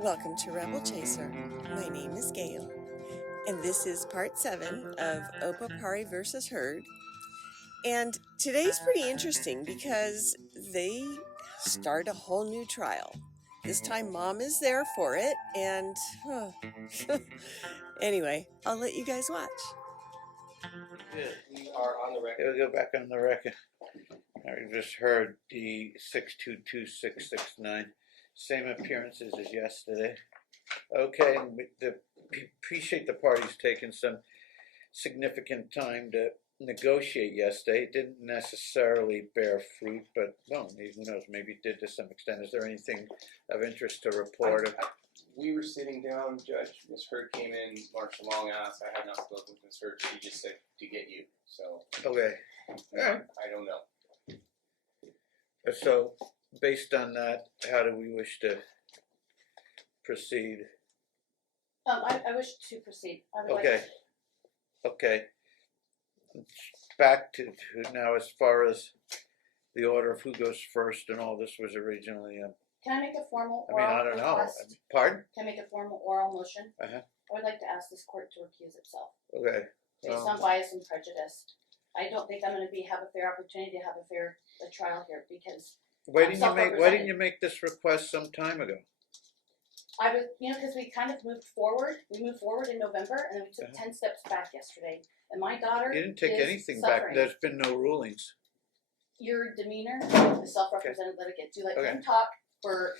Welcome to Rebel Chaser. My name is Gail, and this is part 7 of Opa Pari versus Hurd. And today's pretty interesting because they start a whole new trial. This time, Mom is there for it, and anyway, I'll let you guys watch. Good. We are on the record. We'll go back on the record. I just heard the 6222669. Same appearances as yesterday. Okay, and appreciate the parties taking some significant time to negotiate yesterday. It didn't necessarily bear fruit, but well, who knows, maybe it did to some extent. Is there anything of interest to report? We were sitting down, Judge. Ms. Hurd came in, marched along us. I had not spoken with Ms. Hurd. She just said to get you. So, okay. All right. I don't know. So, based on that, how do we wish to proceed? I wish to proceed. I would Okay. Okay. Back to now, as far as the order of who goes first and all this was originally. Can I make a formal I mean, oral I don't know. request? Pardon? Can I make a formal oral motion? Uh-huh. I would like to ask this court to recuse itself Okay. based on bias and prejudice. I don't think I'm going to have a fair opportunity to have a fair trial here because Why didn't you make this request some time ago? I was, because we kind of moved forward. We moved forward in November and then we took 10 steps back yesterday. And my daughter You didn't take is anything suffering. back. There's been no rulings. Your demeanor, the self-represented litigant, do let him talk for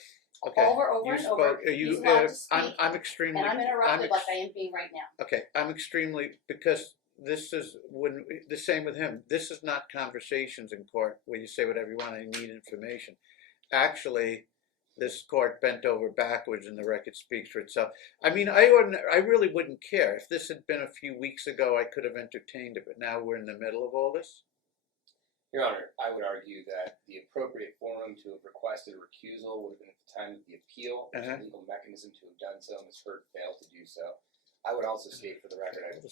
over You and spoke. over. He's allowed to speak, I'm extremely. and I'm interrupted like I am being right now. Okay, I'm extremely, because this is the same with him. This is not conversations in court where you say whatever you want. I need information. Actually, this court bent over backwards, and the record speaks for itself. I mean, I really wouldn't care if this had been a few weeks ago. I could have entertained it, but now we're in the middle of all this. Your Honor, I would argue that the appropriate forum to have requested a recusal would have been at the time of the appeal. There's a legal mechanism to have done so. Ms. Hurd failed to do so. I would also state for the record,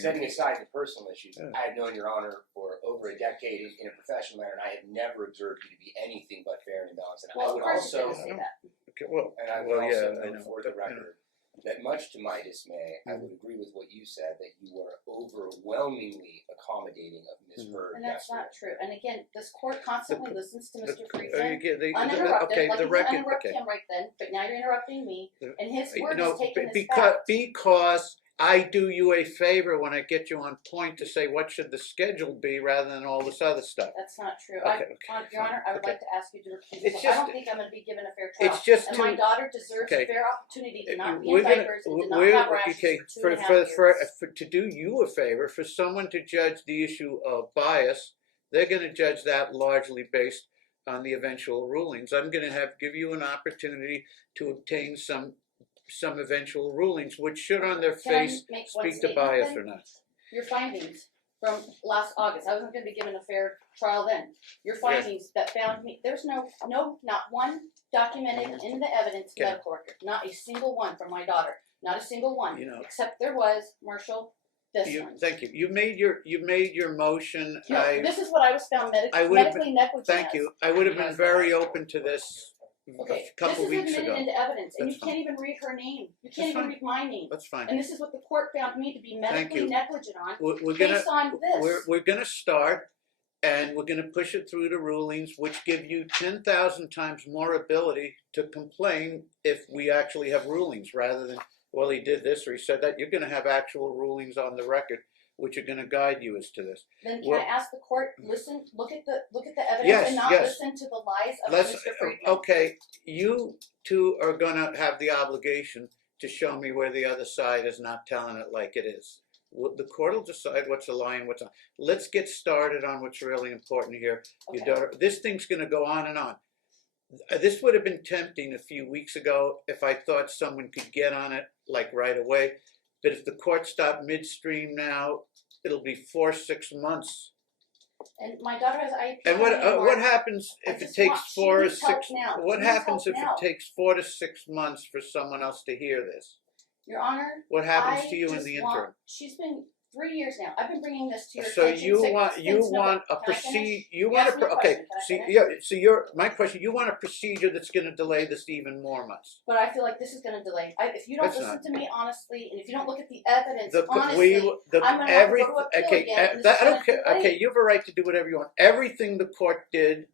setting aside the personal issues, I have known Your Honor for over a decade in a professional manner, and I have never observed you to be anything but fair and balanced. And I would also say that. Okay, well, and I would also I note know, for the record that much to my dismay, I would agree with what you said, that you were overwhelmingly accommodating of Ms. Hurd. And that's not true. And again, this court constantly listens to Mr. Friedman uninterrupted. like The you record. interrupted him right then, but now you're interrupting me, and his word is taken as because I do you a favor when I get you on point to say what should the schedule be rather than all this other stuff. That's not true. Okay, Your Honor, I would like to ask you to recuse It's yourself. I don't just- think I'm going to be given a fair trial. It's just and too. my daughter deserves okay. a fair opportunity to not be We're in gonna, diapers and to not we're, have rashes okay, for 2.5 years. to do you a favor, for someone to judge the issue of bias, they're going to judge that largely based on the eventual rulings. I'm going to give you an opportunity to obtain some eventual rulings, which should on their face speak to bias or not. Your findings from last August. I wasn't going to be given a fair trial then. Your findings that found me. There's not one documented in the evidence medical record. Not a single one from my daughter. Not a single one. Except there was, Marshall. This one. Thank you. You made your motion. This is what I was found medically negligent. Thank you. I would have been very open to this. Okay, a couple weeks this is ago. admitted into evidence, and That's you can't even read her name. You can't That's even read my name. That's fine. And this is what the court found me to be medically negligent on, We're based on this. We're going to start, and we're going to push it through to rulings, which give you 10,000 times more ability to complain if we actually have rulings, rather than, well, he did this or he said that. You're going to have actual rulings on the record, which are going to guide you as to this. Then can I ask the court, look at the evidence and not listen to the lies of Mr. Friedman? Okay, you two are going to have the obligation to show me where the other side is not telling it like it is. The court will decide what's a lie and what's not. Let's get started on what's really important here. Okay. Your daughter, this thing's going to go on and on. This would have been tempting a few weeks ago if I thought someone could get on it like right away. But if the court stopped midstream now, it'll be 4 or 6 months. And my daughter has IEP. And what happens if it takes 4 or 6? What happens if it takes 4 to 6 months for someone else to hear this? Your Honor, what happens to you in the interim? She's been 3 years now. I've been bringing this to your So attention you since want a Can I finish? you You want asked me a okay. question. Can I See, finish? yeah. So your my question. You want a procedure that's going to delay this even more months. But I feel like this is going to delay. If you don't That's listen not. to me honestly, and if you don't look at the evidence The honestly, I'm going to have to go to appeal okay. again. And this That, is I gonna don't care. delay. Okay, you have a right to do whatever you want. Everything the court did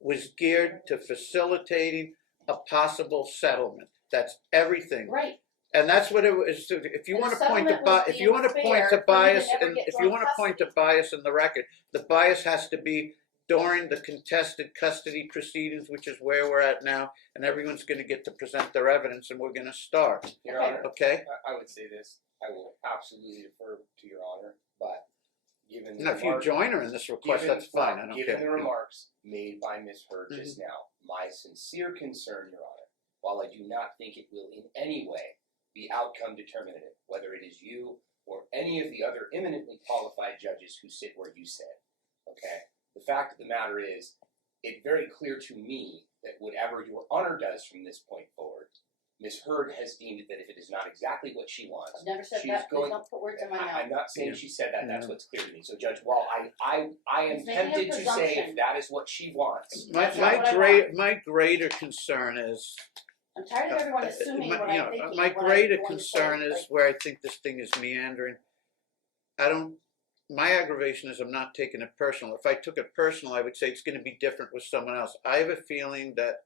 was geared to facilitating a possible settlement. That's everything. Right. And that's what it was. If you And want the to point to settlement was if you want to being point to fair for me to bias, never and get if you joint want to point to custody. bias in the record, the bias has to be during the contested custody proceedings, which is where we're at now, and everyone's going to get to present their evidence, and we're going to start. Your Okay. Honor, Okay. I would say this. I will absolutely defer to Your Honor, but given the Now, if you join her in this request, given- that's fine. I don't given care. the remarks made by Ms. Hurd Mm-hmm. just now, my sincere concern, Your Honor, while I do not think it will in any way be outcome determinative, whether it is you or any of the other eminently qualified judges who sit where you sit, okay? The fact of the matter is, it's very clear to me that whatever Your Honor does from this point forward, Ms. Hurd has deemed that if it is not exactly what she wants, I've never said she's that. Please going. don't put words in my I'm mouth. not saying she said that. That's Yeah. what's clear to me. So, Judge, while I am It's making a tempted to say presumption. if that is what she wants, That's not what I My greater concern is I'm tired of everyone assuming what I'm thinking. my what greater I'm going to say. concern is Like, where I think this thing is meandering. My aggravation is I'm not taking it personal. If I took it personal, I would say it's going to be different with someone else. I have a feeling that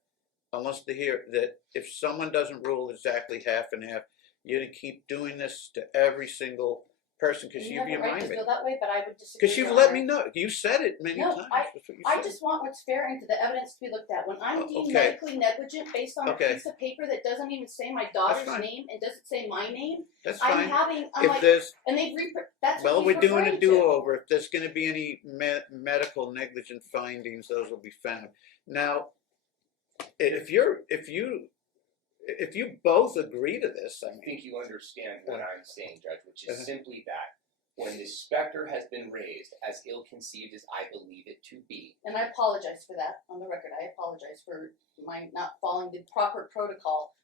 that if someone doesn't rule exactly half and half, you're going to keep doing this to every single person because you you have the right remind to me. feel that way, but I would disagree. Because you've Your let Honor. me know. You said it many No, times. That's what you I said. just want what's fair and for the evidence to be looked at. When I'm deemed Okay. medically negligent based on Okay. a piece of paper that doesn't even say my daughter's fine. name and doesn't say my name, That's I'm fine. I'm If like, there's and they've that's Well, what we're he's doing a referring to. do-over. If there's going to be any medical negligent findings, those will be found. Now, if you both agree to this, I think you understand what I'm saying, Judge, which is simply that when the specter has been raised, as ill-conceived as I believe it to be, And I apologize for that on the record. I apologize for my not following the proper protocol.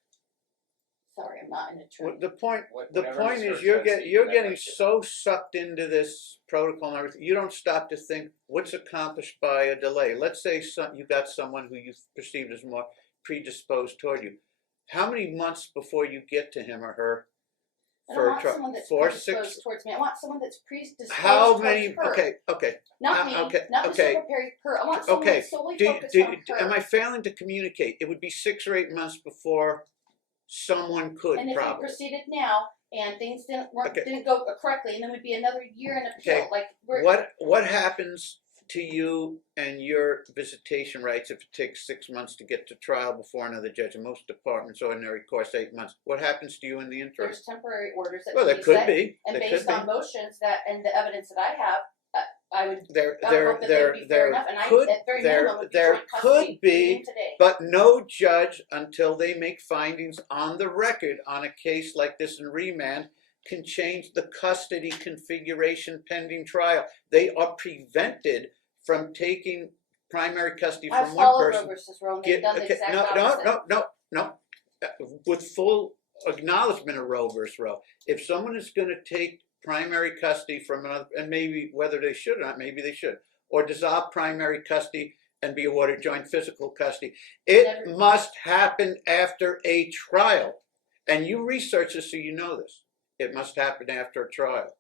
Sorry, I'm not an attorney. the point whatever is Ms. Hurd you're says, you're you getting might so sucked into this protocol and everything, you don't stop to think what's accomplished by a delay. Let's say you got someone who you perceived as more predisposed toward you. How many months before you get to him or her I for don't a want trial? someone that's 4, predisposed 6? towards me. I want someone that's predisposed How towards many? her. Okay. Not me. okay, Not okay. the secretary. Her. I want someone Okay. that's solely focused on her. Am I failing to communicate? It would be 6 or 8 months before someone could And if probably. we proceeded now and things didn't go correctly, and then we'd be another year in appeal. Okay. Like we're What happens to you and your visitation rights if it takes 6 months to get to trial before another judge? In most departments, ordinary course 8 months. What happens to you in the interim? there's temporary orders that Well, can there be could set, be. and There based could on be. motions that and the evidence that I have, I would. There, I would hope that they would be fair enough, and could, I at very there, minimum would be there joint custody could be, beginning today. but no judge, until they make findings on the record on a case like this in remand, can change the custody configuration pending trial. They are prevented from taking primary custody I've from one followed person. Roe versus Roe, and they've done the exact No, opposite. with full acknowledgement of Roe versus Roe. If someone is going to take primary custody from another, and maybe whether they should or not, maybe they should, or dissolve primary custody and be awarded joint physical custody, it must happen after a trial. And you research this so you know this. It must happen after a trial.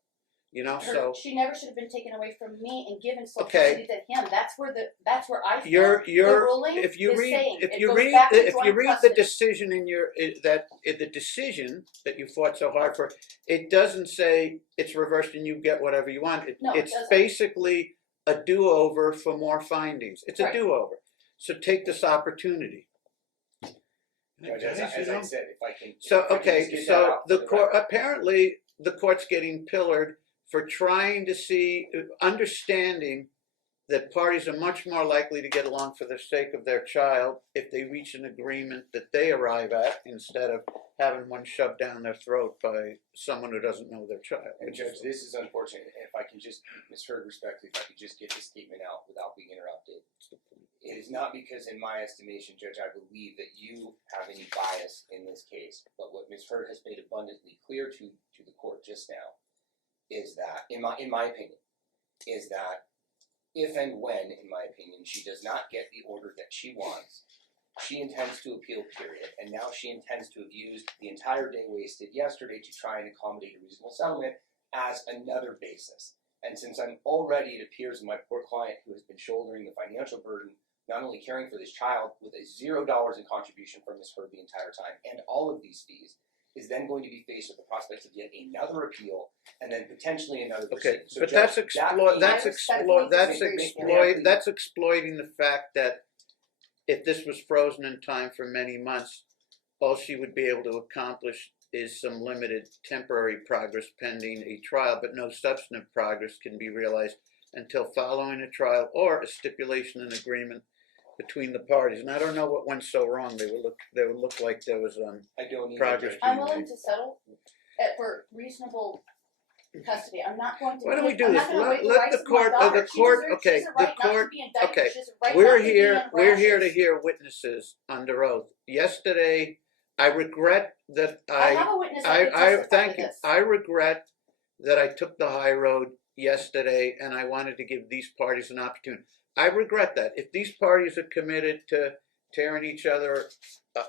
You know, She never should have been taken away from me and given sole Okay. custody to him. That's where I feel you're the ruling if you is read saying if it you goes read back to if you joint read custody. the decision in the decision that you fought so hard for, it doesn't say it's reversed and you get whatever you want. No, it It's doesn't. basically a do-over for more findings. It's a Right. do-over. So take this opportunity. Judge, as I said, if I can. So if I can just okay, get that so out the for court record. apparently the court's getting pillared for trying to see, understanding that parties are much more likely to get along for the sake of their child if they reach an agreement that they arrive at instead of having one shoved down their throat by someone who doesn't know their child. And Judge, this is unfortunate. If I can just, Ms. Hurd, respectfully, if I could just get this statement out without being interrupted. It is not because, in my estimation, Judge, I believe that you have any bias in this case. But what Ms. Hurd has made abundantly clear to the court just now is that, in my opinion, is that if and when, in my opinion, she does not get the order that she wants, she intends to appeal, period, and now she intends to have used the entire day wasted yesterday to try and accommodate a reasonable settlement as another basis. And since I'm already, it appears, my poor client who has been shouldering the financial burden, not only caring for this child with a $0 in contribution from Ms. Heard the entire time, and all of these fees, is then going to be faced with the prospects of yet another appeal, and then potentially another Okay, proceeding. So but Judge, that's exploiting the fact that if this was frozen in time for many months, all she would be able to accomplish is some limited temporary progress pending a trial, but no substantive progress can be realized until following a trial or a stipulation and agreement between the parties. And I don't know what went so wrong. They would look like there was I don't need progress. I'm willing to settle for reasonable custody. I'm not going to. Why don't we do I'm this? not gonna waive the Let rights the of my court, daughter. the court, She okay, has a right the not court, to be indicted. okay. She has a right We're not to be here to rashes. hear witnesses under oath. Yesterday, I regret that I have a witness that can testify thank to you. this. I regret that I took the high road yesterday and I wanted to give these parties an opportunity. I regret that. If these parties are committed to tearing each other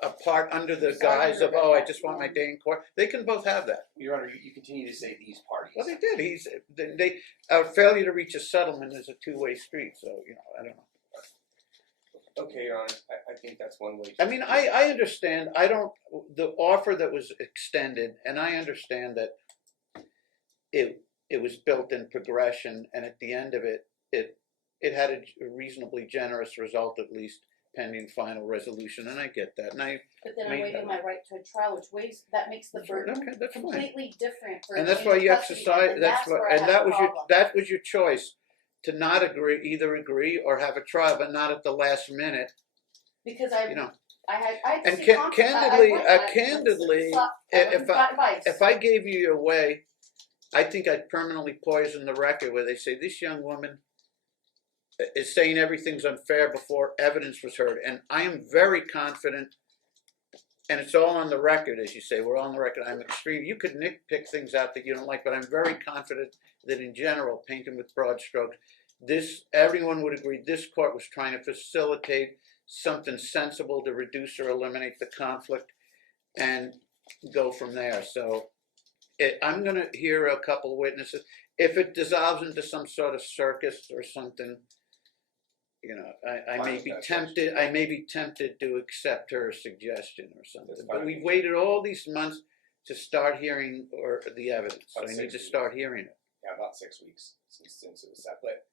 apart under the guise of, oh, I just want my day in court, they can both have that. Your Honor, you continue to say these parties. Well, they did. Failure to reach a settlement is a two-way street, so, I don't know. Okay, Your Honor, I think that's one way. I mean, I understand. The offer that was extended, and I understand that it was built in progression, and at the end of it had a reasonably generous result, at least pending final resolution, and I get that. And But then I'm waiving my right to a trial, which makes the burden that's fine. completely different for And that's why you custody, exercise. and that's where I have that a problem. was your choice to not either agree or have a trial, but not at the last minute. Because I had And to see candidly, if I gave you your way, I think I'd permanently poison the record where they say this young woman is saying everything's unfair before evidence was heard. And I am very confident, and it's all on the record, as you say, we're all on the record. I'm extreme. You could nitpick things out that you don't like, but I'm very confident that in general, painting with broad strokes, everyone would agree this court was trying to facilitate something sensible to reduce or eliminate the conflict and go from there. So I'm going to hear a couple witnesses. If it dissolves into some sort of circus or something, I may be tempted to accept her suggestion or something. But we've waited all these months to start hearing the evidence. So I need to start hearing it. Yeah, about 6 weeks since it was set. But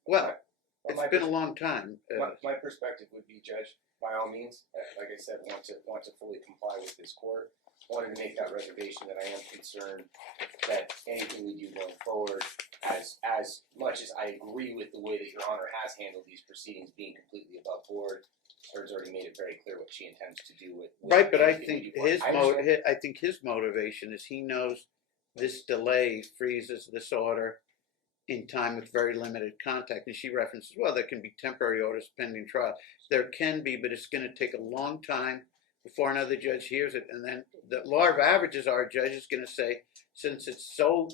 it's been a long time. My perspective would be, Judge, by all means, like I said, want to fully comply with this court. I wanted to make that reservation that I am concerned that anything we do going forward, as much as I agree with the way that Your Honor has handled these proceedings being completely above board, Heard's already made it very clear what she intends to do with right, but I anything think we do. his motivation is he knows this delay freezes this order in time with very limited contact. And she references, well, there can be temporary orders pending trial. There can be, but it's going to take a long time before another judge hears it. And then the law of averages, our judge is going to say, since it's so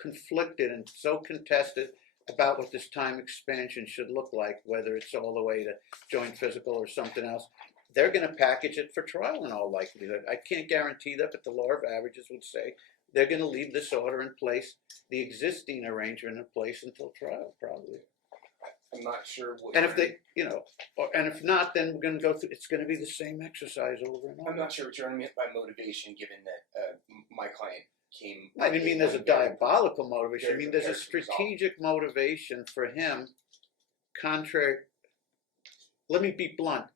conflicted and so contested about what this time expansion should look like, whether it's all the way to joint physical or something else, they're going to package it for trial in all likelihood. I can't guarantee that, but the law of averages would say they're going to leave this order in place, the existing arrangement in place until trial, probably. I'm not sure what. And if they, and if not, then we're going to go through. It's going to be the same exercise over and over. I'm not sure what Your Honor meant by motivation, given that my client came. I didn't mean there's a diabolical motivation. I mean there's a very strategic motivation for him. Contrary. Let me be blunt.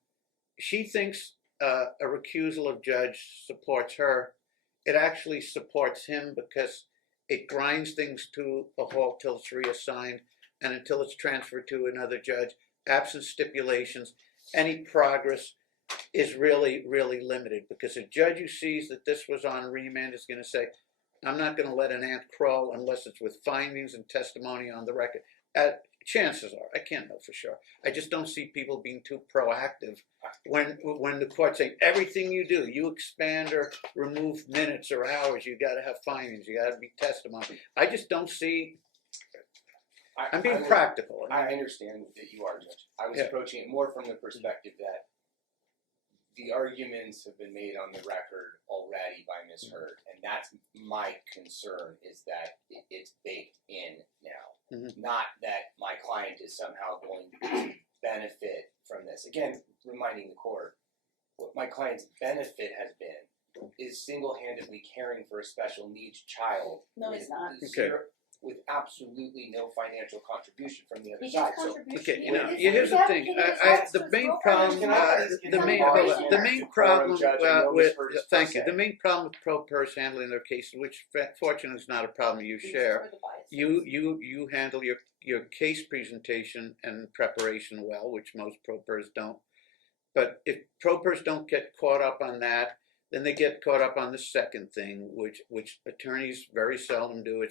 She thinks a recusal of judge supports her. It actually supports him because it grinds things to a halt till it's reassigned and until it's transferred to another judge. Absent stipulations, any progress is really, really limited because a judge who sees that this was on remand is going to say, I'm not going to let an ant crawl unless it's with findings and testimony on the record. chances are, I can't know for sure. I just don't see people being too proactive when the court's saying everything you do, you expand or remove minutes or hours, you got to have findings, you got to be testimony. I just don't see. I'm being practical. I understand that you are, Judge. I was approaching it more from the perspective that the arguments have been made on the record already by Ms. Hurd, and that's my concern, is that it's baked in now. Not that my client is somehow going to benefit from this. Again, reminding the court, what my client's benefit has been is single-handedly caring for a special needs child. No, it's not. With absolutely no financial contribution from the other He side. gets contribution. Okay, here's the thing. The main problem, the main problem with thank you. The main problem with pro pers handling their cases, which fortunately is not a problem you share. You handle your case presentation and preparation well, which most pro pers don't. But if pro pers don't get caught up on that, then they get caught up on the second thing, which attorneys very seldom do.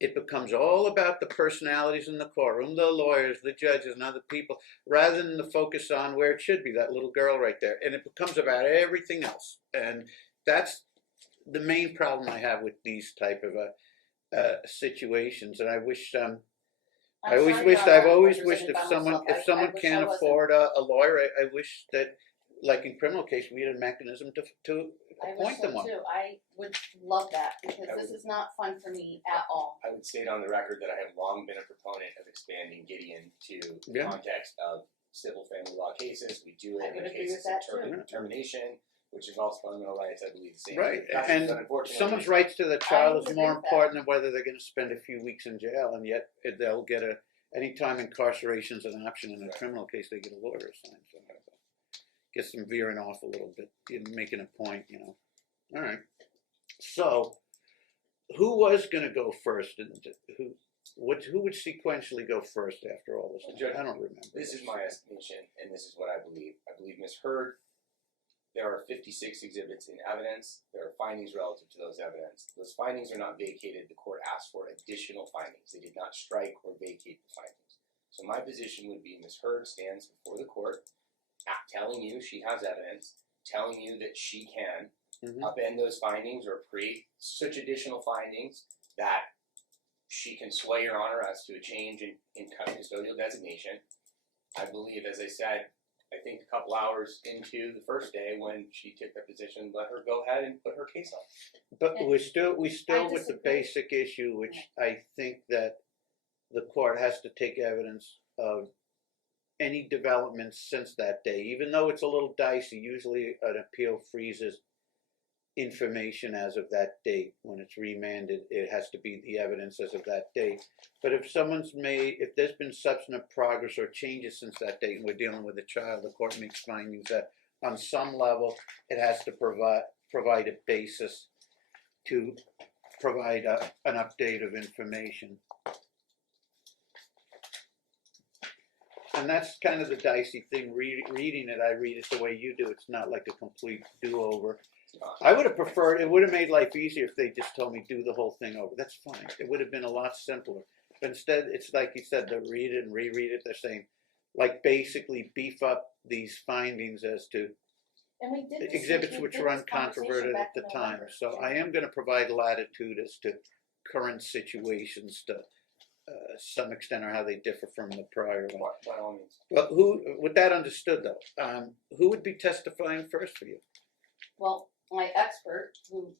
It becomes all about the personalities in the courtroom, the lawyers, the judges, and other people, rather than the focus on where it should be, that little girl right there. And it becomes about everything else. And that's the main problem I have with these type of situations. And I wish, I've always wished if someone can't afford a lawyer, I wish that, like in criminal case, we had a mechanism to appoint them one. Too. I would love that, because this is not fun for me at all. I would state on the record that I have long been a proponent of expanding Gideon to the context of civil family law cases. We do it in the cases of termination, which involves fundamental rights, I believe. The same. Right, and someone's rights to the child is more important than whether they're going to spend a few weeks in jail, and yet they'll get anytime incarceration is an option in a criminal case, they get a lawyer assigned. So guess I'm veering off a little bit, making a point, All right. So, who was going to go first, and who would sequentially go first after all this? Judge, I don't remember. This is my estimation, and this is what I believe. I believe Ms. Hurd. There are 56 exhibits in evidence. There are findings relative to those evidence. Those findings are not vacated. The court asked for additional findings. They did not strike or vacate the findings. So my position would be Ms. Hurd stands before the court, telling you she has evidence, telling you that she can upend those findings or create such additional findings that she can sway your honor as to a change in custodial designation. I believe, as I said, I think a couple hours into the first day when she took that position, let her go ahead and put her case on. But we're still with the basic issue, which I think that the court has to take evidence of any developments since that day, even though it's a little dicey. Usually an appeal freezes information as of that date. When it's remanded, it has to be the evidence as of that date. But if there's been substantive progress or changes since that date, and we're dealing with a child, the court makes findings that on some level it has to provide a basis to provide an update of information. And that's kind of the dicey thing. Reading it, I read it the way you do. It's not like a complete do-over. I would have preferred, it would have made life easier if they just told me do the whole thing over. That's fine. It would have been a lot simpler. But instead, it's like you said, they read it and reread it. They're saying, like, basically beef up these findings as to exhibits which were uncontroverted at the time. So I am going to provide latitude as to current situations to some extent, or how they differ from the prior one. By all means. But with that understood though, who would be testifying first for you? Well, my expert, who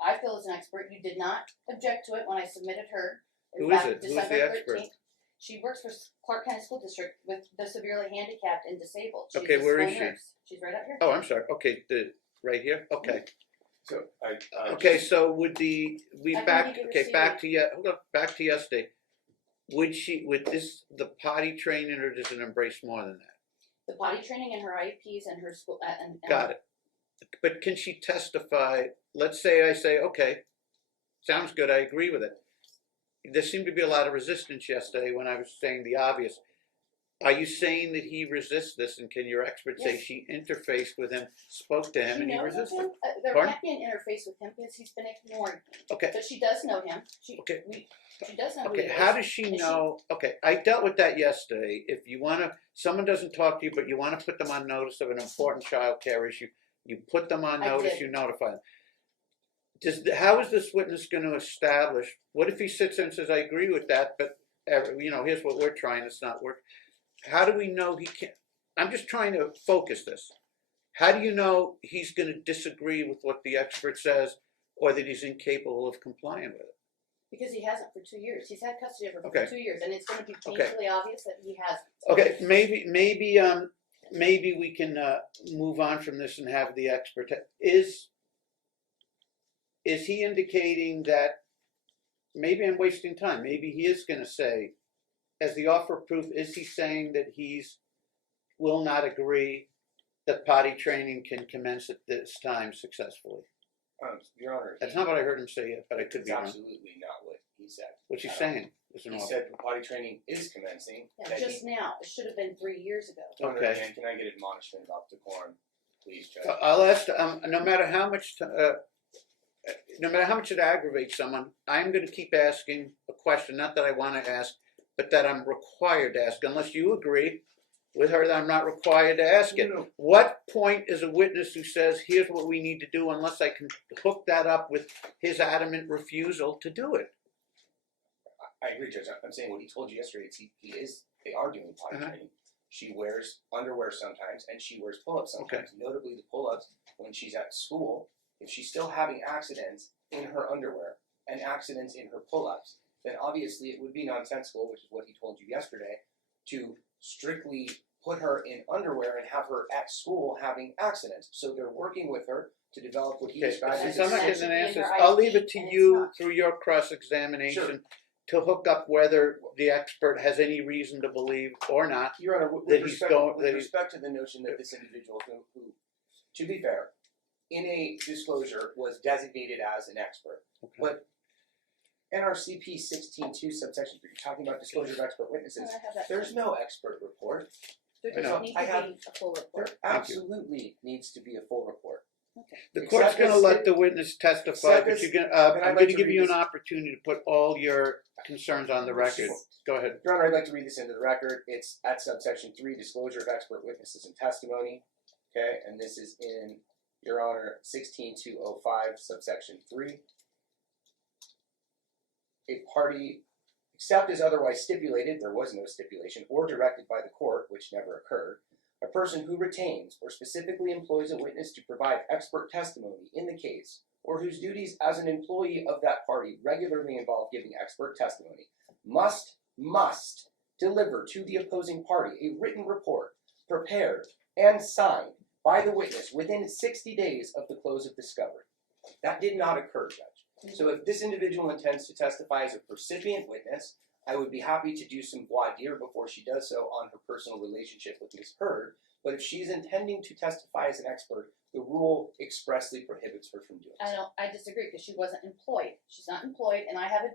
I feel is an expert, you did not object to it when I submitted her. Who is it? Who's the expert? 13th. She works for Clark County School District with the severely handicapped and disabled. She's Okay, where is she? Nurse. She's right up here. Oh, I'm sorry. Okay, right here. Okay. So Okay, so would back to yesterday. Would the potty training, or does it embrace more than that? The potty training and her IEPs and her school and Got it. But can she testify? Let's say I say, okay, sounds good, I agree with it. There seemed to be a lot of resistance yesterday when I was saying the obvious. Are you saying that he resists this, and can your expert say Yes. she interfaced with him, spoke to him, She and he knows of resisted? him. There Pardon? can't be an interface with him because he's been ignored. Okay, But she does know him. She does know who he okay, is. how does she know, okay, I dealt with that yesterday. If you wanna, someone doesn't talk to you, but you wanna put them on notice of an important child care issue, you put them on I notice, did. you notify them. How is this witness gonna establish, what if he sits there and says, I agree with that, but, here's what we're trying, it's not working. How do we know he can't? I'm just trying to focus this. How do you know he's going to disagree with what the expert says, or that he's incapable of complying with it? Because he hasn't for 2 years. He's had custody of her Okay. for 2 years, and it's going to be Okay. painfully obvious that he hasn't. Okay, maybe we can move on from this and have the expert. Is he indicating that? Maybe I'm wasting time. Maybe he is going to say, as the offer of proof, is he saying that will not agree that potty training can commence at this time successfully? Your Honor, That's not what I heard him say yet, but I could it's be wrong. absolutely not what he said. What's he saying? There's an He offer. said the potty training is commencing. Yeah, that just now. It should have been 3 years ago. Your Honor, Okay. and can I get admonishment about decorum, please, Judge? I'll ask. No matter how much it aggravates someone, I'm going to keep asking a question. Not that I want to ask, but that I'm required to ask. Unless you agree with her that I'm not required to ask it. No. What point is a witness who says, "Here's what we need to do," unless I can hook that up with his adamant refusal to do it? I agree, Judge. I'm saying what he told you yesterday is they are doing potty training. She wears underwear sometimes, and she wears pull-ups sometimes. Notably, the pull-ups when she's at school. If she's still having accidents in her underwear and accidents in her pull-ups, then obviously it would be nonsensical, which is what he told you yesterday, to strictly put her in underwear and have her at school having accidents. So they're working with her to develop what he describes Since as I'm not That getting should an be in answer, her I'll IP, leave it to and it's you not. through your cross-examination Sure. to hook up whether the expert has any reason to believe or not. Your Honor, with that he's going- that he- respect to the notion that this individual who, to be fair, in a disclosure was designated as an expert. Okay. But NRCP 16.2 subsection 3, you're talking about disclosure of expert witnesses. I have that. There's no expert report. There I know. doesn't need I to have- be a full report. There absolutely needs to be a full report. The Except court's going to this- let the witness testify, except but this- you're going. and I'd I'm like going to to give read you an this- opportunity to put all your concerns on the record. Go ahead. Your Honor, I'd like to read this into the record. It's at subsection 3, disclosure of expert witnesses and testimony. Okay, and this is in, Your Honor, 16.205 subsection 3. A party, except as otherwise stipulated, there was no stipulation, or directed by the court, which never occurred, a person who retains or specifically employs a witness to provide expert testimony in the case, or whose duties as an employee of that party regularly involve giving expert testimony, must deliver to the opposing party a written report prepared and signed by the witness within 60 days of the close of discovery. That did not occur, Judge. So if this individual intends to testify as a percipient witness, I would be happy to do some voir dire before she does so on her personal relationship with Ms. Hurd. But if she's intending to testify as an expert, the rule expressly prohibits her from doing so. I disagree because she wasn't employed. She's not employed, and I have a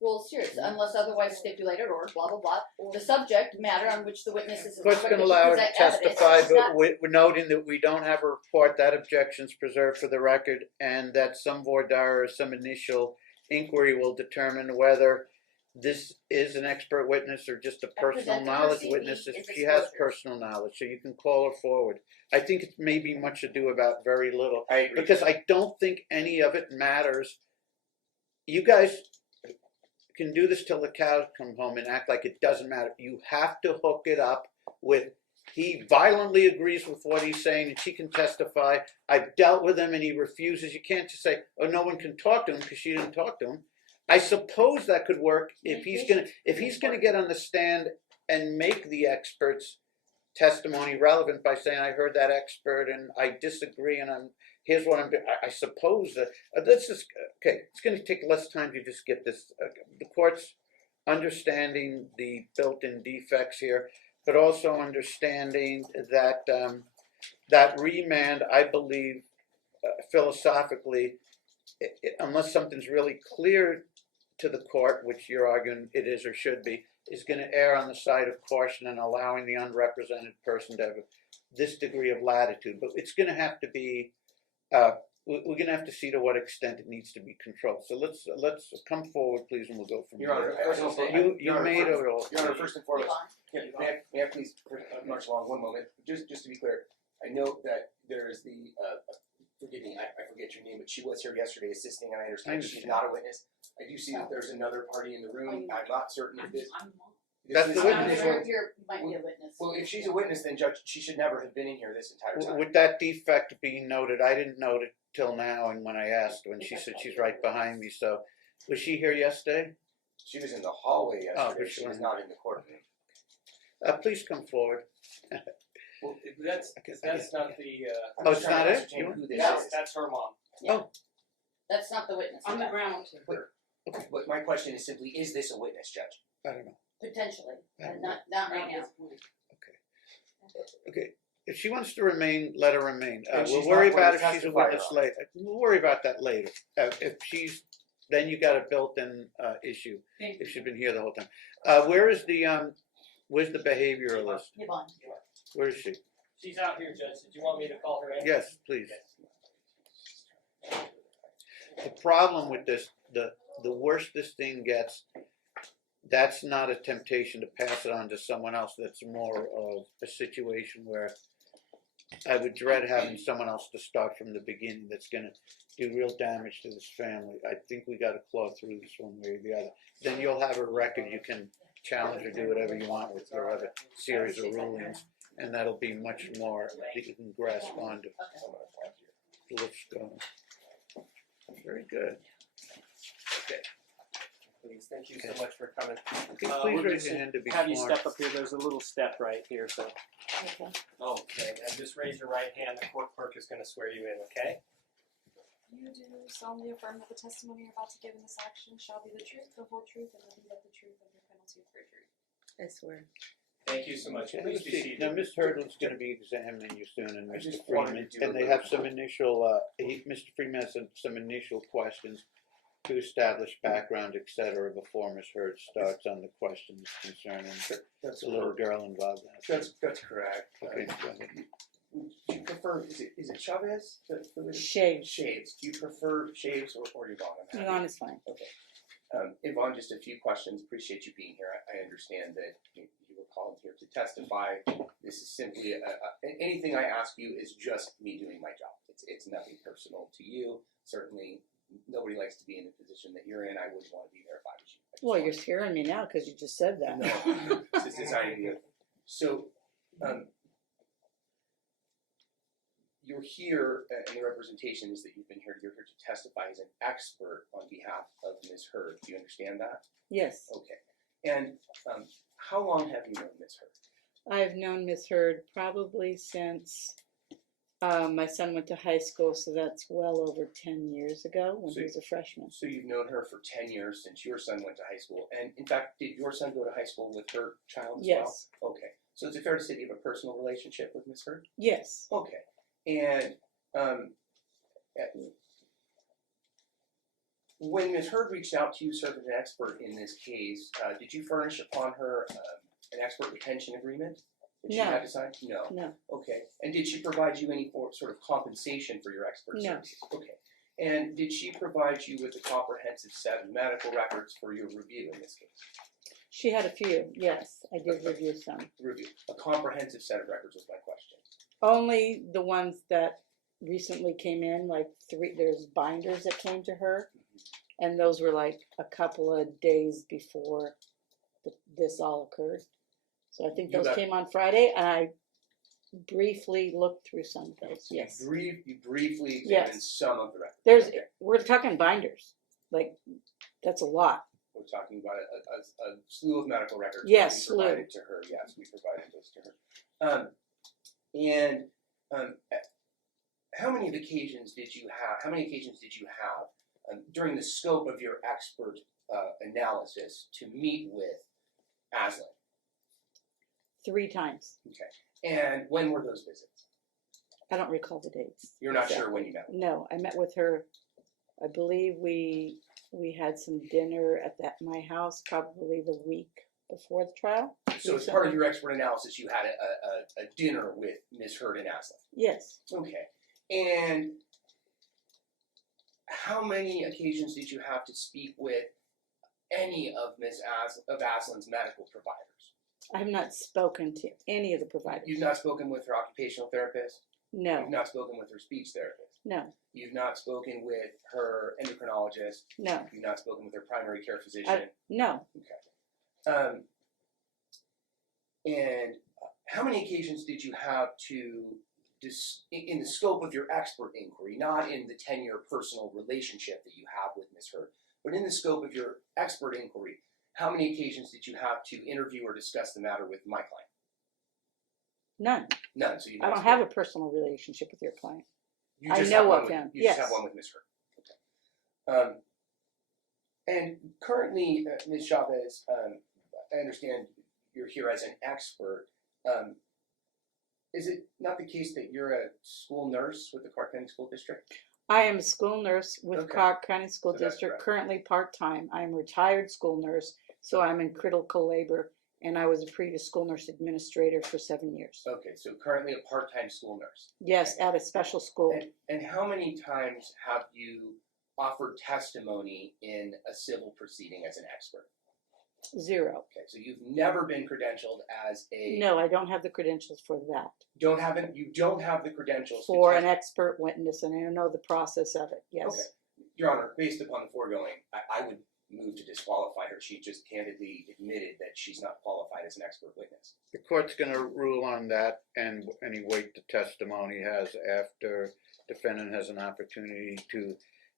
rules here, unless otherwise stipulated or blah blah blah. The subject matter on which the witness is The court's going expected to allow her to present evidence testify, is but not- we're noting that we don't have a report. That objection's preserved for the record, and that some voir dire or some initial inquiry will determine whether this is an expert witness or just a personal presented her knowledge CV witness in if she has disclosure. personal knowledge. So you can call her forward. I think it may be much ado about very little, I agree. because I don't think any of it matters. You guys can do this till the cows come home and act like it doesn't matter. You have to hook it up with, he violently agrees with what he's saying and she can testify. I've dealt with him and he refuses. You can't just say, oh, no one can talk to him because she didn't talk to him. I suppose that could work if he's gonna get on the stand and make the expert's testimony relevant by saying, I heard that expert and I disagree and here's what I'm doing. I suppose that this is okay. It's going to take less time to just get this. The court's understanding the built-in defects here, but also understanding that that remand, I believe, philosophically, unless something's really clear to the court, which you're arguing it is or should be, is going to err on the side of caution and allowing the unrepresented person to have this degree of latitude. But it's going to have to be, we're going to have to see to what extent it needs to be controlled. So let's come forward, please, and we'll go from Your Honor, there. first of all, You made a rule. Your Honor, first and foremost, may I please march along one moment? Just to be clear, I know that there is the, forgive me, I forget your name, but she was here yesterday assisting, and I understand she's not a witness. I do see that there's another party in the room. I'm not certain if this. That's the witness. You might be a witness. Well, if she's a witness, then Judge, she should never have been in here this entire time. With that defect being noted, I didn't note it till now, and when I asked, when she said she's right behind me, so was she here yesterday? She was in the hallway yesterday. She sure. was not in the courtroom. Please come forward. Well, that's not the. I'm Oh, just it's trying not to it? ascertain who this That's is. her mom. That's not the witness. On the ground. But my question is simply, is this a witness, Judge? I don't know. Potentially, not right now. Okay, if she wants to remain, let her remain. And We'll she's worry not going about to if she's a testify, witness Your Honor. later. We'll worry about that later. If she's, then you got a built-in issue. If she's been here the whole time. Where's the behavioralist? Yvonne. Where is she? She's out here, Judge. Did you want me to call her in? Yes, please. The problem with this, the worse this thing gets, that's not a temptation to pass it on to someone else. That's more of a situation where I would dread having someone else to start from the beginning that's going to do real damage to this family. I think we got to claw through this one way or the other. Then you'll have a record you can challenge or do whatever you want with your other series of rulings, and that'll be much more that you can grasp onto. Let's go. Very good. Please, thank you so much for coming. Okay, please raise your hand to be Have you sworn. step up here, there's a little step right here, so. Okay. Okay, and just raise your right hand, the court clerk is gonna swear you in, okay? You do solemnly affirm that the testimony you're about to give in this action shall be the truth, the whole truth, and nothing but the truth under penalty of perjury. I swear. Thank you so much, Okay, please let's be see. seated. Now, Ms. Hurdle's going to be examining you soon, and I Mr. just wanted Freeman, to do a and they little- have some initial. Mr. Freeman has some initial questions to establish background, etc. Before Ms. Hurd starts on the questions concerning That's the little girl involved. That's correct. Okay, go ahead. Do you prefer, is it Chavez? Shades. Shades. Do you prefer Shades or Yvonne? I'm happy. Yvonne is fine. Okay. Yvonne, just a few questions. Appreciate you being here. I understand that you were called here to testify. This is simply anything I ask you is just me doing my job. It's nothing personal to you. Certainly, nobody likes to be in the position that you're in. I wouldn't want to be there if I was you. Well, you're scaring me now because you just said that. No, it's designed to be. So, you're here, and the representation is that you've been here. You're here to testify as an expert on behalf of Ms. Hurd. Do you understand that? Yes, Okay. And how long have you known Ms. Hurd? I've known Miss Hurd probably since my son went to high school, so that's well over 10 years ago when he was a freshman. So you've known her for 10 years since your son went to high school. And in fact, did your son go to high school with her child as Yes. well? Okay. So is it fair to say that you have a personal relationship with Ms. Hurd? Yes, Okay. And when Ms. Hurd reached out to you, served as an expert in this case, did you furnish upon her an expert retention agreement that she No. had to sign? No. no, Okay. And did she provide you any sort of compensation for your expert No. services? Okay. And did she provide you with a comprehensive set of medical records for your review in this case? she had a few, yes, I did review some. Review. A comprehensive set of records was my question. Only the ones that recently came in, like there's binders that came to her, and those were like a couple of days before this all occurred. So I think You those got- came on Friday, and I briefly looked through some of those, yes. You briefly examined Yes. some of the records. There's, Okay. we're talking binders, like, that's a lot. We're talking about a slew of medical records. Yes, that we slew. provided to her. Yes, we provided those to her. How many occasions did you have during the scope of your expert analysis to meet with Aslan? 3 times. Okay. And when were those visits? I don't recall the dates. You're not exactly. sure when you met with her. No, I met with her, I believe we We had some dinner at my house probably the week before the trial. So as part of your expert analysis, you had a dinner with Ms. Hurd and Aslan. Yes. Okay. And how many occasions did you have to speak with any of Aslan's medical providers? I have not spoken to any of the providers. You've not spoken with her occupational therapist? No. You've not spoken with her speech therapist? No. You've not spoken with her endocrinologist? No. You've not spoken with her primary care physician? No. Okay. And how many occasions did you have to, in the scope of your expert inquiry, not in the 10-year personal relationship that you have with Ms. Hurd, but in the scope of your expert inquiry, how many occasions did you have to interview or discuss the matter with my client? None. None. So you I don't have a personal relationship with your client. You I just know have one of with, him. You Yes. just have one with Ms. Hurd. Okay. And currently, Ms. Chavez, I understand you're here as an expert. Is it not the case that you're a school nurse with the Clark County School District? I am a school nurse with Okay. Clark County School So that's District, correct. currently part-time. I'm a retired school nurse, so I'm in critical labor, and I was a previous school nurse administrator for 7 years. Okay, so currently a part-time school nurse. Yes, at a special school. And how many times have you offered testimony in a civil proceeding as an expert? 0. Okay, so you've never been credentialed as a No, I don't have the credentials for that. you don't have the credentials For to an expert witness, and I know the process of it, yes. Okay. Your Honor, based upon the foregoing, I would move to disqualify her. She just candidly admitted that she's not qualified as an expert witness. The court's going to rule on that and any weight the testimony has after defendant has an opportunity to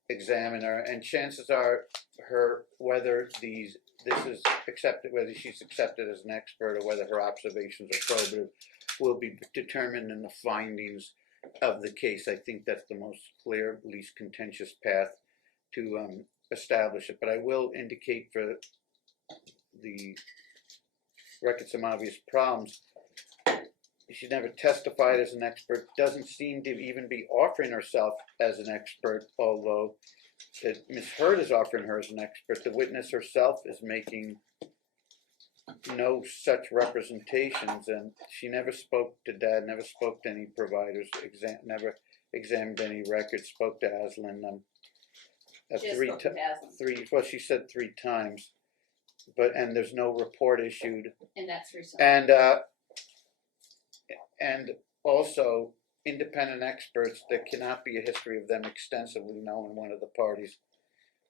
examine her. And chances are whether this is accepted, whether she's accepted as an expert or whether her observations are probative will be determined in the findings of the case. I think that's the most clear, least contentious path to establish it. But I will indicate for the record some obvious problems. She never testified as an expert, doesn't seem to even be offering herself as an expert, although Ms. Hurd is offering her as an expert. The witness herself is making no such representations, and she never spoke to Dad, never spoke to any providers, never examined any records, spoke to Aslan She has spoken to Aslan. well, she said 3 times, and there's no report issued. And that's recent. And also independent experts, there cannot be a history of them extensively knowing one of the parties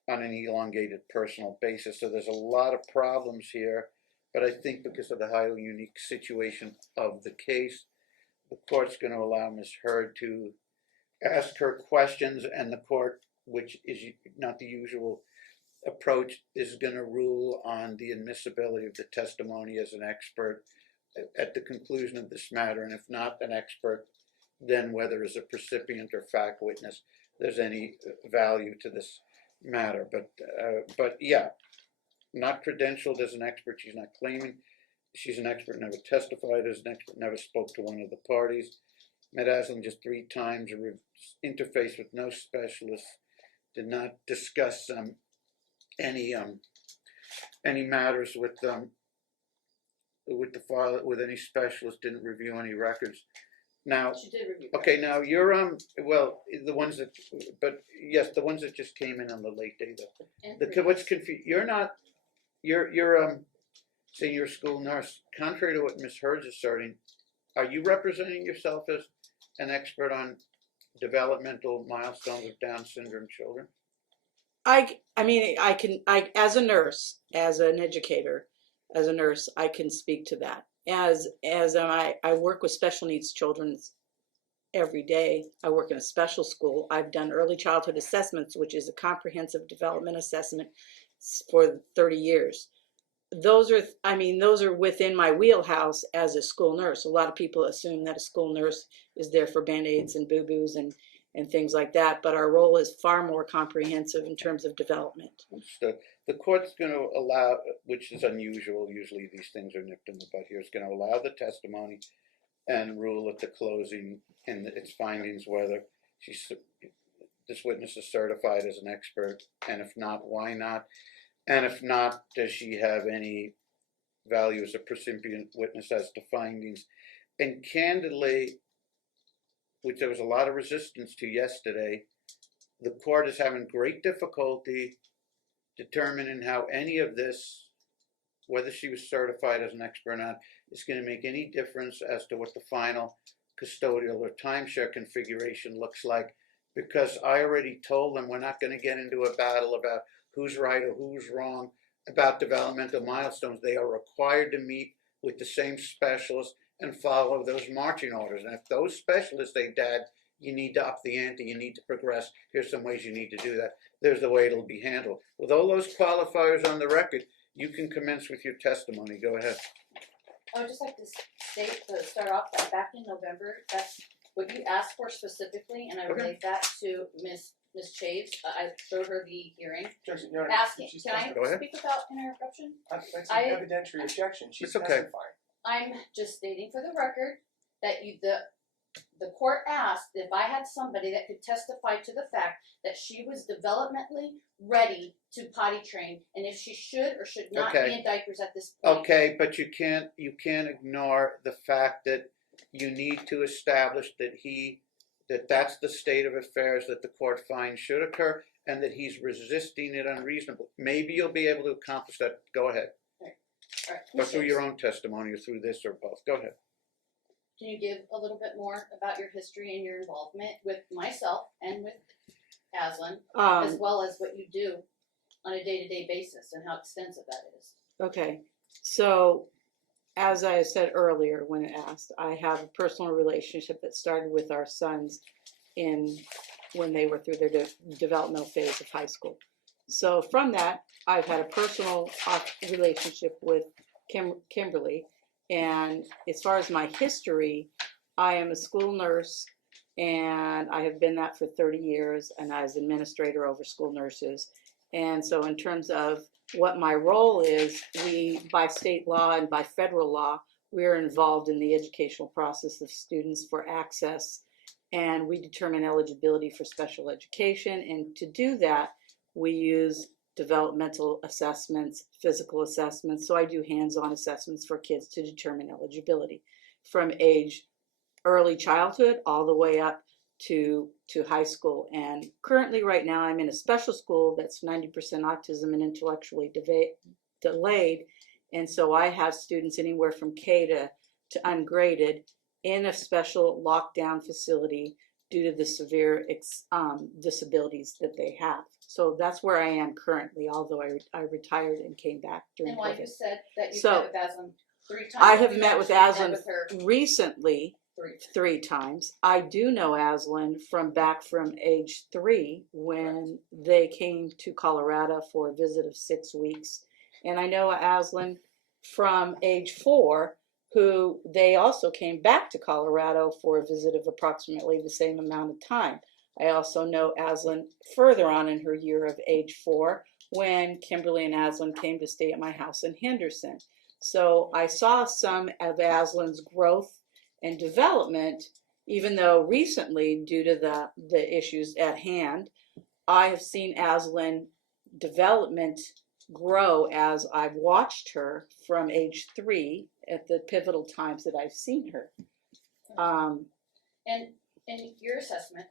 on an elongated personal basis. So there's a lot of problems here, but I think because of the highly unique situation of the case, the court's going to allow Ms. Hurd to ask her questions, and the court, which is not the usual approach, is going to rule on the admissibility of the testimony as an expert at the conclusion of this matter, and if not an expert, then whether as a percipient or fact witness there's any value to this matter. But yeah, not credentialed as an expert. She's not claiming she's an expert, never testified as an expert, never spoke to one of the parties, met Aslan just 3 times, interfaced with no specialists, did not discuss any matters with the file with any specialist, didn't review any records. Now, She did review. okay, now you're well, the ones that, but yes, the ones that just came in on the late day though. And What's confused? You're saying you're a school nurse. Contrary to what Ms. Hurd's asserting, are you representing yourself as an expert on developmental milestones of Down syndrome children? I mean, I as a nurse, as an educator, as a nurse, I can speak to that. I work with special needs children every day. I work in a special school. I've done early childhood assessments, which is a comprehensive development assessment for 30 years. Those are within my wheelhouse as a school nurse. A lot of people assume that a school nurse is there for Band-Aids and boo-boos and things like that, but our role is far more comprehensive in terms of development. The court's going to allow, which is unusual, usually these things are nipped in the bud here, is going to allow the testimony and rule at the closing in its findings whether this witness is certified as an expert? And if not, why not? And if not, does she have any value as a precipient witness as to findings? And candidly, which there was a lot of resistance to yesterday, the court is having great difficulty determining how any of this, whether she was certified as an expert or not, is going to make any difference as to what the final custodial or timeshare configuration looks like, because I already told them we're not going to get into a battle about who's right or who's wrong about developmental milestones. They are required to meet with the same specialists and follow those marching orders. And if those specialists say, Dad, you need to up the ante, you need to progress, here's some ways you need to do that, there's the way it'll be handled. With all those qualifiers on the record, you can commence with your testimony. Go ahead. I would just like to state, to start off, that back in November, that's what you asked for specifically, and I relayed that to Ms. Chaves. I showed her the hearing, Judge, Your Honor, asking, she's can I Go ahead. speak without interruption? That's an I- evidentiary objection. She's It's okay. testifying. I'm just stating for the record that the court asked if I had somebody that could testify to the fact that she was developmentally ready to potty train, and if she should or should not Okay. be in diapers at this point. Okay, but you can't ignore the fact that you need to establish that that's the state of affairs that the court finds should occur, and that he's resisting it unreasonably. Maybe you'll be able to accomplish that. Go ahead. All right, Or through your own testimony, or through this, or both. Go ahead. Can you give a little bit more about your history and your involvement with myself and with Aslan, as well as what you do on a day-to-day basis and how extensive that is? Okay, so as I said earlier when asked, I have a personal relationship that started with our sons when they were through their developmental phase of high school. So from that, I've had a personal relationship with Kimberly, and as far as my history, I am a school nurse, and I have been that for 30 years, and I was administrator over school nurses. And so in terms of what my role is, by state law and by federal law, we're involved in the educational process of students for access, and we determine eligibility for special education. And to do that, we use developmental assessments, physical assessments. So I do hands-on assessments for kids to determine eligibility from age early childhood all the way up to high school. And currently right now I'm in a special school that's 90% autism and intellectually delayed. And so I have students anywhere from K to ungraded in a special lockdown facility due to the severe disabilities that they have. So that's where I am currently, although I retired and came back during And why COVID. you said that you So, met with Aslan 3 times. I have You met with actually Aslan with her recently 3 3 times. I do know Aslan from age 3 when they came to Colorado for a visit of 6 weeks. And I know Aslan from age 4, who they also came back to Colorado for a visit of approximately the same amount of time. I also know Aslan further on in her year of age 4 when Kimberly and Aslan came to stay at my house in Henderson. So I saw some of Aslan's growth and development, even though recently, due to the issues at hand, I have seen Aslan development grow as I've watched her from age 3 at the pivotal times that I've seen her. And in your assessment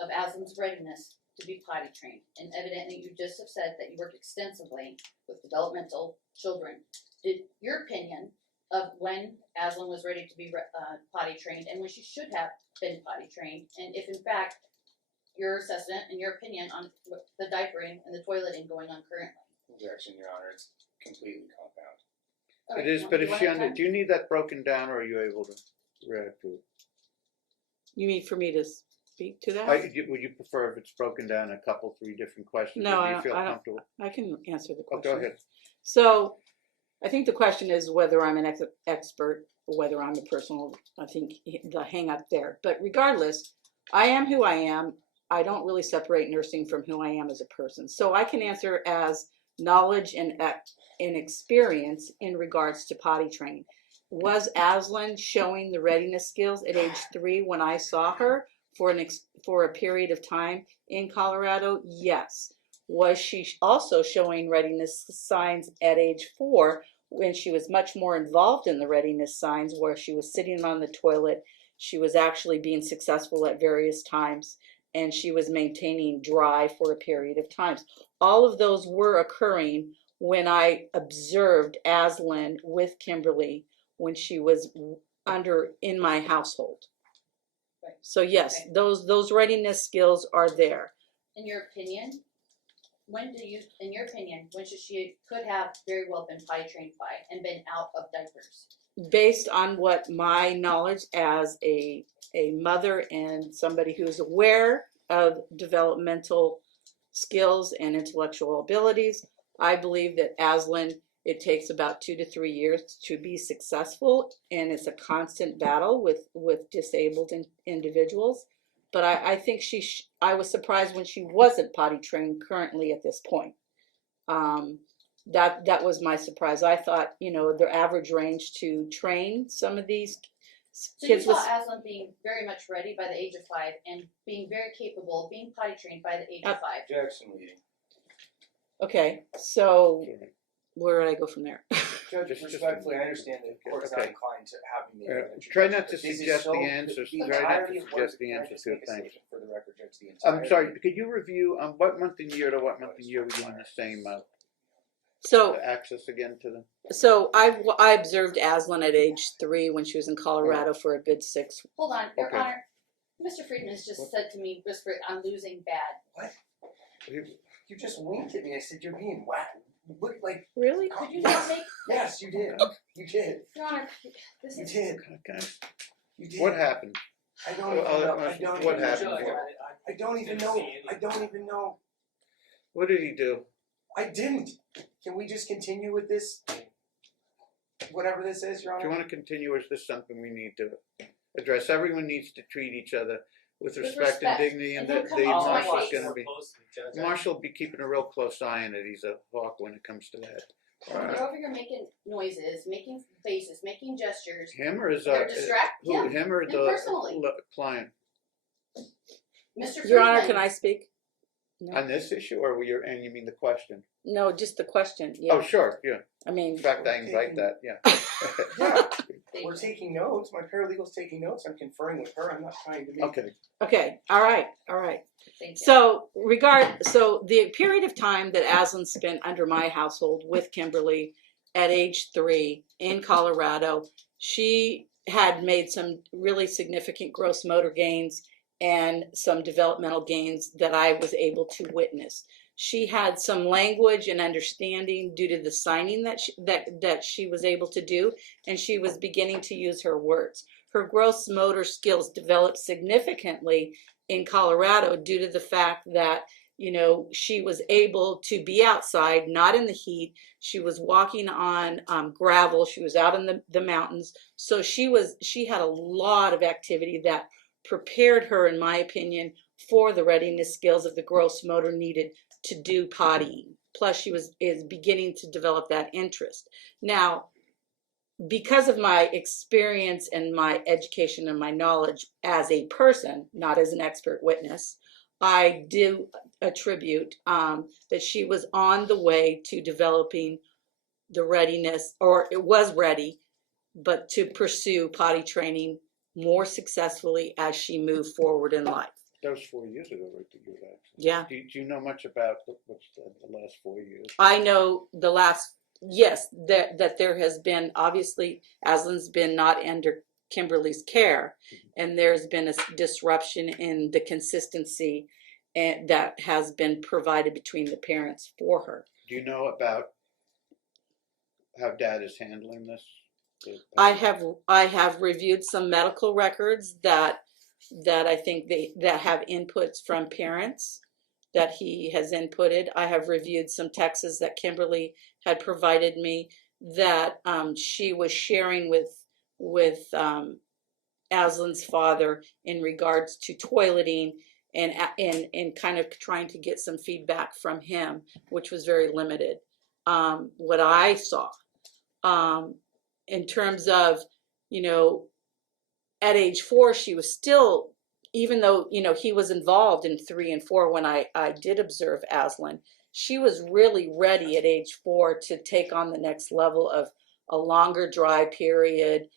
of Aslan's readiness to be potty trained, and evidently you just have said that you worked extensively with developmental children, did your opinion of when Aslan was ready to be potty trained and when she should have been potty trained, and if in fact your assessment and your opinion on the diapering and the toileting going on currently? Objection, Your Honor. It's completely compound. All right, It is, want but me if to she go ahead, do you need that broken down, or are you able to react to it? You mean for me to speak to that? Would you prefer if it's broken down a couple, 3 different questions? No, or do I you feel don't. comfortable? I can answer the Oh, question. go ahead. So I think the question is whether I'm an expert or whether I'm a personal, I think the hang up there. But regardless, I am who I am. I don't really separate nursing from who I am as a person. So I can answer as knowledge and experience in regards to potty training. Was Aslan showing the readiness skills at age 3 when I saw her? for a period of time in Colorado? Yes. Was she also showing readiness signs at age 4 when she was much more involved in the readiness signs, where she was sitting on the toilet, she was actually being successful at various times, and she was maintaining dry for a period of times? All of those were occurring when I observed Aslan with Kimberly when she was in my household. Right. So yes, Okay. those readiness skills are there. In your opinion, when should she could have very well been potty trained by and been out of diapers? Based on what my knowledge as a mother and somebody who's aware of developmental skills and intellectual abilities, I believe that Aslan, it takes about 2 to 3 years to be successful, and it's a constant battle with disabled individuals. But I think I was surprised when she wasn't potty trained currently at this point. That was my surprise. I thought, the average range to train some of these So kids you was. saw Aslan being very much ready by the age of 5 and being very capable of being potty trained by the age of 5. Objection leading. Okay, so where did I go from there? Judge, Just- respectfully, I understand that the court's not okay. inclined to have me make an Try not to introduction, but this is suggest so- the answers. the Try not to entirety of what- suggest the can I answers just to make a things. statement for the record, Judge, the I'm entirety- sorry, could you review what month and year to what month and year we doing the same So access again to them? So I observed Aslan at age 3 when she was in Colorado for a good 6. Hold on, Your Okay. Honor. Mr. Friedman has just said to me, whispered, I'm losing bad. You just winked at me. I said you're being whacked. Look like Really? Could you not make, yes, you did. You did. Your Honor, this You is. did. Okay. You did. What happened? I don't even know. I don't What even happened? know. I don't even know. I don't even know. What did he do? I didn't. Can we just continue with this? Whatever this is, Your Do you Honor. want to continue, or is this something we need to address? Everyone needs to treat each other with With respect and respect. dignity, and And the don't come into my marshal's face. going to be. Marshall will be keeping a real close eye on it. He's a hawk when it comes to that. You're over here making noises, making faces, making gestures. Him or is You're distracted. Yeah. him or him the personally. client Mr. Friedman. Your Honor, can I speak? No. on this issue, or and you mean the question? No, just the question. Yeah. Oh, sure, yeah. I mean, In fact, I invite that. Yeah. Yeah, Thank we're you. taking notes. My paralegal's taking notes. I'm conferring with her. I'm not trying to make. Okay. okay. All right. Thank you. So the period of time that Aslan spent under my household with Kimberly at age 3 in Colorado, she had made some really significant gross motor gains and some developmental gains that I was able to witness. She had some language and understanding due to the signing that she was able to do, and she was beginning to use her words. Her gross motor skills developed significantly in Colorado due to the fact that she was able to be outside, not in the heat. She was walking on gravel. She was out in the mountains. So she had a lot of activity that prepared her, in my opinion, for the readiness skills of the gross motor needed to do pottying. Plus, she is beginning to develop that interest. Now, because of my experience and my education and my knowledge as a person, not as an expert witness, I do attribute that she was on the way to developing the readiness, or it was ready, but to pursue potty training more successfully as she moved forward in life. That was 4 years ago, right? That you were accident. Yeah. Do you know much about what's the last 4 years? I know the last, yes, that there has been, obviously, Aslan's been not under Kimberly's care, and there's been a disruption in the consistency that has been provided between the parents for her. Do you know about how Dad is handling this? I have reviewed some medical records that I think that have inputs from parents that he has inputted. I have reviewed some texts that Kimberly had provided me that she was sharing with Aslan's father in regards to toileting and kind of trying to get some feedback from him, which was very limited. What I saw in terms of, at age 4, she was still even though, you know, he was involved in 3 and 4 when I did observe Aslan, she was really ready at age 4 to take on the next level of a longer dry period,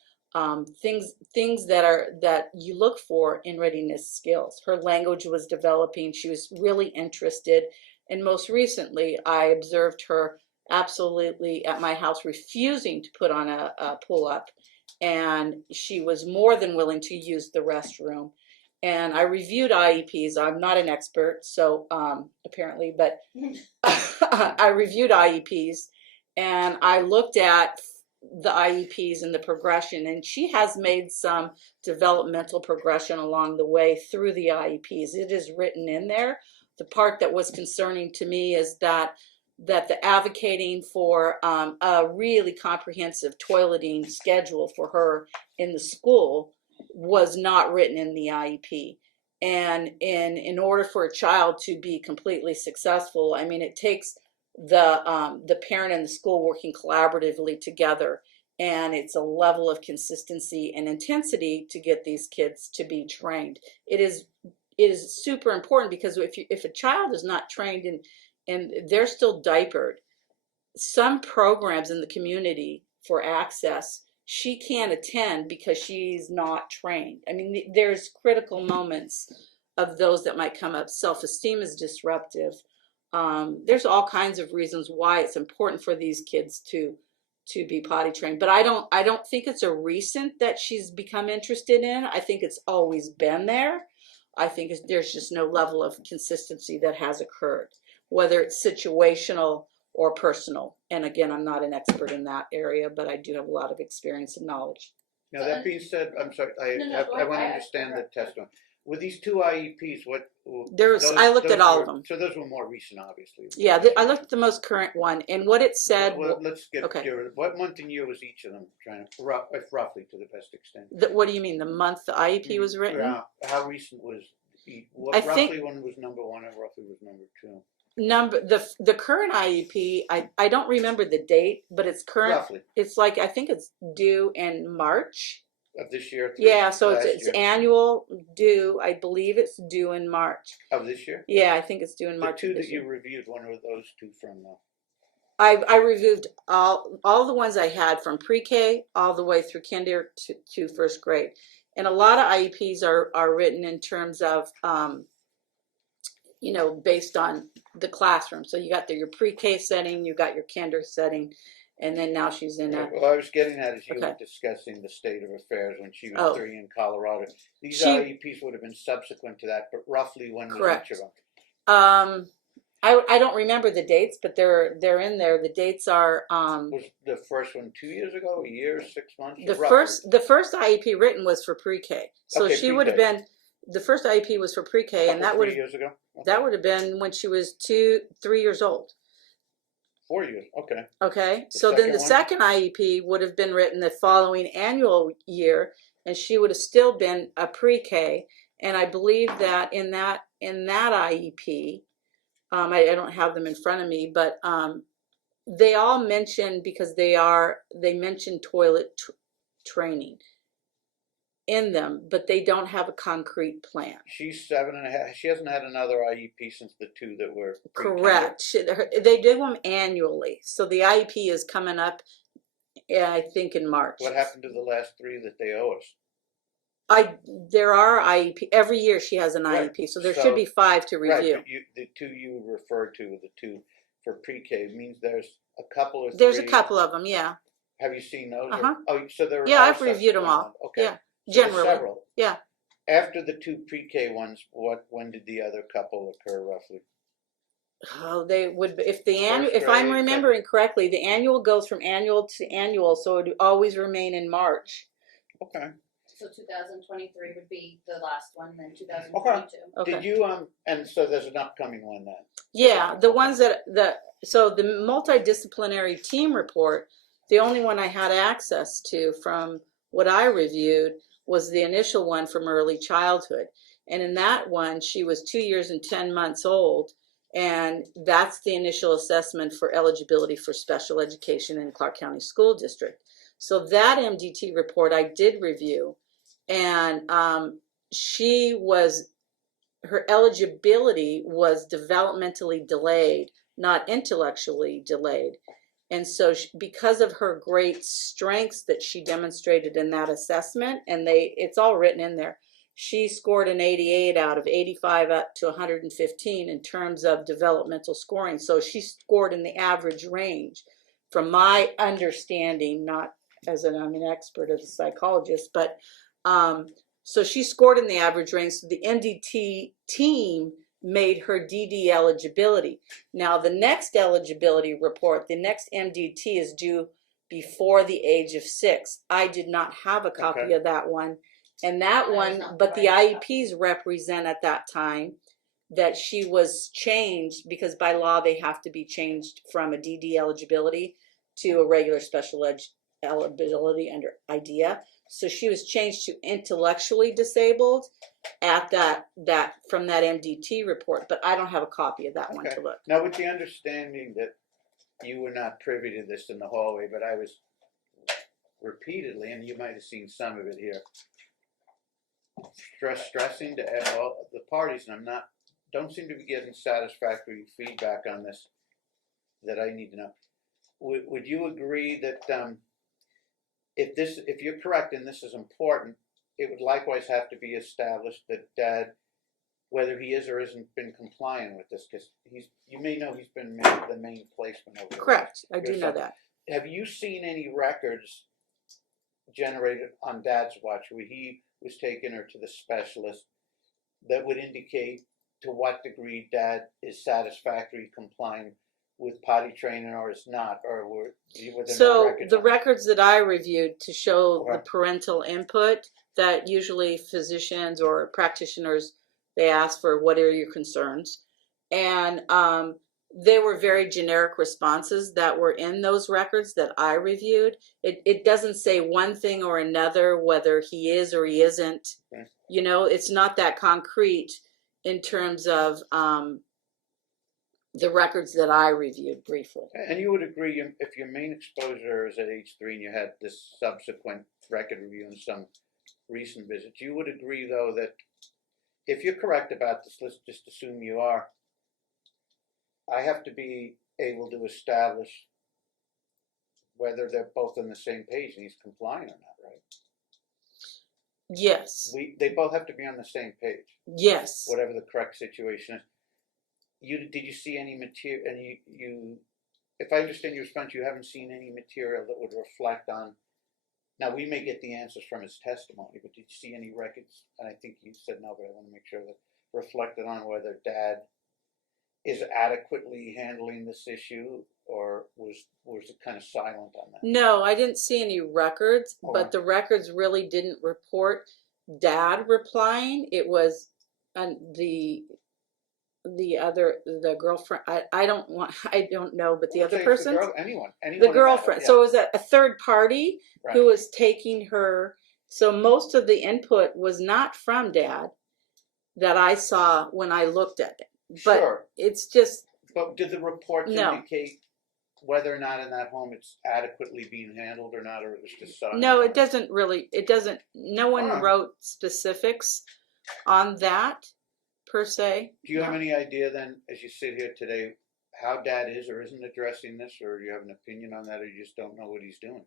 things that you look for in readiness skills. Her language was developing. She was really interested. And most recently, I observed her absolutely at my house refusing to put on a pull-up. And she was more than willing to use the restroom. And I reviewed IEPs. I'm not an expert, so apparently, but I reviewed IEPs and I looked at the IEPs and the progression, and she has made some developmental progression along the way through the IEPs. It is written in there. The part that was concerning to me is that the advocating for a really comprehensive toileting schedule for her in the school was not written in the IEP. And in order for a child to be completely successful, I mean, it takes the parent and the school working collaboratively together, and it's a level of consistency and intensity to get these kids to be trained. It is super important, because if a child is not trained and they're still diapered, some programs in the community for access she can't attend because she's not trained. I mean, there's critical moments of those that might come up. Self-esteem is disruptive. There's all kinds of reasons why it's important for these kids to be potty trained. But I don't think it's a recent that she's become interested in. I think it's always been there. I think there's just no level of consistency that has occurred, whether it's situational or personal. And again, I'm not an expert in that area, but I do have a lot of experience and knowledge. Now, that being said, I'm sorry, I want to understand the testimony. With these 2 IEPs, I looked at all of them. So those were more recent, obviously. Yeah, I looked at the most current one, and what it said. Well, let's get okay. What month and year was each of them? Trying to roughly to the best extent. What do you mean? The month the IEP was written? How recent was? When was number 1 and roughly was number 2? The current IEP, I don't remember the date, but it's current. Roughly. It's like, I think it's due in March. Of this year? Yeah, so it's annual due. I believe it's due in March. Of this year? Yeah, I think it's due in March. The 2 that you reviewed, when were those 2 from though? I reviewed all the ones I had from pre-K all the way through kinder to 1st grade. And a lot of IEPs are written in terms of, you know, based on the classroom. So you got your pre-K setting, you got your kinder setting, and then now she's in a... Well, I was getting at is you were discussing the state of affairs when she was 3 in Colorado. These IEPs would have been subsequent to that, but roughly when was each of them? I don't remember the dates, but they're in there. The dates are... was the first one 2 years ago, a year, 6 months? The first IEP written was for pre-K. So she would have been... The first IEP was for pre-K, and that would have... 3 years ago? Okay. That would have been when she was 3 years old. 4 years, okay. Okay, so then the second IEP would have been written the following annual year, and she would have still been a pre-K. And I believe that in that IEP, I don't have them in front of me, but they all mention, because they mention toilet training in them, but they don't have a concrete plan. She's 7.5. She hasn't had another IEP since the 2 that were correct. They do them annually, so the IEP is coming up, I think, in March. What happened to the last 3 that they owe us? There are IEP every year. She has an IEP, so there should be 5 to review. Right, but the 2 you referred to, the 2 for pre-K, means there's a couple of. There's a couple of them, yeah. Have you seen those? Uh-huh. So there. Yeah, I've reviewed them all. Okay. Yeah. So generally. Several. Yeah. After the 2 pre-K ones, when did the other couple occur roughly? Oh, they would, if I'm remembering correctly, the annual goes from annual to annual, so it would always remain in March. Okay. So 2023 would be the last one, then 2022. Okay. Did you and so there's an upcoming one then? Yeah, the ones so the multidisciplinary team report, the only one I had access to from what I reviewed was the initial one from early childhood. And in that one, she was 2 years and 10 months old. And that's the initial assessment for eligibility for special education in Clark County School District. So that MDT report I did review. And her eligibility was developmentally delayed, not intellectually delayed. And so because of her great strengths that she demonstrated in that assessment, and it's all written in there, she scored an 88 out of 85 up to 115 in terms of developmental scoring. So she scored in the average range. From my understanding, not as I'm an expert as a psychologist, but so she scored in the average range. So the MDT team made her DD eligibility. Now the next eligibility report, the next MDT is due before the age of 6. I did not have a copy of that one. And that one, but the IEPs represent at that time that she was changed, because by law they have to be changed from a DD eligibility to a regular special ed eligibility under IDEA. So she was changed to intellectually disabled at that from that MDT report, but I don't have a copy of that one to look. Now, with the understanding that you were not privy to this in the hallway, but I was repeatedly, and you might have seen some of it here, stressing to all the parties, and don't seem to be getting satisfactory feedback on this that I need to know. Would you agree that if you're correct and this is important, it would likewise have to be established that Dad, whether he is or isn't been compliant with this, because you may know he's been made the main placement over Correct, I do know that. Have you seen any records generated on Dad's watch where he was taking her to the specialist that would indicate to what degree Dad is satisfactorily complying with potty training or is not, or were there so no records the records that I reviewed to show the Okay. parental input, that usually physicians or practitioners, they ask for what are your concerns, and they were very generic responses that were in those records that I reviewed. It doesn't say one thing or another whether he is or he isn't. Okay. You know, it's not that concrete in terms of the records that I reviewed briefly. And you would agree, if your main exposure is at age 3 and you had this subsequent record review and some recent visits, you would agree, though, that if you're correct about this, let's just assume you are, I have to be able to establish whether they're both on the same page and he's compliant or not, right? Yes. They both have to be on the same page. Yes. Whatever the correct situation is. Did you see any material? And you, if I understand your response, you haven't seen any material that would reflect on. Now we may get the answers from his testimony, but did you see any records? And I think you said no, but I want to make sure that reflected on whether Dad is adequately handling this issue, or was it kind of silent on that? No, I didn't see any records, but the records really didn't report Dad replying. It was the girlfriend. I don't know, but the other person, anyone the girlfriend. Yeah. So it was a third party who was taking her. So most of the input was not from Dad that I saw when I looked at it. But it's just. But did the reports indicate whether or not in that home it's adequately being handled or not, or it was just silent? No, it doesn't really. It doesn't. No one wrote specifics on that per se. Do you have any idea then, as you sit here today, how Dad is or isn't addressing this, or do you have an opinion on that, or you just don't know what he's doing?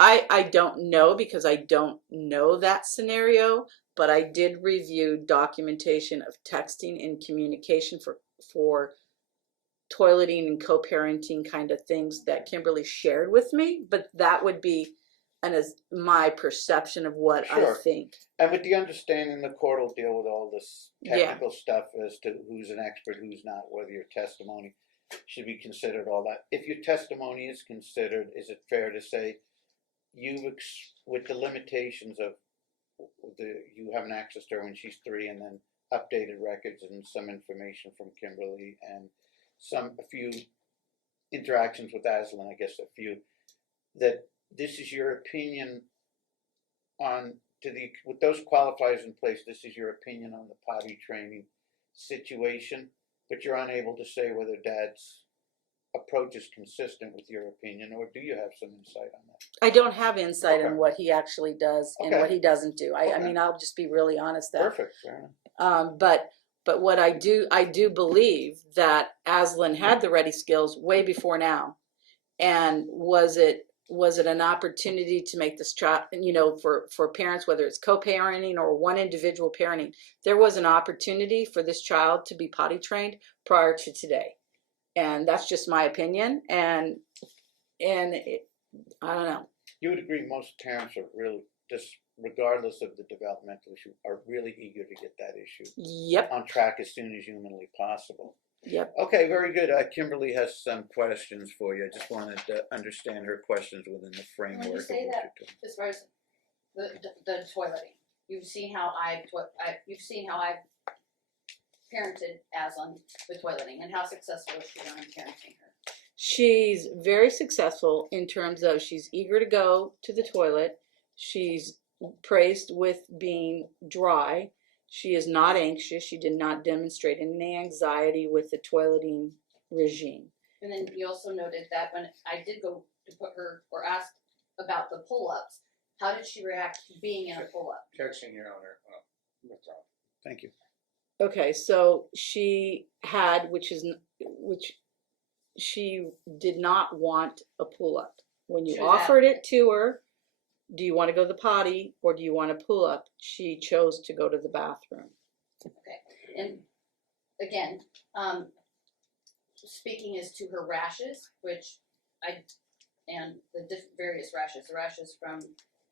I don't know, because I don't know that scenario, but I did review documentation of texting and communication for toileting and co-parenting kind of things that Kimberly shared with me, but that would be as my perception of what I think. And with the understanding the court will deal with all this technical stuff as to who's an expert, who's not, whether your testimony should be considered, all that. If your testimony is considered, is it fair to say with the limitations of you having access to her when she's 3, and then updated records and some information from Kimberly and a few interactions with Aslan, I guess a few, that this is your opinion on, with those qualifiers in place, this is your opinion on the potty training situation, but you're unable to say whether Dad's approach is consistent with your opinion, or do you have some insight on that? I don't have insight Okay. on what he actually does and Okay. what he doesn't do. I Okay. mean, I'll just be really honest that. Perfect. Fair enough. But what I do believe that Aslan had the ready skills way before now. And was it an opportunity to make this child, you know, for parents, whether it's co-parenting or one individual parenting, there was an opportunity for this child to be potty trained prior to today. And that's just my opinion. And I don't know. You would agree most parents are really, just regardless of the developmental issue, are really eager to get that issue Yep. on track as soon as humanly possible. Yep. Okay, very good. Kimberly has some questions for you. I just wanted to understand her questions within the framework. When you say of what that, you're doing. as far as the toileting, you've seen how I've parented Aslan with toileting, and how successful is she on parenting her? She's very successful in terms of she's eager to go to the toilet. She's praised with being dry. She is not anxious. She did not demonstrate any anxiety with the toileting regime. And then you also noted that when I did go to put her or ask about the pull-ups, how did she react being in a pull-up? Objection, Your Honor. Withdraw. Thank you. Okay, so she had, which she did not want a pull-up. When you She was offered it adamant. to her, do you want to go to the potty or do you want to pull up? She chose to go to the bathroom. Okay, and again, speaking as to her rashes, which and the various rashes, the rashes from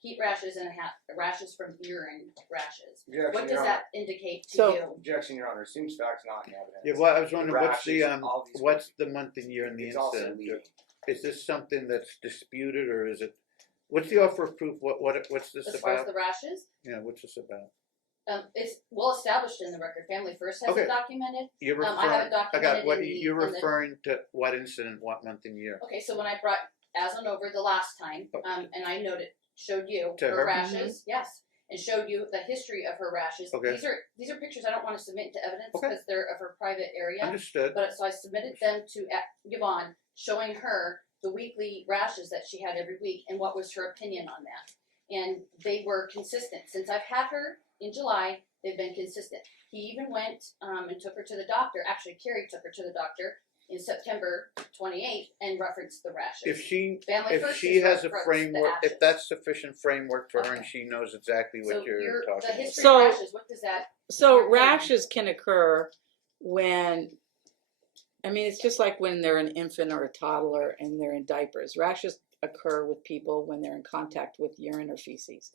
heat rashes and rashes from urine rashes. Objection, What does Your that indicate to So- you? Objection, Your Honor. Assumes facts not in evidence. Yeah, well, I was wondering what's the Rashes, all these what's the month and year in the It's also incident? leading. Is this something that's disputed, or is it? What's the offer of proof? What's this As far as about? the rashes, Yeah, what's this about? it's well established in the record. Family First has Okay. it documented. You're I referring. have it documented What in the- you're in the- referring to? What incident? What month and year? Okay, so when I brought Aslan over the last time, and I showed you To her her? rashes, yes, and showed you the history of her rashes. Okay. These are pictures I don't want to submit into evidence Okay. because they're of her private area. Understood. But so I submitted them to Yvonne, showing her the weekly rashes that she had every week and what was her opinion on that. And they were consistent. Since I've had her in July, they've been consistent. He even went and took her to the doctor. Actually, Carrie took her to the doctor in September 28th and referenced the rashes. If she Family First has has a referenced the framework, if ashes. that's sufficient framework for her, and Okay. she knows exactly what So you're the talking about. history So- of rashes, what does that? So Your opinion. rashes can occur when, I mean, it's just like when they're an infant or a toddler and they're in diapers. Rashes occur with people when they're in contact with urine or feces.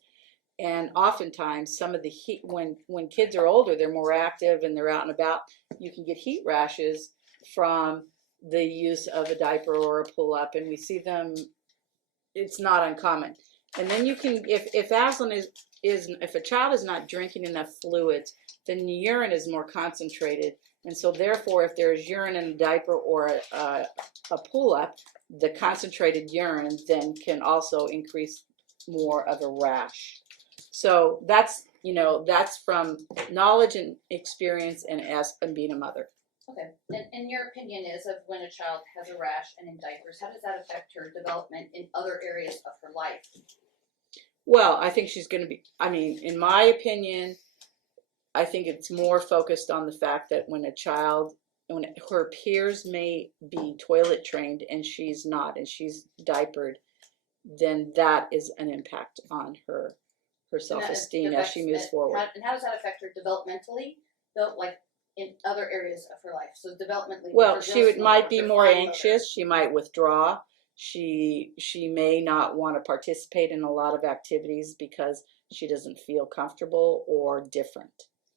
And oftentimes some of the heat, when kids are older, they're more active and they're out and about, you can get heat rashes from the use of a diaper or a pull-up, and we see them, it's not uncommon. And then you can, if Aslan is if a child is not drinking enough fluids, then the urine is more concentrated, and so therefore if there's urine in a diaper or a pull-up, the concentrated urine then can also increase more of a rash. So that's, you know, that's from knowledge and experience and being a mother. Okay, and your opinion is of when a child has a rash and in diapers, how does that affect her development in other areas of her life? Well, I think she's going to be, I mean, in my opinion, I think it's more focused on the fact that when her peers may be toilet trained and she's not, and she's diapered, then that is an impact on her self-esteem as she moves forward. And how does that affect her developmentally, though, like in other areas of her life? So developmentally, Well, her she gross motor, might be her more fine motor. anxious. She might withdraw. She may not want to participate in a lot of activities because she doesn't feel comfortable or different.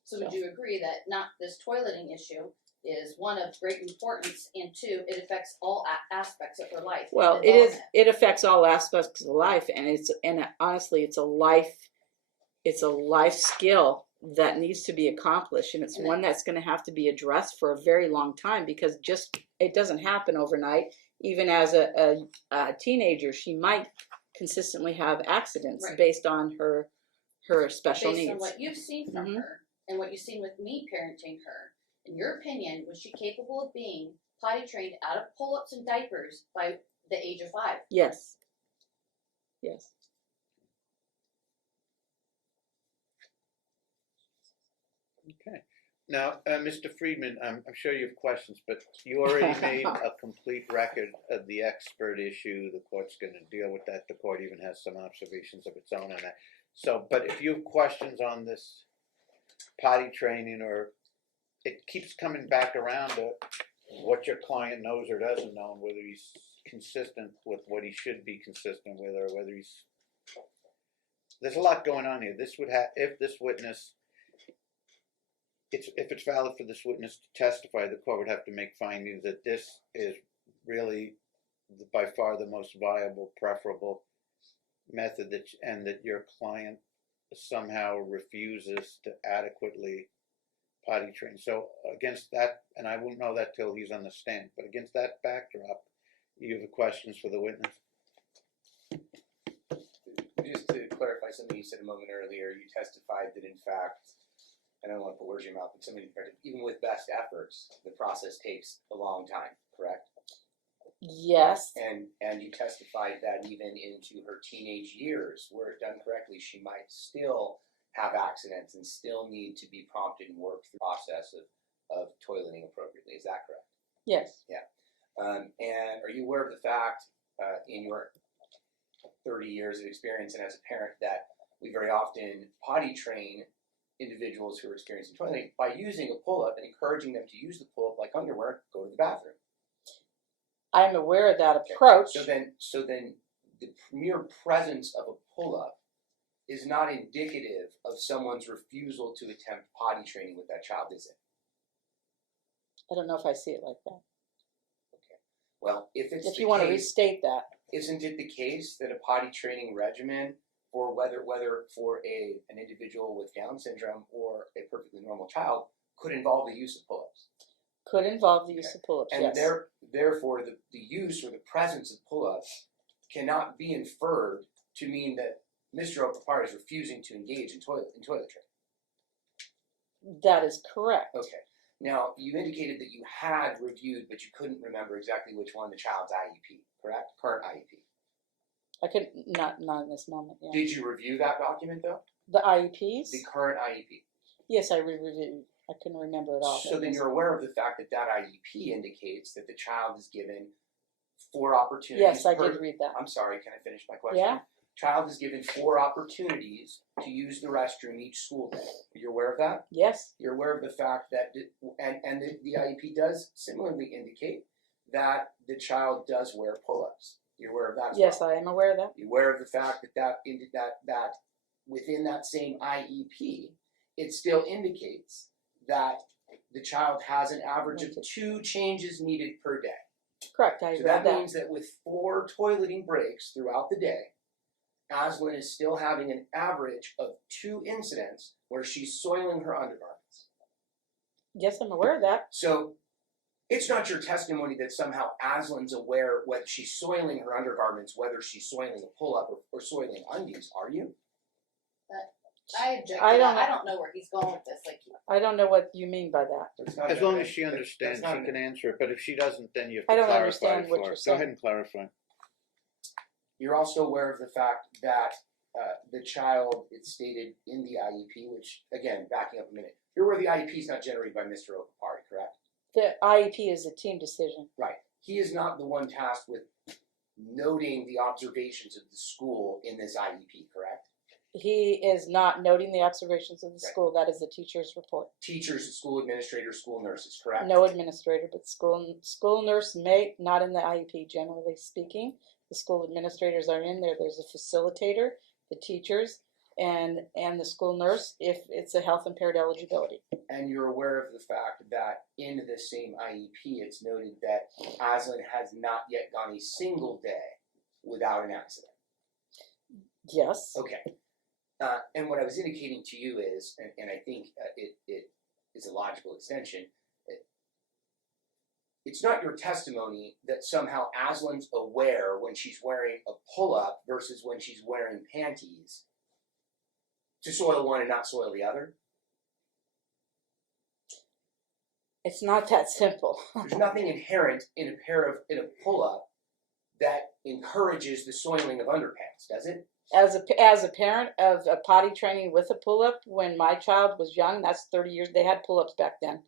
So would you agree that not this toileting issue is one of great importance, and two, it affects all aspects of her life? Well, and it is. development? It affects all aspects of life, and honestly, it's a life skill that needs to be accomplished, and it's one that's going to have to be addressed for a very long time because it doesn't happen overnight. Even as a teenager, she might consistently have accidents Right. based on her special Based needs. on what you've seen from Mhm. her and what you've seen with me parenting her, in your opinion, was she capable of being potty trained out of pull-ups and diapers by the age of 5. Yes. Yes. Okay. Now, Mr. Friedman, I'm sure you have questions, but you already made a complete record of the expert issue. The court's going to deal with that. The court even has some observations of its own on that. So, but if you have questions on this potty training, or it keeps coming back around to what your client knows or doesn't know, and whether he's consistent with what he should be consistent with, or whether he's, there's a lot going on here. This would have, if this witness, if it's valid for this witness to testify, the court would have to make findings that this is really by far the most viable, preferable method, that, and that your client somehow refuses to adequately potty train. So against that, and I won't know that till he's on the stand, but against that backdrop, you have questions for the witness? Just to clarify something you said a moment earlier, you testified that in fact, and I don't want to put words in your mouth, but somebody, even with best efforts, the process takes a long time, correct? Yes. And you testified that even into her teenage years, were it done correctly, she might still have accidents and still need to be prompted and work through the process of toileting appropriately. Is that correct? Yes. Yeah. And are you aware of the fact, in your 30 years of experience and as a parent, that we very often potty train individuals who are experiencing toileting by using a pull-up and encouraging them to use the pull-up like underwear, go to the bathroom? I'm aware of that approach. Okay. So then the mere presence of a pull-up is not indicative of someone's refusal to attempt potty training with that child, is it? I don't know if I see it like that. Okay. Well, if you want to restate that. Isn't it the case that a potty training regimen, or whether for an individual with Down syndrome or a perfectly normal child, could involve the use of pull-ups? Could involve the use of pull-ups, and yes. Therefore, the use or the presence of pull-ups cannot be inferred to mean that Mr. Opapar is refusing to engage in toiletry. That is correct. Okay. Now, you indicated that you had reviewed, but you couldn't remember exactly which one, the child's IEP, correct? Current IEP. I could not in this moment. Yeah. Did you review that document though? The IEPs? The current IEP. Yes, I reviewed. I couldn't remember it all. So then you're aware of the fact that that IEP indicates that the child is given 4 opportunities. Yes, I did read that. I'm sorry, can I finish my question? Yeah. Child is given 4 opportunities to use the restroom each school day. You're aware of that? Yes. You're aware of the fact that, and the IEP does similarly indicate that the child does wear pull-ups. You're aware of that as Yes, well? I am aware of that. You're aware of the fact that within that same IEP, it still indicates that the child has an average of 2 changes needed per day. Correct, I So read that means that with 4 toileting breaks throughout the day, Aslan is still having an average of 2 incidents where she's soiling her undergarments. Yes, I'm aware of that. So it's not your testimony that somehow Aslan's aware whether she's soiling her undergarments, whether she's soiling a pull-up or soiling undies, are you? I object I to don't- that. I don't know where he's going with this. Like, I don't know what you mean by that. It's not As an long event. as she understands, That's she not can an- answer it. But if she doesn't, then you have to I don't clarify understand it what for you're her. Go saying. ahead and clarify. You're also aware of the fact that the child, it's stated in the IEP, which, again, backing up a minute, you're aware the IEP is not generated by Mr. Opapari, correct? The IEP is a team decision. Right. He is not the one tasked with noting the observations of the school in this IEP, correct? He is not noting the observations of the Right. school. That is the teacher's report. Teachers, school administrators, school nurses, correct? No administrator, but school nurse may, not in the IEP generally speaking. The school administrators are in there. There's a facilitator, the teachers, and the school nurse if it's a health impaired eligibility. And you're aware of the fact that in the same IEP, it's noted that Aslan has not yet gone a single day without an accident. Yes. Okay. And what I was indicating to you is, and I think it is a logical extension, it's not your testimony that somehow Aslan's aware when she's wearing a pull-up versus when she's wearing panties to soil one and not soil the other? It's not that simple. There's nothing inherent in a pull-up that encourages the soiling of underpants, does it? As a parent of a potty training with a pull-up, when my child was young, that's 30 years, they had pull-ups back then.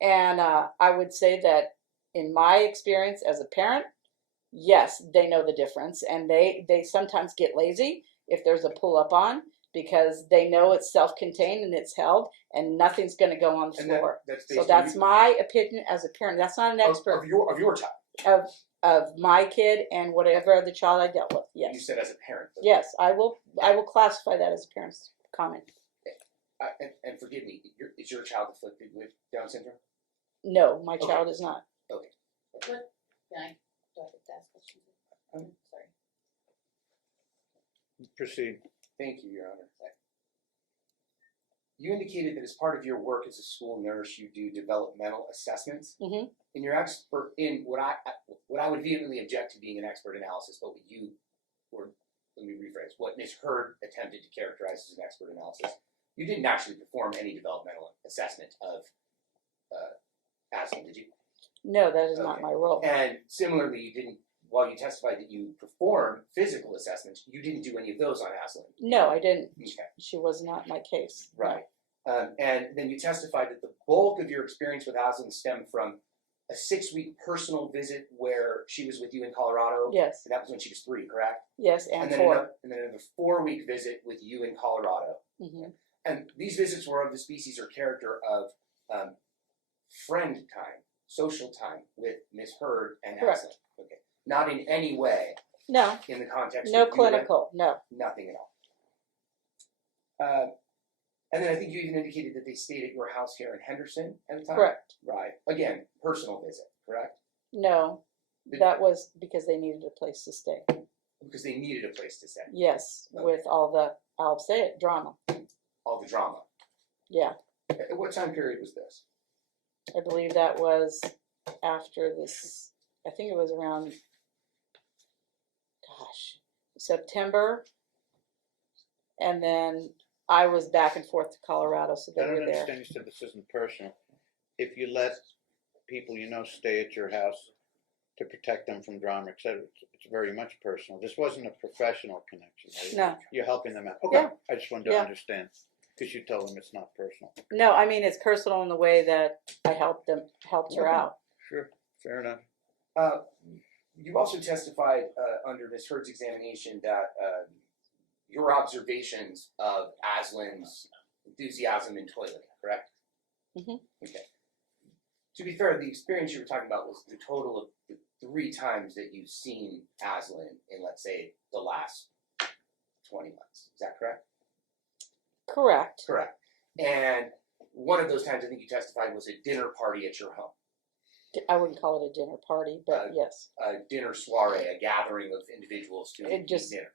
And I would say that in my experience as a parent, yes, they know the difference. And they sometimes get lazy if there's a pull-up on, because they know it's self-contained and it's held and nothing's going to go on the floor. So that's my opinion as a parent. That's not an expert. Of your child. Of my kid and whatever other child I dealt with. Yes. You said as a parent. Though. Yes, I will classify that as a parent's comment. And forgive me, is your child afflicted with Down syndrome? No, my child is not. Okay. What, can I, do I get to ask questions? Sorry. Proceed. Thank you, Your Honor. You indicated that as part of your work as a school nurse, you do developmental assessments. Mhm. And you're expert in what I would vehemently object to being an expert analysis, but let me rephrase, what Ms. Hurd attempted to characterize as an expert analysis. You didn't actually perform any developmental assessment of Aslan, did you? No, that is not my role. And similarly, you didn't, while you testified that you performed physical assessments, you didn't do any of those on Aslan. No, I didn't. Okay. She was not my case. Right. And then you testified that the bulk of your experience with Aslan stemmed from a 6-week personal visit where she was with you in Colorado. Yes. And that was when she was 3, correct? Yes, and then 4. and then a 4-week visit with you in Colorado. Mhm. And these visits were of the species or character of friend time, social time with Ms. Hurd and Correct. Aslan. Okay. Not in any way No, in the context no of you clinical, no. nothing at all. And then I think you even indicated that they stayed at your house here in Henderson at the time? Correct. Right. Again, personal visit, correct? No, that was because they needed a place to stay. Because they needed a place to stay. Yes, Okay. with all the, I'll say it, drama. All the drama. Yeah, At what time period was this? I believe that was after this, I think it was around, September. And then I was back and forth to Colorado, so they I don't were there. understand. You said this isn't personal. If you let people you know stay at your house to protect them from drama, etc., it's very much personal. This wasn't a professional connection, right? No. You're helping them out. Okay. Yeah. I just wanted to understand because you told them it's not personal. No, I mean, it's personal in the way that I helped her out. Sure. Fair enough. You also testified under Ms. Hurd's examination that your observations of Aslan's enthusiasm in toileting, correct? Mhm. Okay. To be fair, the experience you were talking about was the total of the 3 times that you've seen Aslan in, let's say, the last 20 months. Is that correct? Correct. Correct. And one of those times I think you testified was a dinner party at your home. I wouldn't call it a dinner party, but yes. A dinner soiree, a gathering of individuals to eat dinner.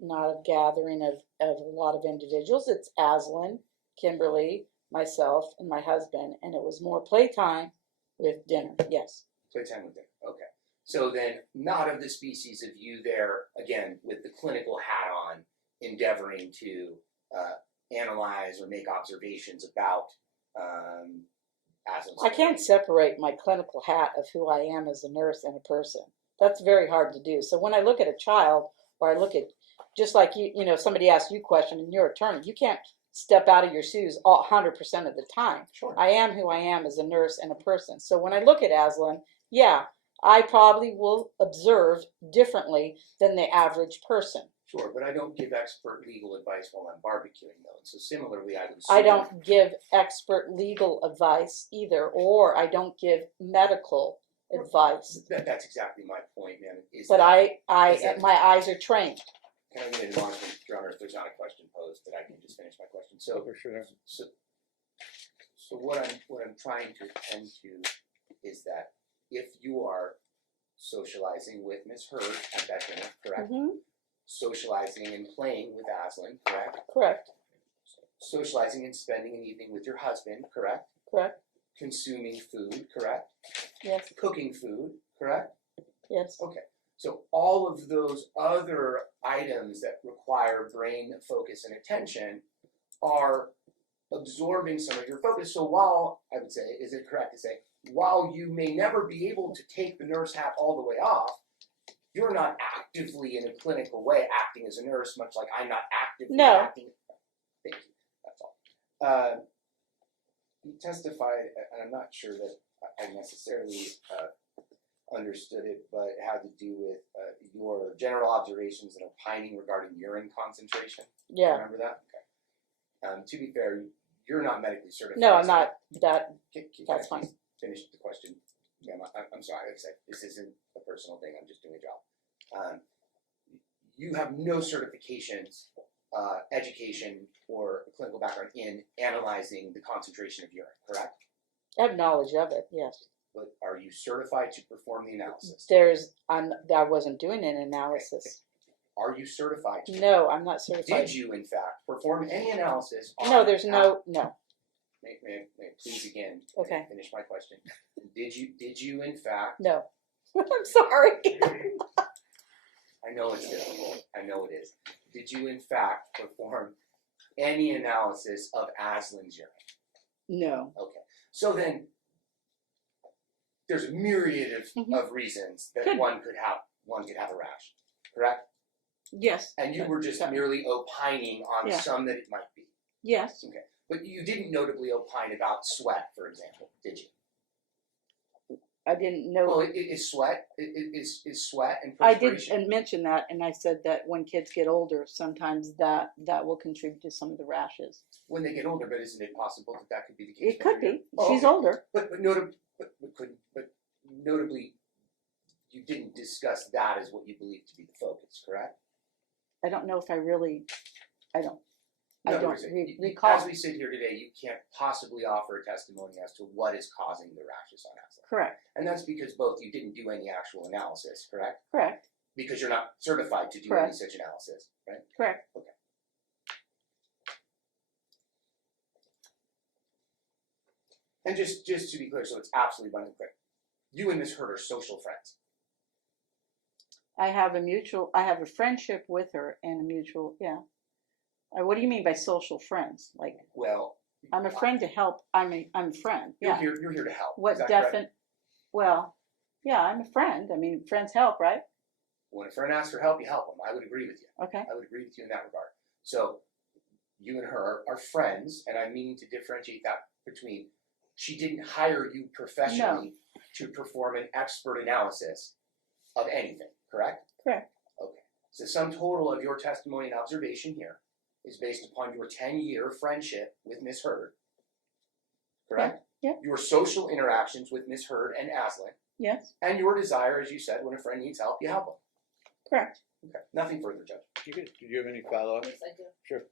Not a gathering of a lot of individuals. It's Aslan, Kimberly, myself, and my husband, and it was more playtime with dinner. Yes. Playtime with dinner. Okay. So then, not of the species of you there, again, with the clinical hat on, endeavoring to analyze or make observations about Aslan's. I can't separate my clinical hat of who I am as a nurse and a person. That's very hard to do. So when I look at a child, or I look at, just like somebody asks you a question and you're an attorney, you can't step out of your shoes 100% of the time. Sure. I am who I am as a nurse and a person. So when I look at Aslan, yeah, I probably will observe differently than the average person. Sure, but I don't give expert legal advice while I'm barbecuing, though. And so similarly, I would. I don't give expert legal advice either, or I don't give medical advice. That's exactly my point, man. But my eyes are trained. Can I get an admonishment, Your Honor, if there's not a question posed, that I can just finish my question? So, For sure. So what I'm trying to attend to is that if you are socializing with Ms. Hurd at that dinner, correct? Mm-hmm. Socializing and playing with Aslan, correct? Correct. Socializing and spending an evening with your husband, correct? Correct. Consuming food, correct? Yes. Cooking food, correct? Yes. Okay. So all of those other items that require brain focus and attention are absorbing some of your focus. So while, I would say, is it correct to say, while you may never be able to take the nurse hat all the way off, you're not actively in a clinical way acting as a nurse, much like I'm not actively No. acting. Thank you, that's all. You testified, and I'm not sure that I necessarily understood it, but it had to do with your general observations and opining regarding urine concentration. Yeah. Remember that? Okay. To be fair, you're not medically certified. No, I'm so not. That's I fine. please finish the question? Yeah, I'm sorry. Like I said, this isn't a personal thing. I'm just doing a job. You have no certifications, education, or clinical background in analyzing the concentration of urine, correct? I have knowledge of it. Yes. But are you certified to perform the analysis? I wasn't doing an analysis. Are you certified to? No, I'm not certified. Did you, in fact, perform any analysis on... No, there's no. May please again Okay. finish my question. Did you, in fact... No. I'm sorry. I know it's difficult. I know it is. Did you, in fact, perform any analysis of Aslan's urine? No. Okay. So then, there's a myriad of reasons that one could have a rash, correct? Yes. And you were just merely opining on some that it might be. Yes. Okay. But you didn't notably opine about sweat, for example, did you? I didn't know. Well, is sweat and I did perspiration? mention that, and I said that when kids get older, sometimes that will contribute to some of the rashes. When they get older, but isn't it possible that could be the case? It could be. Oh, She's okay. older. But notably, you didn't discuss that as what you believe to be the focus, correct? I don't know if I really. I don't As recall. we sit here today, you can't possibly offer a testimony as to what is causing the rashes on Aslan. Correct. And that's because both you didn't do any actual analysis, correct? Correct. Because you're not certified to do any such analysis, right? Correct. Okay. And just to be clear, so it's absolutely abundantly clear, you and Miss Hurd are social friends. I have a friendship with her and a mutual. Yeah. What do you mean by social friends? Like, Well, I'm a friend to help. I'm a friend. you're Yeah. here to help. What Is that correct? Well, yeah, I'm a friend. I mean, friends help, right? When a friend asks for help, you help them. I would agree with you. Okay. I would agree with you in that regard. So, you and her are friends, and I'm meaning to differentiate that between she didn't hire you professionally to perform an expert analysis of anything, correct? Correct. Okay. So, sum total of your testimony and observation here is based upon your 10-year friendship with Miss Hurd, correct? Yeah. Your social interactions with Miss Hurd and Aslan, Yes. and your desire, as you said, when a friend needs help, you help them. Correct. Okay. Nothing further, Judge. Do you have any follow-up? Yes, I do. Sure.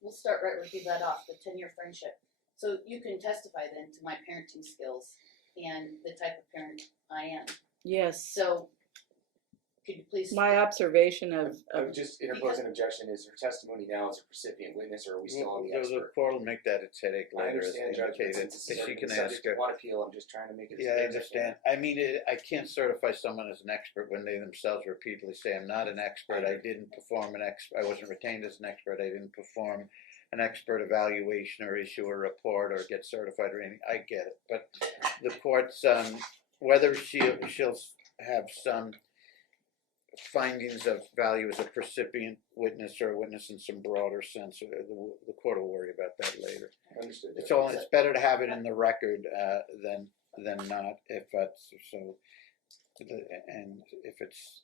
We'll start right where you led off, the 10-year friendship. So you can testify then to my parenting skills and the type of parent I am. Yes. So could you please? My observation I of would just interpose an objection. Is her testimony now as a recipient witness, or are we still on the The expert? court will make that its headache I later, as understand, Judge, but indicated. since this is She can subject ask to her. one appeal, I'm just trying to make it as Yeah, I clear as understand. I mean, I can't certify someone as an expert when they themselves repeatedly say, I'm not an expert, I didn't perform I wasn't retained as an expert, I didn't perform an expert evaluation or issue a report or get certified or anything. I get it. But the court's, whether she'll have some findings of value as a percipient witness or a witness in some broader sense, the court will worry about that later. Understood. It's better to have it in the record than not. If that's so, and if it's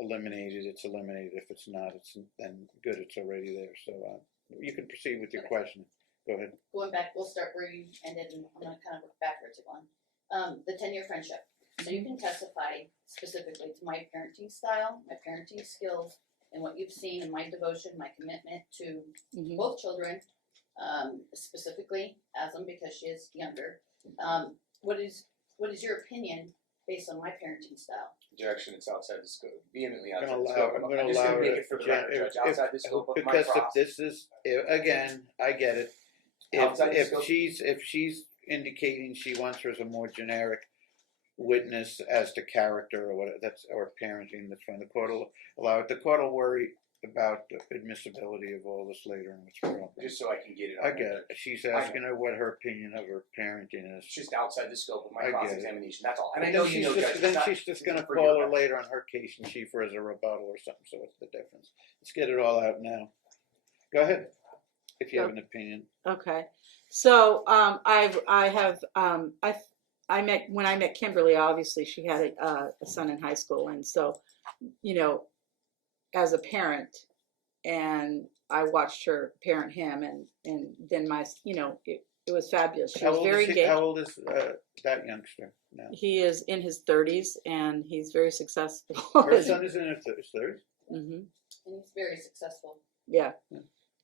eliminated, it's eliminated. If it's not, then good. It's already there. So you can proceed with your question. Go ahead. Going back, we'll start where you ended, and I'm gonna kind of work backwards again. The 10-year friendship. So you can testify specifically to my parenting style, my parenting skills, and what you've seen in my devotion, my commitment to both children, specifically Aslan because she is younger. What is your opinion based on my parenting style? Objection. It's outside the scope. Vehemently I'm outside the going scope. to I'm just allow going to make it. it for the record, Judge. Outside the scope of my Because if cross. this is again, I get it. Outside the If scope. she's indicating she wants her as a more generic witness as to character or what or parenting, that's fine. The court will allow it. The court will worry about the admissibility of all this later and what's wrong. Just so I can get it. I on get record. it. She's asking her what her opinion of her parenting is. It's just outside the scope of my I get it. cross-examination. That's all. And I But know then you know, she's Judge. just, it's then not- she's just this gonna isn't for call your her later on her case and chief her as a rebuttal or something, so what's the difference? Let's get it all out now. Go ahead, if you have an opinion. Okay, so I met when I met Kimberly. Obviously, she had a son in high school, and so as a parent, and I watched her parent him, and then it was fabulous. She was very engaged. How old is that youngster now? He is in his 30s, and he's very successable. Her son is in his 30s. Mm-hmm. And he's very successful. Yeah,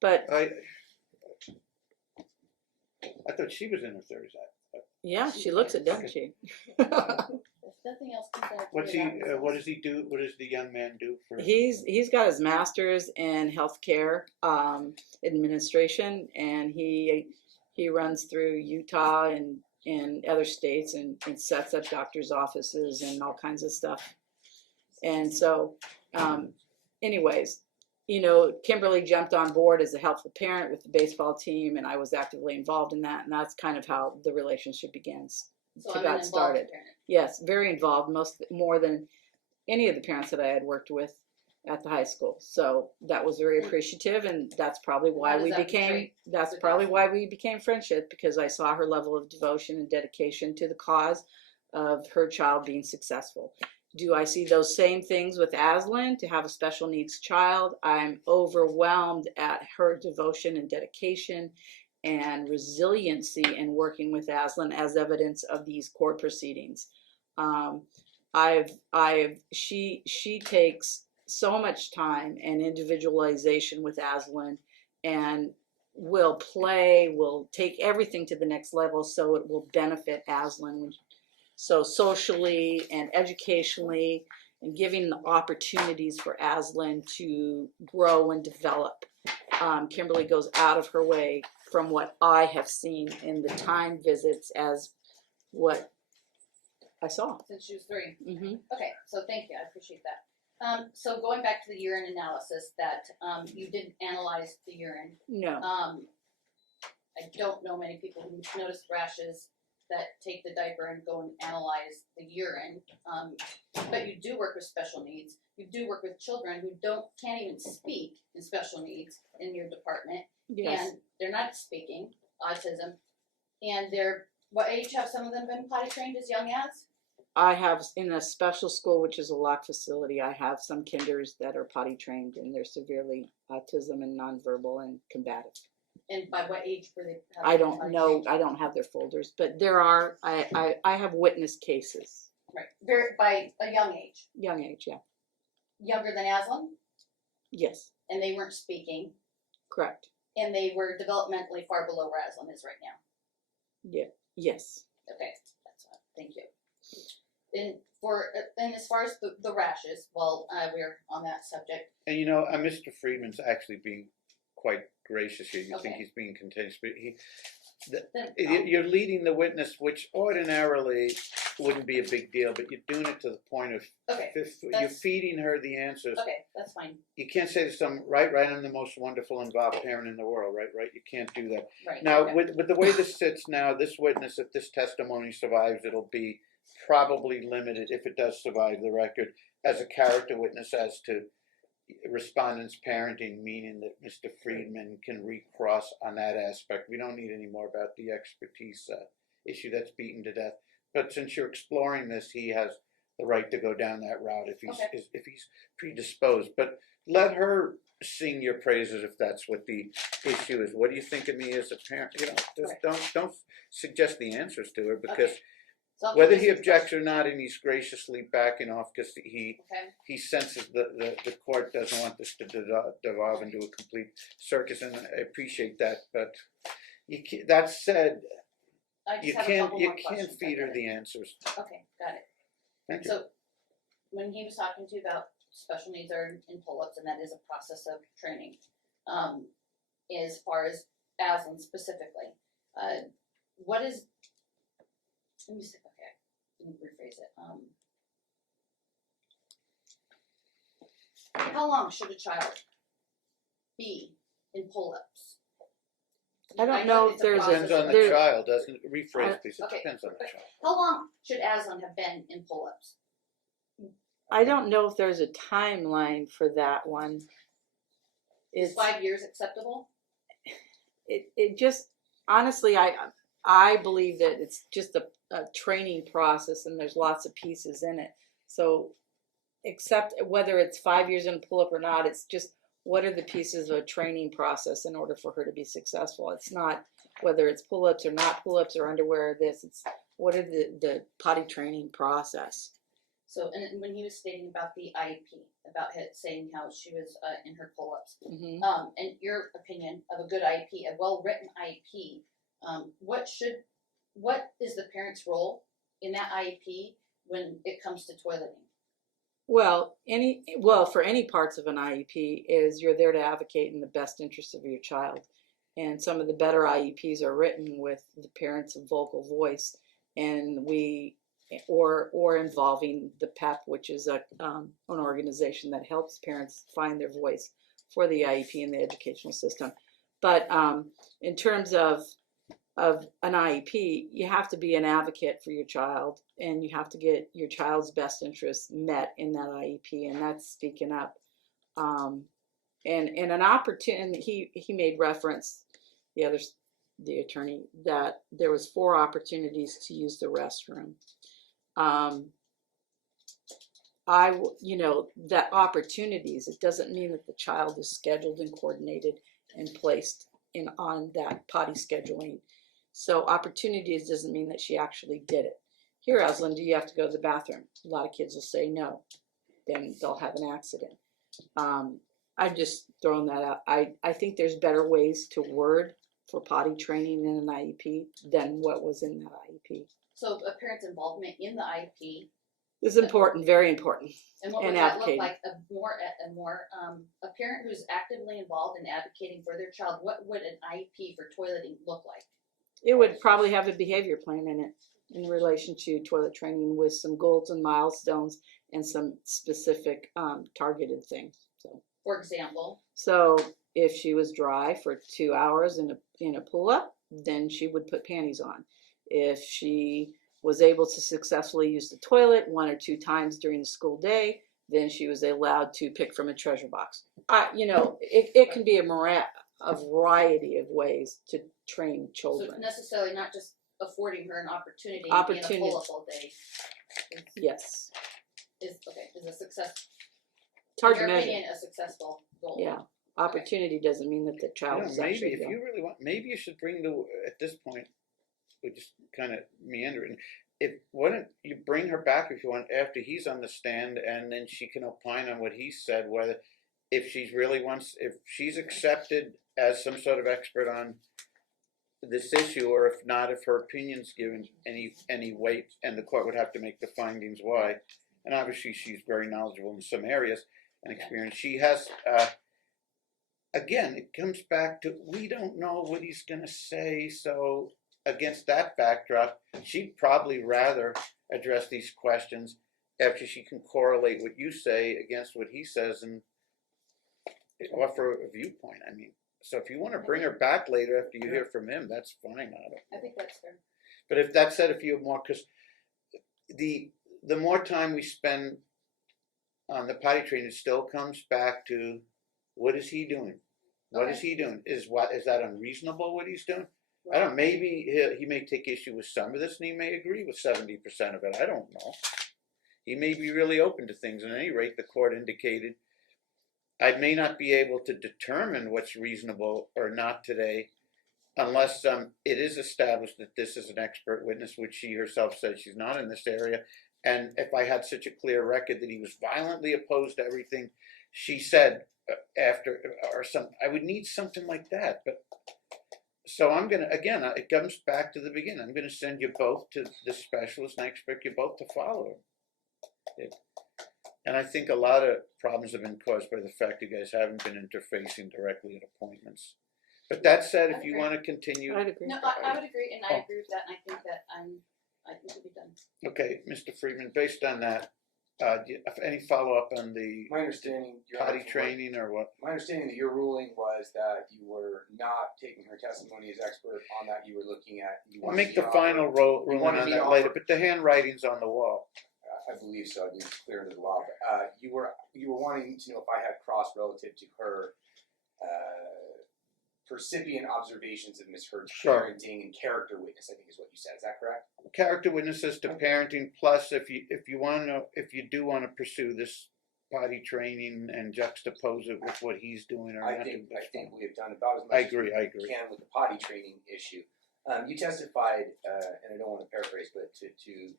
but I thought she was in her 30s. yeah, she looks it, doesn't she? If nothing else comes out. What's he? What does he do? What does the young man do for? He's got his master's in healthcare administration, and he runs through Utah and other states and sets up doctors' offices and all kinds of stuff. And so, anyways, Kimberly jumped on board as a helpful parent with the baseball team, and I was actively involved in that, and that's kind of how the relationship begins. So I'm an got involved started. parent. Yes, very involved, more than any of the parents that I had worked with at the high school. So that was very appreciative, and that's probably why How does we that became. portray That's the probably cousin? why we became friendship, because I saw her level of devotion and dedication to the cause of her child being successful. Do I see those same things with Aslan to have a special needs child? I'm overwhelmed at her devotion and dedication and resiliency in working with Aslan as evidence of these court proceedings. She takes so much time and individualization with Aslan, and will take everything to the next level so it will benefit Aslan. So socially and educationally, and giving the opportunities for Aslan to grow and develop. Kimberly goes out of her way, from what I have seen in the time visits, as what I saw. Since she was 3. Mm-hmm. Okay, so thank you, I appreciate that. So going back to the urine analysis, that you didn't analyze the urine. No. I don't know many people who notice rashes that take the diaper and go and analyze the urine. But you do work with special needs. You do work with children who can't even speak in special needs in your department. Yes. And they're not speaking, autism. And what age have some of them been potty trained, as young as? I have, in a special school, which is a locked facility, I have some kinders that are potty trained, and they're severely autism and nonverbal and combative. And by what age were they? I don't know. I don't have their folders, but there are. I have witnessed cases. Right, by a young age, Young age, yeah. younger than Aslan, Yes, and they weren't speaking, correct. and they were developmentally far below where Aslan is right now. Yeah, yes. Okay, that's fine. Thank you. And as far as the rashes, well, we're on that subject. And Mr. Friedman's actually being quite gracious here. You think Okay. he's being contentious, but Then, you're leading the witness, which ordinarily wouldn't be a big deal, but you're doing it to the point of okay, you're that's- feeding her the answers. okay, that's fine. You can't say to some right, I'm the most wonderful involved parent in the world, right. You can't do that. Right. Now, okay. with the way this sits now, this witness, if this testimony survives, it'll be probably limited, if it does survive the record, as a character witness as to respondent's parenting, meaning that Mr. Friedman can recross on that aspect. We don't need any more about the expertise issue that's beaten to death. But since you're exploring this, he has the right to go down that route if he's predisposed. But let her sing your praises if that's what the issue is. What do you think of me as a parent? Just don't suggest the answers to her, because So whether he objects or not, and he's graciously backing off because he senses the court doesn't want this to devolve into a complete circus, and I appreciate that. But that said, I just you have a can't couple you more can't questions. feed her Okay. the answers. Okay, got it. Thank you. So, when he was talking to you about special needs are in pull-ups, and that is a process of training, as far as Aslan specifically, what is? Let me see. Okay, let me rephrase it. How long should a child be in pull-ups? I don't know if it's a there's process, Depends on the but- child, doesn't it? Rephrase, please. It Okay. depends on the child. How long should Aslan have been in pull-ups? I don't know if there's a timeline for that one. Is It's 5 years acceptable? it just honestly I believe that it's just a training process and there's lots of pieces in it. So except whether it's 5 years in pull up or not, it's just what are the pieces of a training process in order for her to be successful. It's not whether it's pull ups or not pull ups or underwear or this. It's what are the potty training process. So, and when he was stating about the IEP, about saying how she was in her pull-ups, Mm-hmm. and your opinion of a good IEP, a well-written IEP, what is the parent's role in that IEP when it comes to toileting? Well, for any parts of an IEP is you're there to advocate in the best interest of your child. And some of the better IEPs are written with the parents' vocal voice, and or involving the PEP, which is an organization that helps parents find their voice for the IEP in the educational system. But in terms of an IEP, you have to be an advocate for your child, and you have to get your child's best interests met in that IEP, and that's speaking up. And an opportunity, he made reference, the attorney, that there was 4 opportunities to use the restroom. That opportunities, it doesn't mean that the child is scheduled and coordinated and placed on that potty scheduling. So opportunities doesn't mean that she actually did it. Here, Aslan, do you have to go to the bathroom? A lot of kids will say no. Then they'll have an accident. I'm just throwing that out. I think there's better ways to word for potty training in an IEP than what was in that IEP. So a parent's involvement in the IEP It's important, very important. and what would And that advocating. look like? A parent who's actively involved in advocating for their child. What would an IEP for toileting look like? It would probably have a behavior plan in it in relation to toilet training with some goals and milestones and some specific targeted things. For example, So if she was dry for 2 hours in a pull-up, then she would put panties on. If she was able to successfully use the toilet 1 or 2 times during the school day, then she was allowed to pick from a treasure box. It can be a variety of ways to train so children. necessarily not just affording her an opportunity Opportunity. to be in a pull-up all day. Yes. Is a success. It's hard in to your measure. opinion, a successful goal. Yeah. Opportunity doesn't mean that the child is Maybe actually if you really want, maybe you should bring at this point, we just kind of meandering. Why don't you bring her back if you want after he's on the stand, and then she can opine on what he said, whether if she's accepted as some sort of expert on this issue, or if not, if her opinion's given any weight, and the court would have to make the findings why. And obviously she's very knowledgeable in some areas and experience. She has, again, it comes back to, we don't know what he's going to say, so against that backdrop, she'd probably rather address these questions after she can correlate what you say against what he says and offer a viewpoint. I mean, so if you want to bring her back later after you hear from him, that's fine. I think that's fair. But if that said, if you have more, because the more time we spend on the potty training, it still comes back to what is he doing? What is he doing? Is that unreasonable what he's doing? I don't. Maybe he may take issue with some of this, and he may agree with 70% of it. I don't know. He may be really open to things. At any rate, the court indicated I may not be able to determine what's reasonable or not today, unless it is established that this is an expert witness, which she herself said she's not in this area. And if I had such a clear record that he was violently opposed to everything she said after, or something, I would need something like that. But so I'm going to, again, it comes back to the beginning. I'm going to send you both to the specialist, and I expect you both to follow him. And I think a lot of problems have been caused by the fact you guys haven't been interfacing directly at appointments. But that said, if you want to continue. I'd agree. No, I would agree, and I agree with that, and I think that I think it'll be done. Okay, Mr. Friedman, based on that, Any follow-up on the My understanding, Your potty Honor, training or what? my understanding that your ruling was that you were not taking her testimony as expert on that. You were looking at. You I'll wanted make to the be final offered- ruling wanted on me to that later, offer- but the handwriting's on the wall. I believe so. I believe it's clear into the law. But, you were wanting to know if I had cross relative to her percipient observations of Miss Heard's Sure. parenting and character witness. I think is what you said. Is that correct? Character witnesses to parenting, plus if you want to know, if you do want to pursue this potty training and juxtapose it with what he's doing or I not. think we have done about as much I as agree, we I agree. can with the potty training issue. You testified, and I don't want to paraphrase, but to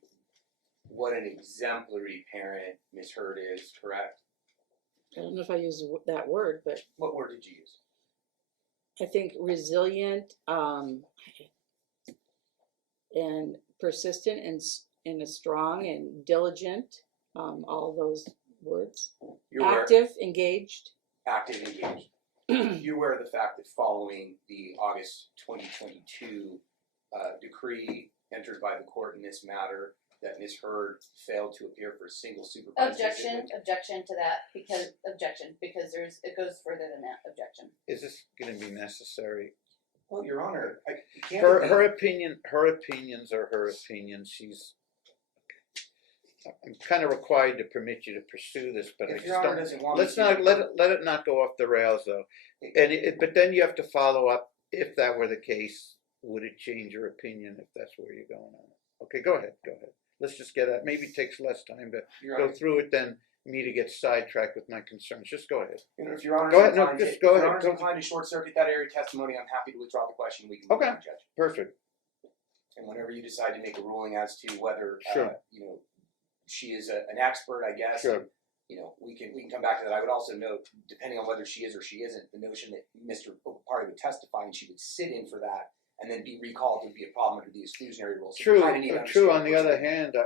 what an exemplary parent Miss Heard is, correct? I don't know if I use that word, but What word did you use? I think resilient, and persistent and a strong and diligent, all those words. You're aware, Active, engaged. active, engaged. You're aware of the fact that following the August 2022 decree entered by the court in this matter, that Ms. Heard failed to appear for a single supervised visit. Objection to that, because it goes further than that, objection. Is this going to be necessary? Well, Your Honor, I can't. Her opinions are her opinions. I'm kind of required to permit you to pursue this, but I If just Your Honor don't. doesn't want Let's me not to, let it not go off the rails though. But then you have to follow up. If that were the case, would it change your opinion if that's where you're going on it? Okay, go ahead. Let's just get at. Maybe it takes less time to Your go Honor, through it than me to get sidetracked with my concerns. Just go ahead. if Your Honor Go ahead, no, inclined just to- go if ahead, Your Honor's go- inclined to short circuit that area of testimony, I'm happy to withdraw the question. We can move Okay. on, Judge. Perfect. And whenever you decide to make a ruling as to whether Sure. she is an expert, I guess. Sure. We can come back to that. I would also note, depending on whether she is or she isn't, the notion that Mr. Opari would testify and she would sit in for that and then be recalled would be a problem under the exclusionary rules. So you kinda need to True. On understand the what's other going on. hand,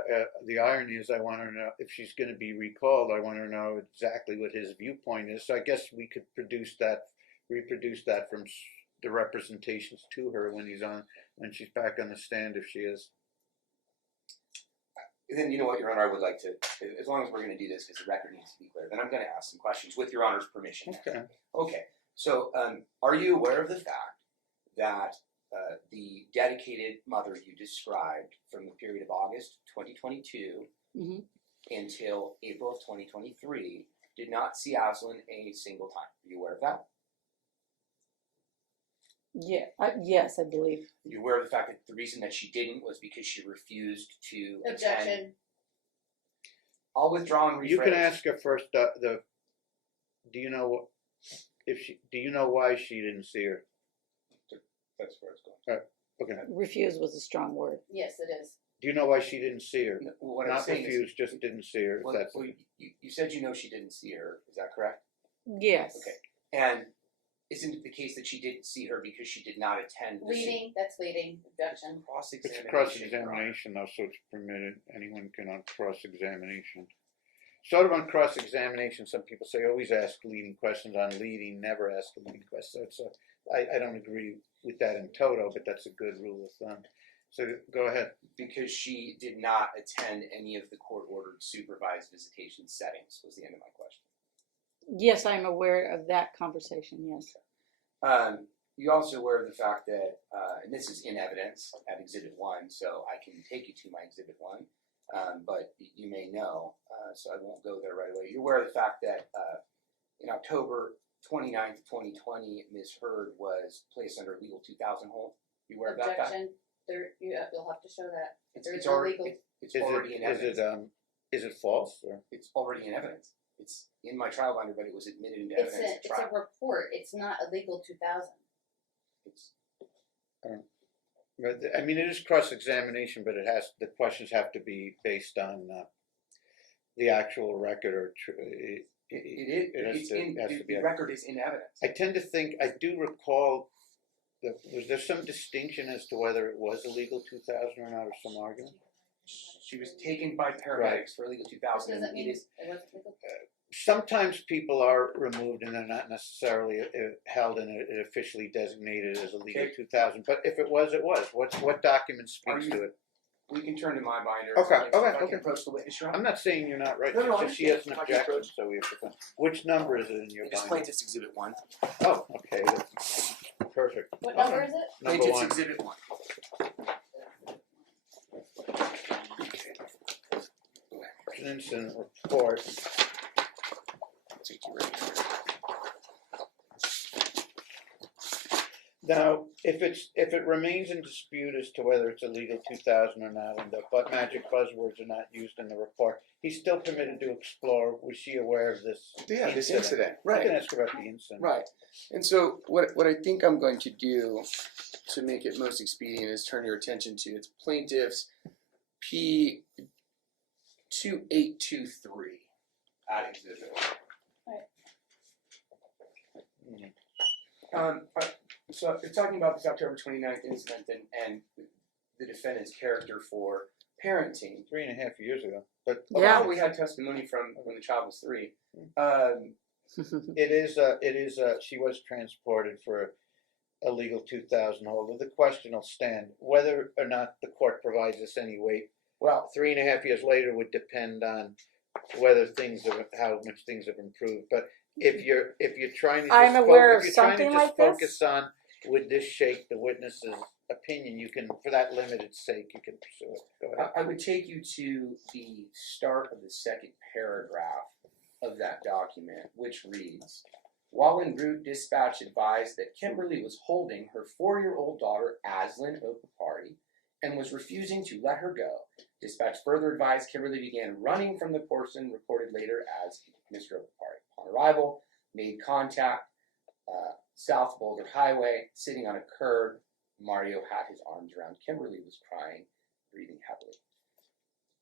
the irony is, I want to know if she's going to be recalled. I want to know exactly what his viewpoint is. So I guess we could reproduce that from the representations to her when she's back on the stand, if she is. Then you know what, Your Honor, I would like to, as long as we're going to do this because the record needs to be clear, then I'm going to ask some questions with Your Honor's permission. Okay. Okay. So, are you aware of the fact that the dedicated mother you described from the period of August 2022 Mhm. until April of 2023 did not see Aslan a single time? Are you aware of that? Yeah. Yes, I believe. Are you aware of the fact that the reason that she didn't was because she refused to attend? Objection. I'll withdraw and rephrase. You can ask her first. Do you know why she didn't see her? That's where it's going. Okay. Refuse was a strong word. Yes, it is. Do you know why she didn't see her? No, what I'm Not saying refused, is, just didn't see her. well, That's you said you know she didn't see her. Is that correct? Yes. Okay. And isn't it the case that she didn't see her because she did not attend the Leading, that's leading, objection. cross-examination? It's cross-examination, though, so it's permitted. Anyone can on cross-examination. Sort of on cross-examination, some people say always ask leading questions. On leading, never ask a leading question. So I don't agree with that in toto, but that's a good rule of thumb. So go ahead. Because she did not attend any of the court-ordered supervised visitation settings was the end of my question. Yes, I'm aware of that conversation. Yes. You also aware of the fact that, and this is in evidence at Exhibit 1, so I can take you to my Exhibit 1, but you may know, so I won't go there right away. You're aware of the fact that in October 29th, 2020, Ms. Heard was placed under legal 2000 hold. You aware of that fact? Objection. You'll have to show that. There is It's no already legal. it's already in evidence. Is it false? Or? It's already in evidence. It's in my trial binder, but it was admitted into evidence at It's trial. a report. It's not a legal 2000. It's But, I mean, it is cross-examination, but the questions have to be based on the actual record, or the record is in evidence. I tend to think, I do recall, was there some distinction as to whether it was a legal 2000 or not, or some argument? She was taken by paramedics for illegal 2000. Does that mean It it is wasn't legal? Sometimes people are removed and they're not necessarily held and officially designated as a legal Okay. 2000, but if it was, it was. What document speaks you- to it? We can turn to my binder. Okay, If I okay. can approach the witness, Your Honor. I'm not saying you're not right, No, no, it's just she has an I can objection, approach. so we have to find. Which number is it in your It is binder? Plaintiff's Exhibit 1. Oh, okay, that's perfect. What number is it? Number Plaintiff's 1. Exhibit 1. An incident report. I'll take you right here. Now, if it remains in dispute as to whether it's a legal 2000 or not, and the magic buzzwords are not used in the report, he's still permitted to explore. Was she aware of this? Yeah, this incident? incident. I Right. can ask about the incident. Right. And so what I think I'm going to do to make it most expedient is turn your attention to its plaintiff's P2823 at exhibit. So it's talking about this October 29th incident and the defendant's character for parenting. 3.5 years ago, but Yeah. We had testimony from when the child was 3. it is she was transported for a legal 2000 holder. The question will stand whether or not the court provides us any weight. Well, 3.5 years later would depend on whether how much things have improved. But if you're trying to just I'm aware of if you're trying to something just like this. focus on would this shake the witness's opinion, you can, for that limited sake, you can pursue it. Go ahead. I would take you to the start of the second paragraph of that document, which reads, while en route, dispatch advised that Kimberly was holding her 4-year-old daughter, Aslyn Opapari, and was refusing to let her go. Dispatch further advised Kimberly began running from the person reported later as Mr. Opapari. Upon arrival, made contact, South Boulder Highway, sitting on a curb. Mario had his arms around Kimberly, was crying, breathing heavily.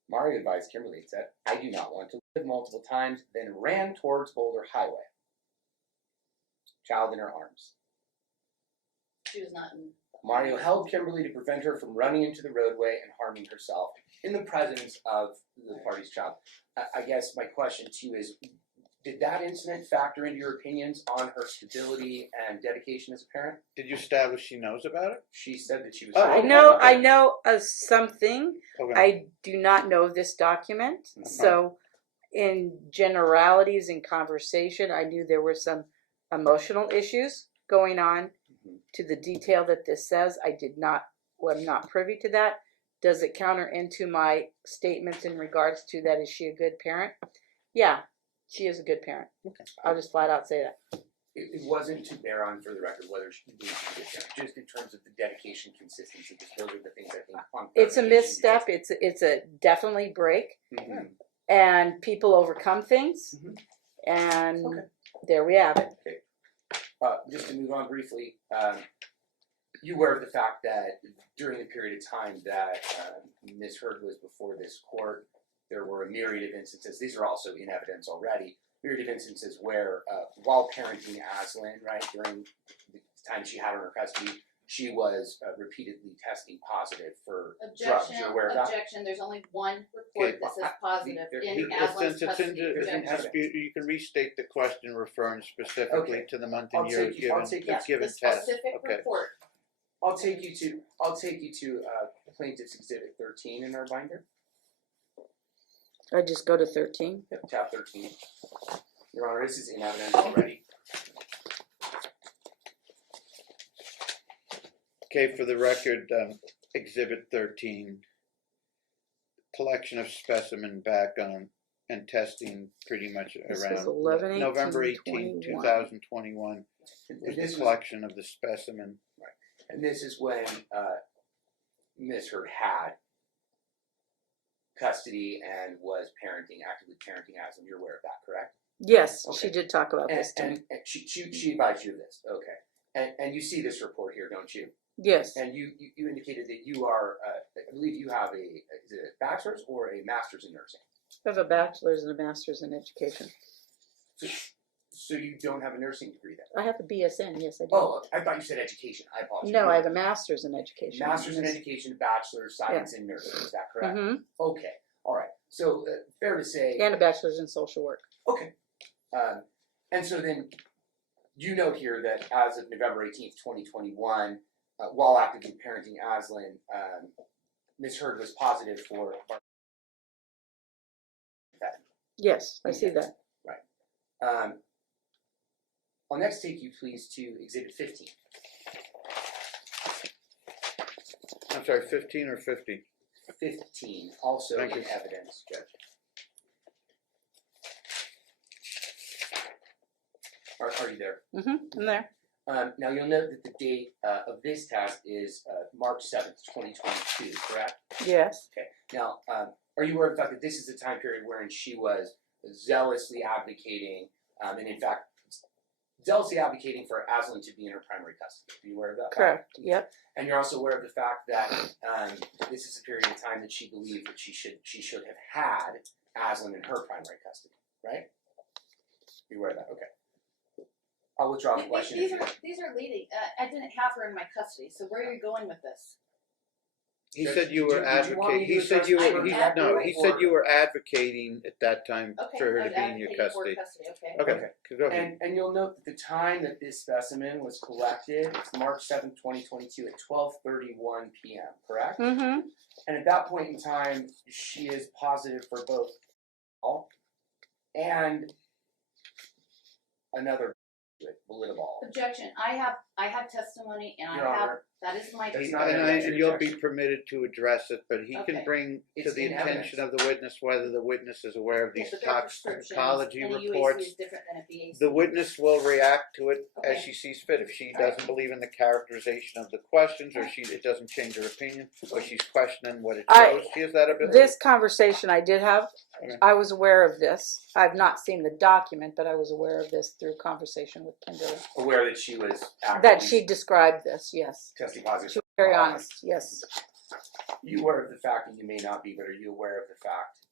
Mario advised Kimberly, said, I do not want to live multiple times, then ran towards Boulder Highway. Child in her arms. She was not in. Mario held Kimberly to prevent her from running into the roadway and harming herself in the presence of the party's child. I guess my question to you is, did that incident factor into your opinions on her stability and dedication as a parent? Did you establish she knows about it? She said that she was. Oh, I okay. know of something. Okay. I do not know this document. So in generalities in conversation, I knew there were some emotional issues going on. To the detail that this says, I'm not privy to that. Does it counter into my statements in regards to that? Is she a good parent? Yeah, she is a good parent. Okay. I'll just flat out say that. It wasn't to bear on for the record whether she was a good parent, just in terms of the dedication, consistency, because those are the things I think on It's a misstep. It's a definitely break, and people overcome things, and there we have it. Just to move on briefly, you aware of the fact that during the period of time that Ms. Heard was before this court, there were a myriad of instances, these are also in evidence already, myriad of instances where while parenting Aslyn, right, during the time she had her in her custody, she was repeatedly testing positive for drugs. You're aware of that? Objection, there's only one report that says positive in Since Aslyn's it's in custody. dispute, you can restate the question referring specifically to the month and I'll year take you- I'll given, take you- Yes, the given test. specific Okay. report. I'll take you to Plaintiff's Exhibit 13 in our binder. I just go to 13. Yep, tab 13. Your Honor, this is in evidence already. Okay, for the record, Exhibit 13, collection of specimen background and testing pretty much This was around 11/18/21. November 18, 2021 And was the this collection of the specimen. And this is when Ms. Heard had custody and was actively parenting Aslyn. You're aware of that, correct? Yes, Okay. she did talk about this to me. And she advised you of this, okay. And you see this report here, don't you? Yes, And you indicated that you are, I believe you have is it a bachelor's or a master's in nursing? I have a bachelor's and a master's in education. So you don't have a nursing degree then? I have a BSN, yes I do. Oh, I thought you said education. I apologize. No, I have a master's in education. Master's in education, bachelor's, science in nursing. Is that correct? Mm-hmm. Okay, all right. So fair to say. And a bachelor's in social work. Okay. And so then you note here that as of November 18th, 2021, while actively parenting Aslyn, Ms. Hurd was positive for that. Yes, I see that. I'll next take you, please, to Exhibit 15. I'm sorry, 15 or 50? 15, also Thank in you. evidence, Judge. Are you there? I'm there. Now you'll note that the date of this task is March 7th, 2022, correct? Yes. Okay. Now, are you aware of the fact that this is the time period wherein she was zealously advocating, and in fact, zealously advocating for Aslan to be in her primary custody? Are you aware of that? Correct. Yep. And you're also aware of the fact that this is a period of time that she believed that she should have had Aslan in her primary custody, right? You're aware of that? Okay. I'll withdraw the question. These are leading. I didn't have her in my custody, so where are you going with this? He Judge, said you were did you want me advocating. to He said address you this were. or He, not? no, he said you were advocating at that time Okay, for her I to was be in your advocating for custody. Okay. Okay, go ahead. And you'll note that the time that this specimen was collected is March 7th, 2022 at 12:31 p.m., correct? Mm-hmm. And at that point in time, she is positive for both alcohol and another Volidiball. Objection. I have testimony, and Your I have Honor, that is my. That's not an And you'll be objection. permitted to address it, but he Okay. can bring to It's the in attention evidence. of the witness whether the witness is aware of these But they're prescriptions, toxicology and a UAC reports. is different than a BAC. The witness will react to it as Okay. she sees fit. If she Alright. doesn't believe in the characterization of the questions, or Alright. it doesn't change her opinion, or she's questioning what it I- shows, she has that ability. This conversation I did have, Okay. I was aware of this. I've not seen the document, but I was aware of this through conversation with Kimberly. Aware that she was That she described this, yes. testing positive. She was very honest, yes. You aware of the fact that you may not be, but are you aware of the fact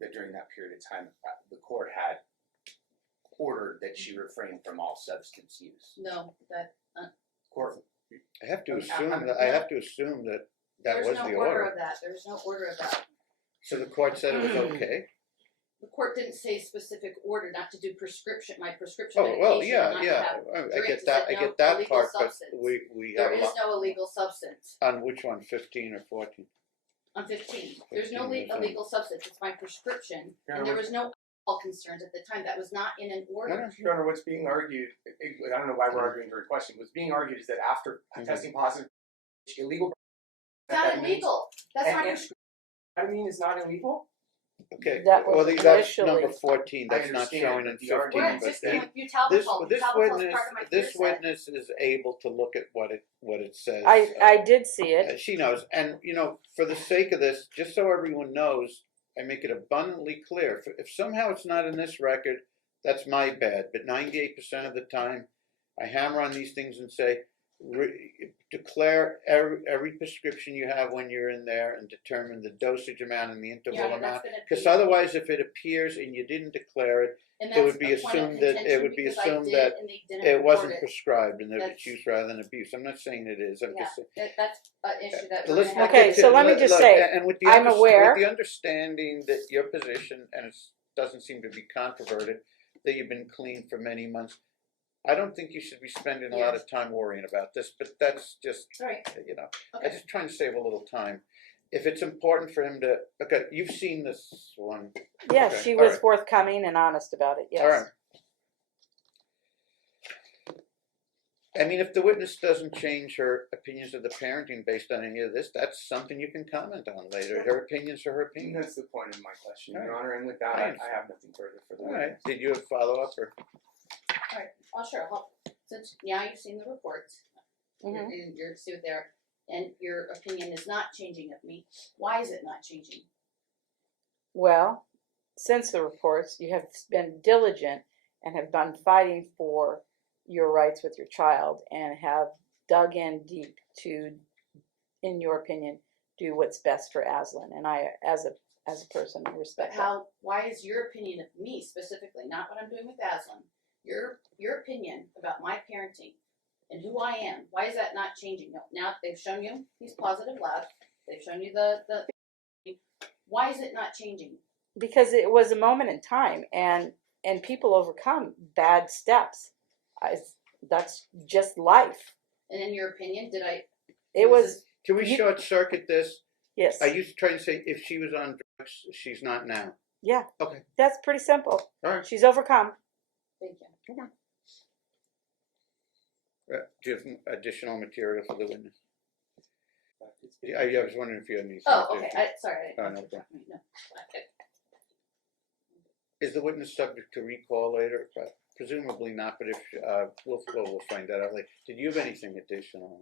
that during that period of time, the court had ordered that she refrain from all substance use? No, that Court, I have to I'm- assume I'm- that. I have to assume that there's was no the order order. of that. There's no order of that. So the court said it was okay. The court didn't say specific order not to do my prescription Oh medication. well, and yeah, not to yeah. have I drinks. get It that. said I no get that illegal part. But substance. we There have is no illegal substance on which one? 15 or 14? on 15. There's no 15 is on- illegal substance. It's my prescription, Your and there Honor. was no alcohol concerns at the time. That was not in an order. No, no. Your Honor, what's being argued, I don't know why we're arguing during question, what's being argued is that after testing positive, illegal. It's not illegal. That's not prescription. Amphetamine is not illegal? Okay. That was well, that's initially- number 14. I That's not understand, showing but in the 15. argument We're at But 15 then with butalbital. this Butalbital is witness, part of my this hearsay. witness is able to look at what it says. I did see it. She knows, and for the sake of this, just so everyone knows, I make it abundantly clear. If somehow it's not in this record, that's my bad. But 98% of the time, I hammer on these things and say, declare every prescription you have when you're in there, and determine the dosage amount and the interval Yeah, but amount. that's gonna Because be- otherwise, if it appears and you didn't declare it, and it would that's be a point of assumed that contention because I did that and they didn't it report wasn't it. prescribed and that That's- it's use rather than abuse. I'm not saying it is. I'm Yeah, just saying. that's an issue that we're Let's gonna look have. Okay, at so let me look, just look, say, and with the I'm aware- with the understanding that your position, and it doesn't seem to be controverted, that you've been clean for many months. I don't think you should be spending a lot of time worrying about this, but that's just, Right. I'm Okay. just trying to save a little time. If it's important for him to, okay, you've seen this one. Yes, Okay, she all was right. forthcoming and honest about it, yes. All right. I mean, if the witness doesn't change her opinions of the parenting based on any of this, that's something you can comment on later. Her opinions are her I think opinions. that's the point of my question, All Your right. Honor, and with that, I I understand. have nothing further for the All right. witness. Did you have follow-up or? Alright, well, sure, since now you've seen the reports, Mhm. and you're sued there, and your opinion is not changing of me, why is it not changing? Well, since the reports, you have been diligent and have been fighting for your rights with your child and have dug in deep to, in your opinion, do what's best for Aslan. And I, as a person, But respect that. how, why is your opinion of me specifically, not what I'm doing with Aslan, your opinion about my parenting and who I am, why is that not changing? No, now they've shown you he's positive lab, they've shown you the why is it not changing? Because it was a moment in time, and people overcome bad steps. That's just life. And in your opinion, It was Can we short circuit this? Yes. Are you trying to say if she was on drugs, she's not now? Yeah. Okay. That's pretty simple. All right. She's overcome. Thank you. Do you have additional material for the witness? I was wondering if you had anything. Oh, okay, sorry. Oh, no problem. No. Is the witness subject to recall later? Presumably not, but if we'll find that out later. Did you have anything additional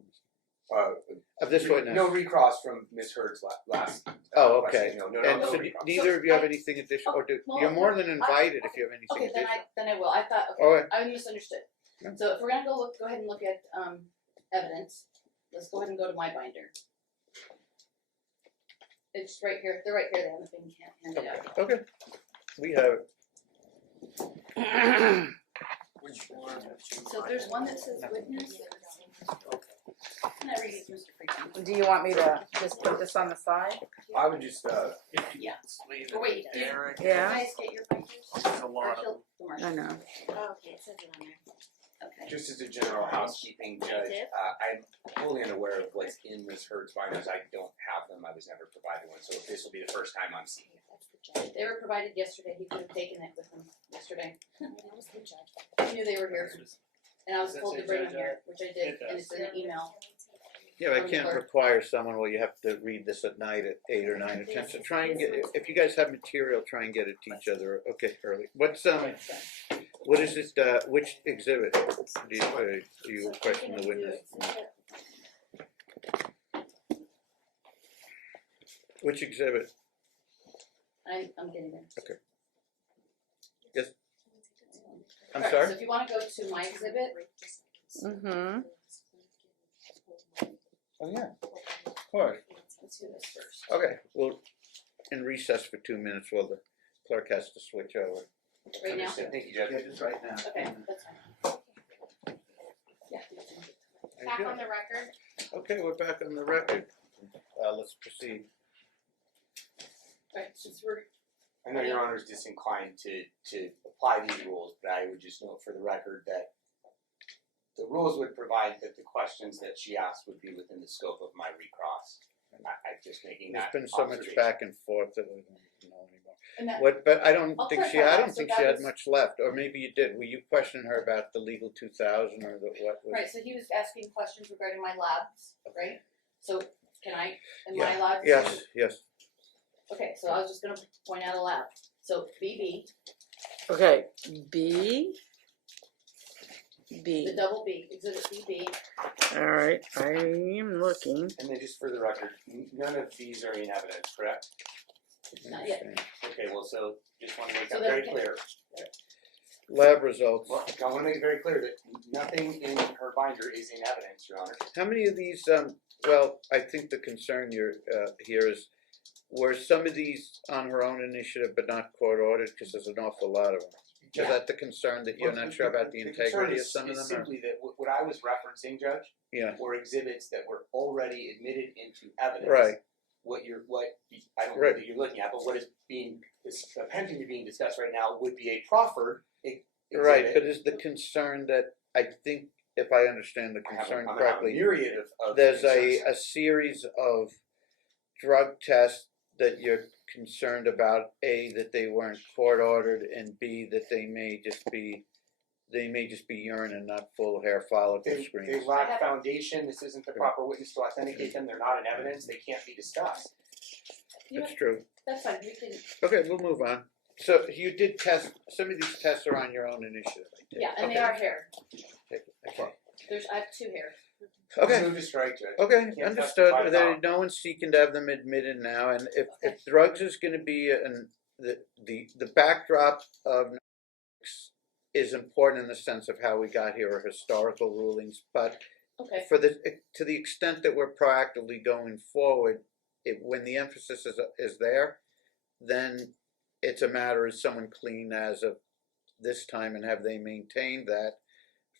of this witness? No recross from Ms. Hurd's last. Oh, question. okay. No And no so recross. neither of you have anything additional, or well, you're more than invited if you have anything Okay, additional. then I will. I thought, okay, All right. I misunderstood. Yeah. So if we're gonna go ahead and look at evidence, let's go ahead and go to my binder. It's right here. They're right here. They haven't been handed out. Okay. We have it. Which one? So there's one that says witness. Can I read it, Mr. Freeman? Do you want me to just put this on the side? I would just Yeah. Leave Or wait, it there. Can Yeah. I guys get your binders? There's a lot of them. I know. Oh, okay, it says it on there. Okay. just as a general housekeeping judge, I'm fully unaware of what's in Ms. Hurd's binders. I don't have them. I was never provided one, so this will be the first time I'm seeing it. That's the judge. They were provided yesterday. He could have taken it with him yesterday. That was the judge. He knew they were here, and I was Does that told to say bring them judge here, which I did, It does. and it's in an email. Yeah, but I can't require someone, well, you have to read this at night at 8 or 9 or 10. So try and get, if you guys have material, try and get it to each other. Okay, early. What is it, which exhibit do you question the witness? Which exhibit? I'm getting there. Okay. Yes. I'm Alright, so sorry? if you wanna go to my exhibit, Mm-hmm. Oh, yeah, of course. let's do this first. Okay, well, in recess for 2 minutes while the clerk has to switch over. Right now? Understood. Thank you, Judge. Yeah, just right now. Okay, that's fine. Yeah. Thank you. Back on the record. Okay, we're back on the record. Let's proceed. Right, since we're, I know Your Honor is disinclined to apply these rules, but I would just note for the record that the rules would provide that the questions that she asked would be within the scope of my recross. I'm just making There's that been so much observation. back and forth that I don't know anymore. and that, But I don't I'll think clarify I that. don't So think that she had was- much left, or maybe you did. Were you questioning her about the legal 2000 or the what? right, so he was asking questions regarding my labs, right? So can I, in my Yeah. labs? Yes. Okay, so I was just gonna point out a lab. So BB, Okay, B. the double B, exhibit BB, All right, I am looking. And then just for the record, none of these are in evidence, correct? Not yet. Okay, well, so just want to make So that then very can- clear. Lab results. Well, I want to make it very clear that nothing in her binder is in evidence, Your Honor. How many of these? Well, I think the concern here is, were some of these on her own initiative but not court ordered? Because there's an awful lot of them. Is Yeah. that the concern that you're not sure about the integrity of some of is them? Or? simply that what I was referencing, Judge, Yeah. were exhibits that were already admitted into evidence. Right. I don't know Right. that you're looking at, but what is attempting to being discussed right now would be a proffered exhibit. Right, but is the concern that, I think, if I understand the I have a- concern I'm gonna have a correctly, myriad of there's concerns. a series of drug tests that you're concerned about, A, that they weren't court ordered, and B, that they may just be urine and not full hair follicle They screens. lack foundation. This isn't the proper witness to authenticate them. They're not in evidence. They can't be discussed. You That's know, true. that's fine, we can, Okay, we'll move on. So you did test, some of these tests are on your own initiative, I take. yeah, and they Okay. are hair. Okay. I have 2 hairs. Okay. Move to strike, Judge. Okay, Can't understood. testify about- No one's seeking to have them admitted now, and if drugs is going to be the backdrop of is important in the sense of how we got here, or historical rulings, but Okay, to the extent that we're proactively going forward, when the emphasis is there, then it's a matter of someone clean as of this time, and have they maintained that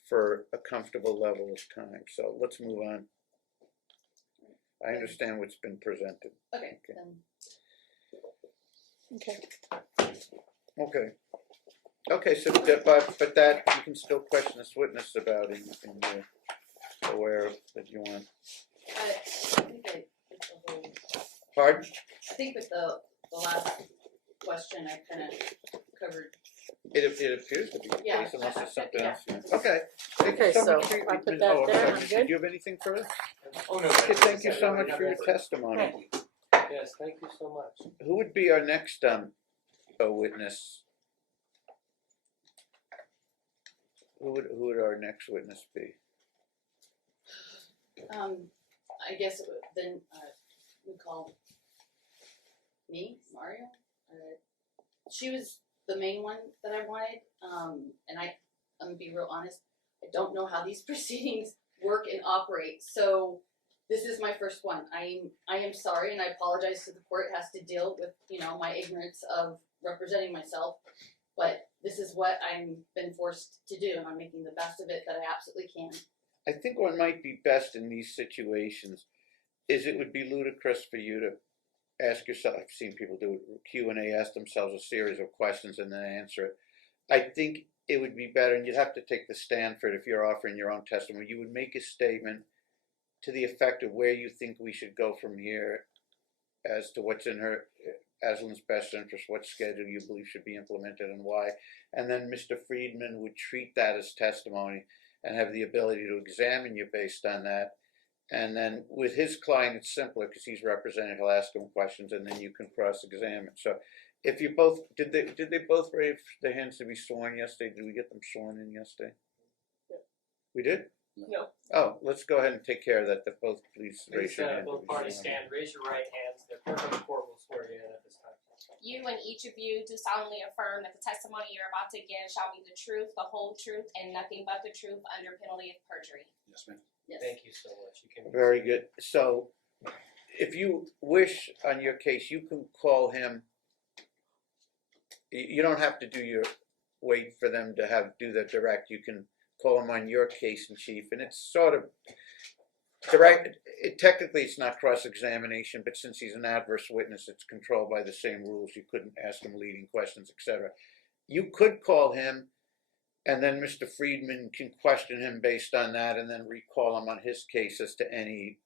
for a comfortable level of time. So let's move on. I understand what's been presented. okay, Okay. then, Okay. Okay, so but that you can still question this witness about, and you're aware of that you want. I think Pardon? I think with the last question, I kind of covered. It appears to be the Yeah, case unless there's something yeah. else. Okay. Thank you Okay, so so much for your, I put oh, that I'm there, sorry. I'm Did good. you have anything further? Oh no. Okay, thank you so much for your testimony. Right. Yes, thank you so much. Who would be our next witness? Who would our next witness be? I guess it would, then we call me Mario. She was the main one that I wanted, and I'm gonna be real honest. I don't know how these proceedings work and operate, so this is my first one. I am sorry, and I apologize to the court. It has to deal with my ignorance of representing myself, but this is what I'm been forced to do, and I'm making the best of it that I absolutely can. I think what might be best in these situations is it would be ludicrous for you to ask yourself, I've seen people do it, Q&A, ask themselves a series of questions and then answer it. I think it would be better, and you'd have to take the stand for it if you're offering your own testimony, you would make a statement to the effect of where you think we should go from here as to what's in Aslan's best interest, what schedule you believe should be implemented and why. And then Mr. Friedman would treat that as testimony and have the ability to examine you based on that. And then with his client, it's simpler because he's represented. He'll ask him questions, and then you can cross-examine. So, if you both did they both raise their hands to be sworn yesterday? Did we get them sworn in yesterday? Yeah. We did. No. Oh, let's go ahead and take care of that. That both please raise Please, your hand. to both be parties sworn in. stand, raise your right hands. The clerk of the court will swear you in at this time. You and each of you do solemnly affirm that the testimony you're about to give shall be the truth, the whole truth, and nothing but the truth under penalty of perjury. Yes, ma'am. Yes. Thank you so much. You can. Very good. So, if you wish on your case, you can call him. You don't have to wait for them to do the direct. You can call him on your case in chief, and it's sort of direct. Technically, it's not cross-examination, but since he's an adverse witness, it's controlled by the same rules. You couldn't ask him leading questions, etc. You could call him, and then Mr. Friedman can question him based on that, and then recall him on his case as to any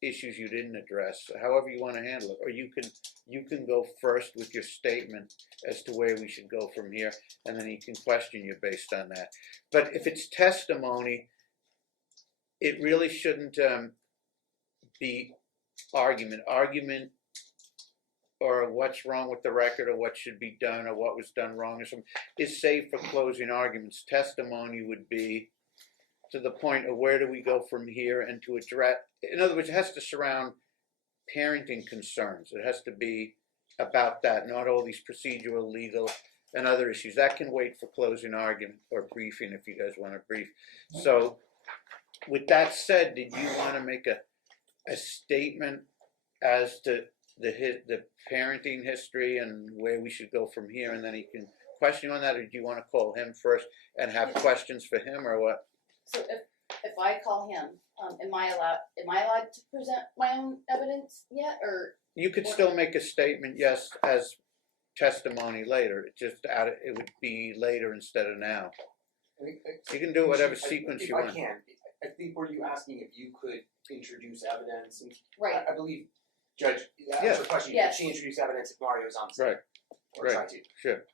issues you didn't address. However you want to handle it, or you can go first with your statement as to where we should go from here, and then he can question you based on that. But if it's testimony, it really shouldn't be argument, or what's wrong with the record, or what should be done, or what was done wrong, or something, is saved for closing arguments. Testimony would be to the point of where do we go from here, and to address, in other words, it has to surround parenting concerns. It has to be about that, not all these procedural, legal, and other issues. That can wait for closing argument or briefing if you guys want to brief. So, with that said, did you want to make a statement as to the parenting history and where we should go from here, and then he can question you on that, or do you want to call him first and have questions for him, or what? So if I call him, am I allowed to present my own evidence yet, or? You could still make a statement, yes, as testimony later. It would be later instead of now. You can do whatever sequence you want. If I can, I think were you asking if you could introduce evidence? And Right. I believe, Judge, that's Yes. the question. Yes. Could she introduce evidence if Mario's on stage? Right. Or Right. try to? Sure.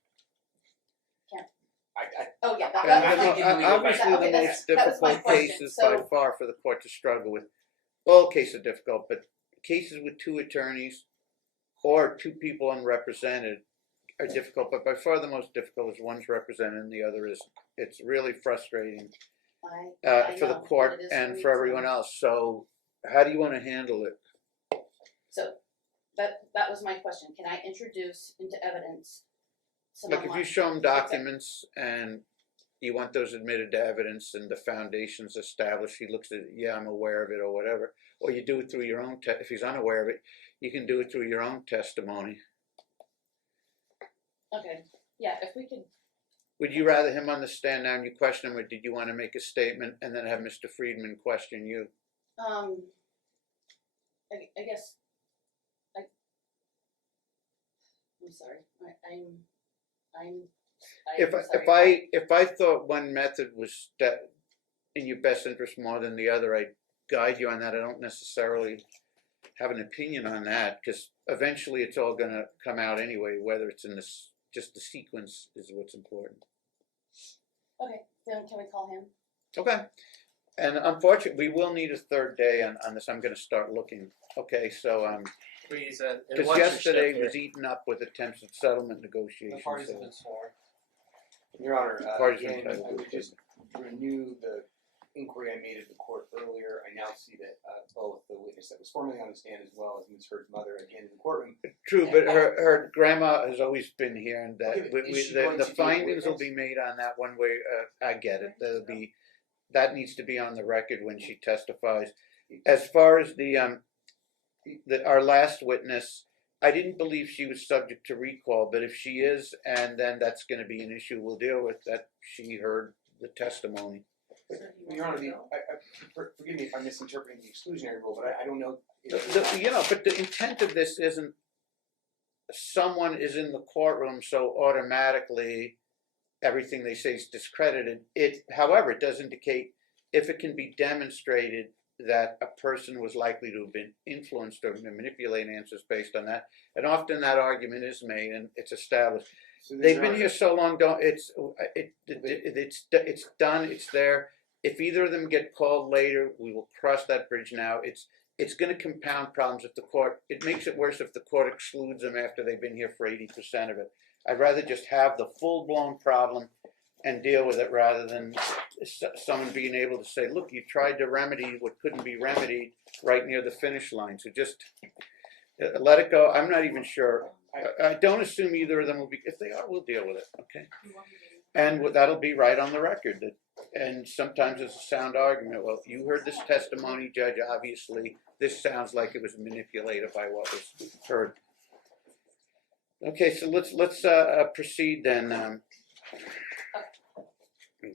Oh yeah, that And, was give you legal obviously, okay, the that's- most that was my difficult question. cases So- by far for the court to struggle with. All cases are difficult, but cases with two attorneys or two people unrepresented are difficult. But by far the most difficult is one's represented and the other isn't. It's really frustrating I for the know, court it is and me for too. everyone else. So, how do you want to handle it? So that was my question. Can I introduce into evidence some Look, of if my- you show them documents and you want those admitted to evidence and the foundation's established, he looks at it, yeah, I'm aware of it or whatever. Or you do it through your own, if he's unaware of it, you can do it through your own testimony. Okay, yeah, if we could, Would you rather him on the stand now and you question him, or did you want to make a statement and then have Mr. Friedman question you? I guess, I'm sorry, If I thought one method was in your best interest more than the other, I'd guide you on that. I don't necessarily have an opinion on that, because eventually it's all gonna come out anyway, whether it's in this, just the sequence is what's important. Okay, then can we call him? Okay, and unfortunately, we will need a third day on this. I'm gonna start looking. Okay, so, Please, because yesterday was eaten up with attempts at settlement the negotiations. parties So have been sworn. Your Honor, Parties are again, entitled I to would it. just renew the inquiry I made at the court earlier. I now see that both the witness that was formerly on the stand as well as Ms. Heard's mother again in the courtroom. True, but her grandma has always been here, and that Okay, but is she the going to be a findings will witness? be made on that one way. I get it. That'll be, that needs to be on the record when she testifies. As far as our last witness, I didn't believe she was subject to recall, but if she is, and then that's going to be an issue we'll deal with. That she heard the testimony. Your Honor, forgive me if I'm misinterpreting the exclusionary rule, but I don't know. But the intent of this isn't someone is in the courtroom, so automatically everything they say is discredited. However, it does indicate if it can be demonstrated that a person was likely to have been influenced or manipulate answers based on that, and often that argument is made and it's established. So They've been here so long. It's done. It's there. If either of them get called later, we will cross that bridge now. It's going to compound problems if the court. It makes it worse if the court excludes them after they've been here for 80% of it. I'd rather just have the full-blown problem and deal with it rather than someone being able to say, "Look, you tried to remedy what couldn't be remedied right near the finish line." So just let it go. I'm not even sure. I don't assume either of them will be. If they are, we'll deal with it. Okay. And that'll be right on the record. And sometimes it's a sound argument. Well, you heard this testimony, Judge. Obviously, this sounds like it was manipulated by what was heard. Okay, so let's proceed then. Okay.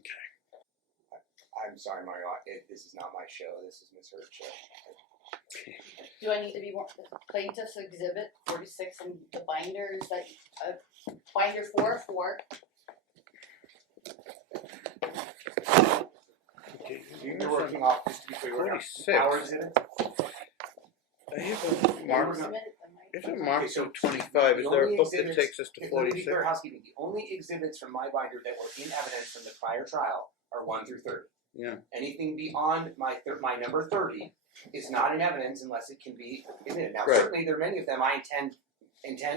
I'm sorry, Mario. This is not my show. This is Ms. Heard's show. Do I need to be more, plaintiff's exhibit 46 and the binders that, binder 404? Okay. You're working off, just to be clear, 46. our exhibit? Here's a mark. Submit it, It's a mark Okay, so of 25. Is the there a only book that exhibits- takes us to Let me be 46? clear, housekeeping. The only exhibits from my binder that were in evidence from the prior trial are 1 through 30. Yeah. Anything beyond my number 30 is not in evidence unless it can be admitted. Now, Right. certainly there are many of them I intend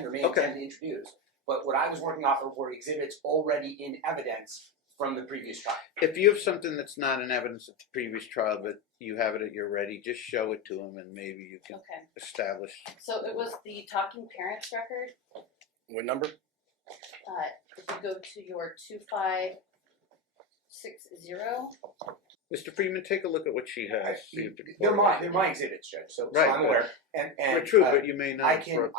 or may intend to introduce. But what I was working off of were exhibits already in evidence from the previous trial. If you have something that's not in evidence at the previous trial, but you have it at your ready, just show it to them and maybe you can Okay, establish. so it was the talking parents record. What number? If you go to your 2560, Mr. Freeman, take a look at what she has. See if it- They're my exhibits, Judge. So Right, I'm aware. And Well, true, but you may not. I can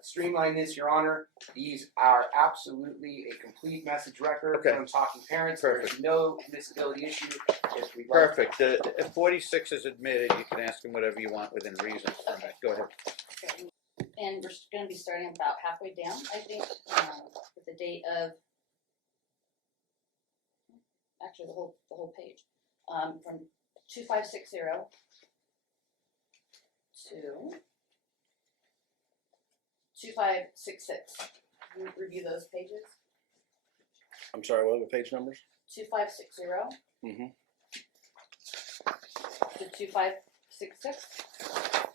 streamline this, Your Honor. These are absolutely a complete message record Okay. from talking parents. Perfect. There's no admissibility issue. If we'd like- Perfect. If 46 is admitted, you can ask him whatever you want within reason. Okay. Go ahead. and we're going to be starting about halfway down, I think, with the date of, actually the whole page, from 2560 to 2566. Can you review those pages? I'm sorry, what are the page numbers? 2560 Mm-hmm. to 2566.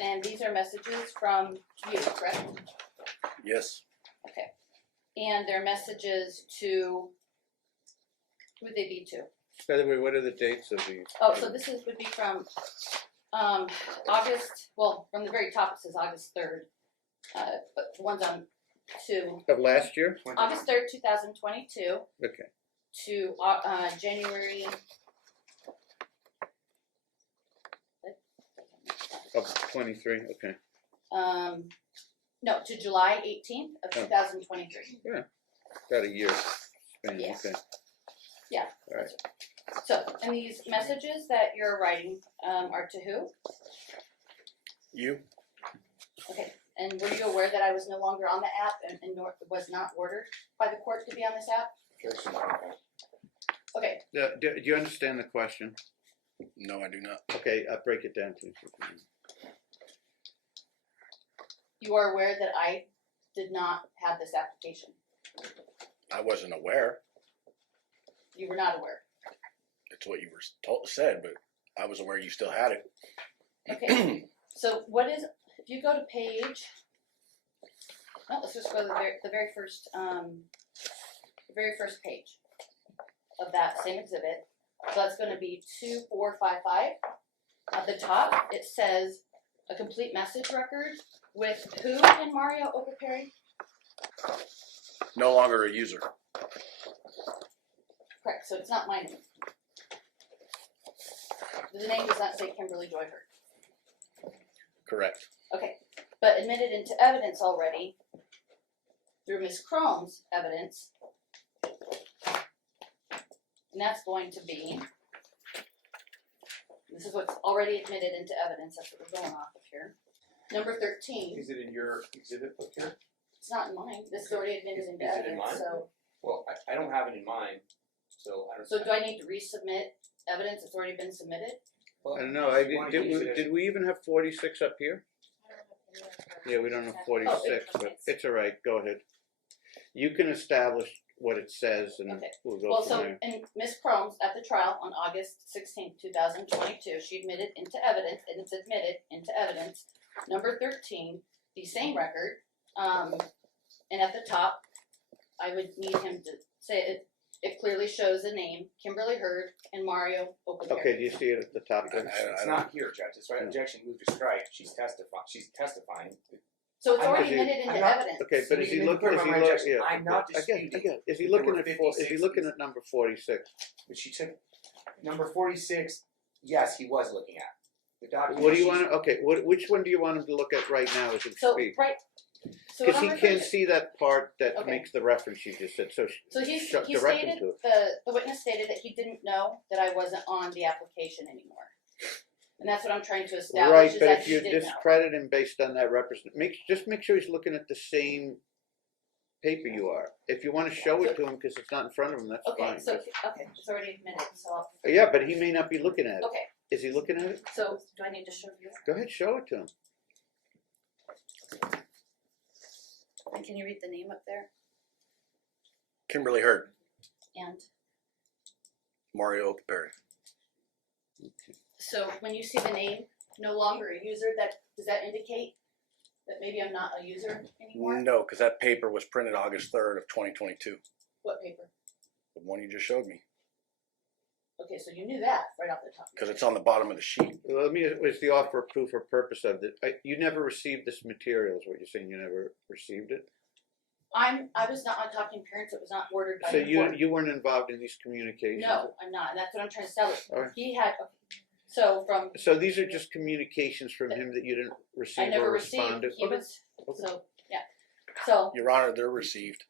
And these are messages from you, correct? Yes. Okay. And they're messages to, who would they be to? By the way, what are the dates of these? Oh, so this would be from August, well, from the very top it says August 3rd. But the ones on to Of last year? August 3rd, 2022 Okay. to January. Of 23, okay. No, to July 18th of 2023. Got a year span, Yeah. okay. Yeah. All right. So, and these messages that you're writing are to who? You? Okay. And were you aware that I was no longer on the app and nor was not ordered by the court to be on this app? Okay, Do you understand the question? No, I do not. Okay, I'll break it down to you. you are aware that I did not have this application. I wasn't aware. You were not aware. It's what you were said, but I was aware you still had it. Okay, so what is, if you go to page, no, let's just go to the very first page of that same exhibit. So that's gonna be 2455. At the top, it says a complete message record with who in Mario Opaperi? No longer a user. Correct, so it's not my name. The name does not say Kimberly Joyford. Correct. Okay, but admitted into evidence already through Ms. Chrome's evidence, and that's going to be, this is what's already admitted into evidence, that's what we're going off of here. Number 13, Is it in your exhibit book here? it's not in mine, this is already admitted into Is it in evidence, mine? so, Well, I don't have it in mind, so I don't. so do I need to resubmit evidence that's already been submitted? Well, I don't know, if you wanna use it as- did we even have 46 up here? Yeah, we don't have 46, but it's all right, go ahead. You can establish what it says and Okay. we'll go Well, from so, there. in Ms. Chrome's at the trial on August 16th, 2022, she admitted into evidence, and it's admitted into evidence, number 13, the same record, and at the top, I would need him to say it clearly shows the name, Kimberly Hurd and Mario Opaperi. Okay, do you see it at the top there? It's not here, Judge, it's right, objection moved to strike, she's testifying. So it's I'm already not- admitted into I'm not- evidence. Okay, but is he looking, I'm not again, disputing. is he that looking there at, were is he 56 looking at number 46? But she took, number 46, yes, he was looking at. The document. What do you she's- want, okay, which one do you want him to look at right now as we So, speak? right, so what Because I'm he referring can't to, see that part that Okay. makes the reference you just said, so so he direct him stated, to it. the witness stated that he didn't know that I wasn't on the application anymore. And that's what I'm trying to establish, Right, is but that if he you did know. discredit him based on that just make sure he's looking at the same paper you are. If you wanna show it to him, cause it's not in front of him, that's Okay, fine. so, okay, it's already admitted, so I'll. Yeah, but he may not be looking at it. Okay, Is he looking at it? so do I need to show you? Go ahead, show it to him. And can you read the name up there? Kimberly Hurd, And Mario Opaperi. so when you see the name, no longer a user, does that indicate that maybe I'm not a user anymore? No, because that paper was printed August 3rd of 2022. What paper? The one you just showed me. Okay, so you knew that right off the top. Because it's on the bottom of the sheet. Well, let me, was the offer of proof or purpose of it, you never received this material is what you're saying, you never received it? I was not on Talking Parents, it was not ordered by So the court. you weren't involved in these communications? No, I'm not, and that's what I'm trying to establish. Alright. He had, so from, So these are just communications from him that you didn't I receive never or received, respond to? he Okay. was, so, yeah. So, Your Honor, they're received.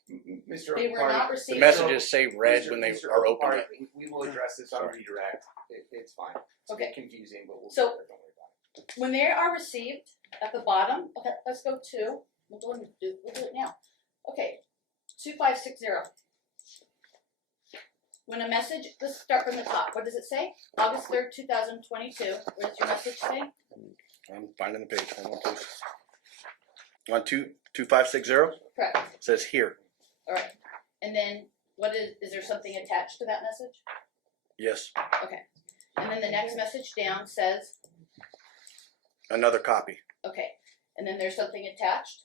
Mr. they were Opari, not The received. messages say red when they Mr. are opened Opari, up. we will address this on Sorry. redirect, it's fine. It's a Okay. bit confusing, but we'll. So- get there, don't worry about it. When they are received at the bottom, okay, let's go to, we'll do it now. Okay, 2560. When a message, let's start from the top. What does it say? August 3rd, 2022. What does your message say? I'm finding the page. Hold on, please. On 2560, Correct. it says here. All right. And then what is there something attached to that message? Yes. Okay. And then the next message down says, Another copy. okay. And then there's something attached?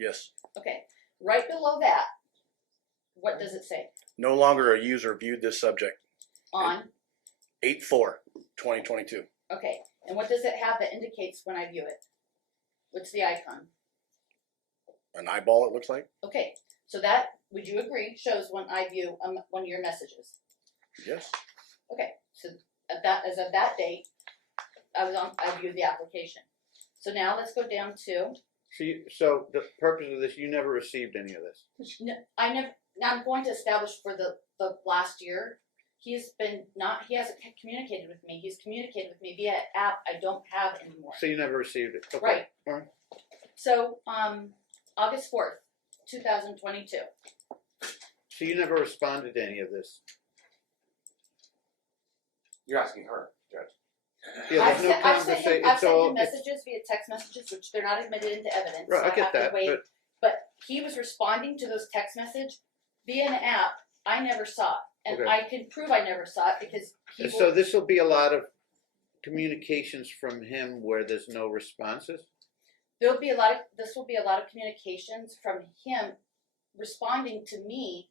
Yes. Okay. Right below that, what does it say? No longer a user viewed this subject. On, 8/4/2022. okay. And what does it have that indicates when I view it? What's the icon? An eyeball, it looks like. Okay. So that, would you agree, shows when I view one of your messages? Yes. Okay. So as of that date, I viewed the application. So now let's go down to, So the purpose of this, you never received any of this? no, now I'm going to establish for the last year, he hasn't communicated with me. He's communicated with me via app I don't have anymore. So you never received it? Okay. Right. All right. So, August 4th, 2022. So you never responded to any of this? You're asking her, Judge. Yeah, I've there's no sent, I've sent him, conversation, I've it's sent all, him messages via text messages, which they're not admitted into evidence, right, so I I get have to that, wait. but, But he was responding to those text message via an app. I never saw it, and Okay. I can prove I never saw it because he so will, this will be a lot of communications from him where there's no responses? this will be a lot of communications from him responding to me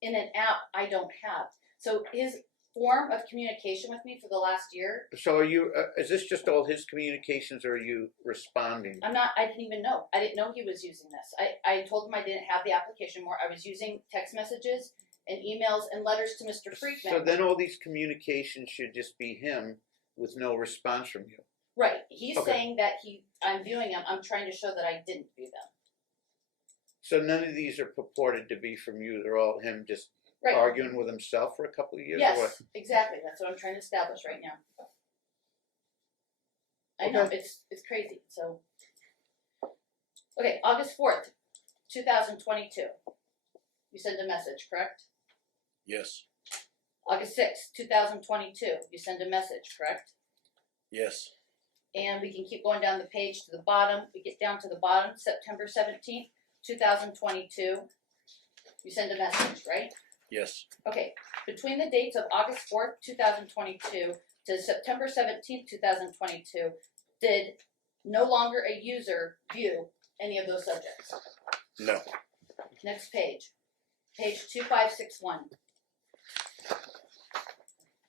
in an app I don't have. So his form of communication with me for the last year, So are you, is this just all his communications, or are you responding? I didn't even know. I didn't know he was using this. I told him I didn't have the application more. I was using text messages and emails and letters to Mr. Friedman. So then all these communications should just be him with no response from you? Right. He's Okay. saying that I'm viewing them. I'm trying to show that I didn't view them. So none of these are purported to be from you, they're all him just Right. arguing with himself for a couple of years? Or Yes, what? exactly. That's what I'm trying to establish right now. I know, Okay. it's crazy, so. Okay, August 4th, 2022. You send a message, correct? Yes. August 6th, 2022. You send a message, correct? Yes. And we can keep going down the page to the bottom. We get down to the bottom, September 17th, 2022. You send a message, right? Yes. Okay, between the dates of August 4th, 2022 to September 17th, 2022, did no longer a user view any of those subjects? No. Next page, page 2561.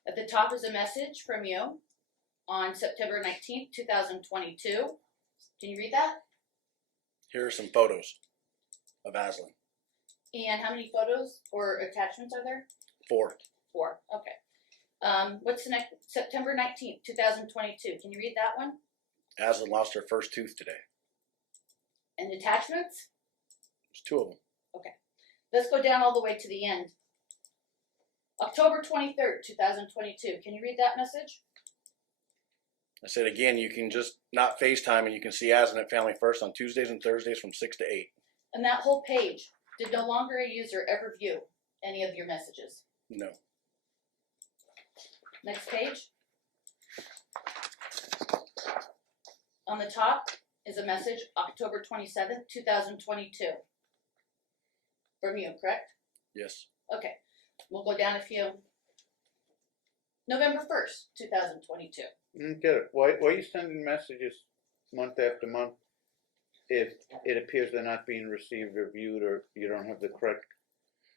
At the top is a message from you on September 19th, 2022. Can you read that? Here are some photos of Aslan. And how many photos or attachments are there? 4. 4. Okay. What's the next? September 19th, 2022. Can you read that one? Aslan lost her first tooth today. And attachments? There's 2 of them. Let's go down all the way to the end. October 23rd, 2022. Can you read that message? I said again, you can just not FaceTime and you can see Aslan at Family First on Tuesdays and Thursdays from 6 to 8. And that whole page, did no longer a user ever view any of your messages? No. Next page. On the top is a message, October 27th, 2022. From you, correct? Yes. Okay. We'll go down a few. November 1st, 2022. Get it. Why are you sending messages month after month if it appears they're not being received or viewed, or you don't have the correct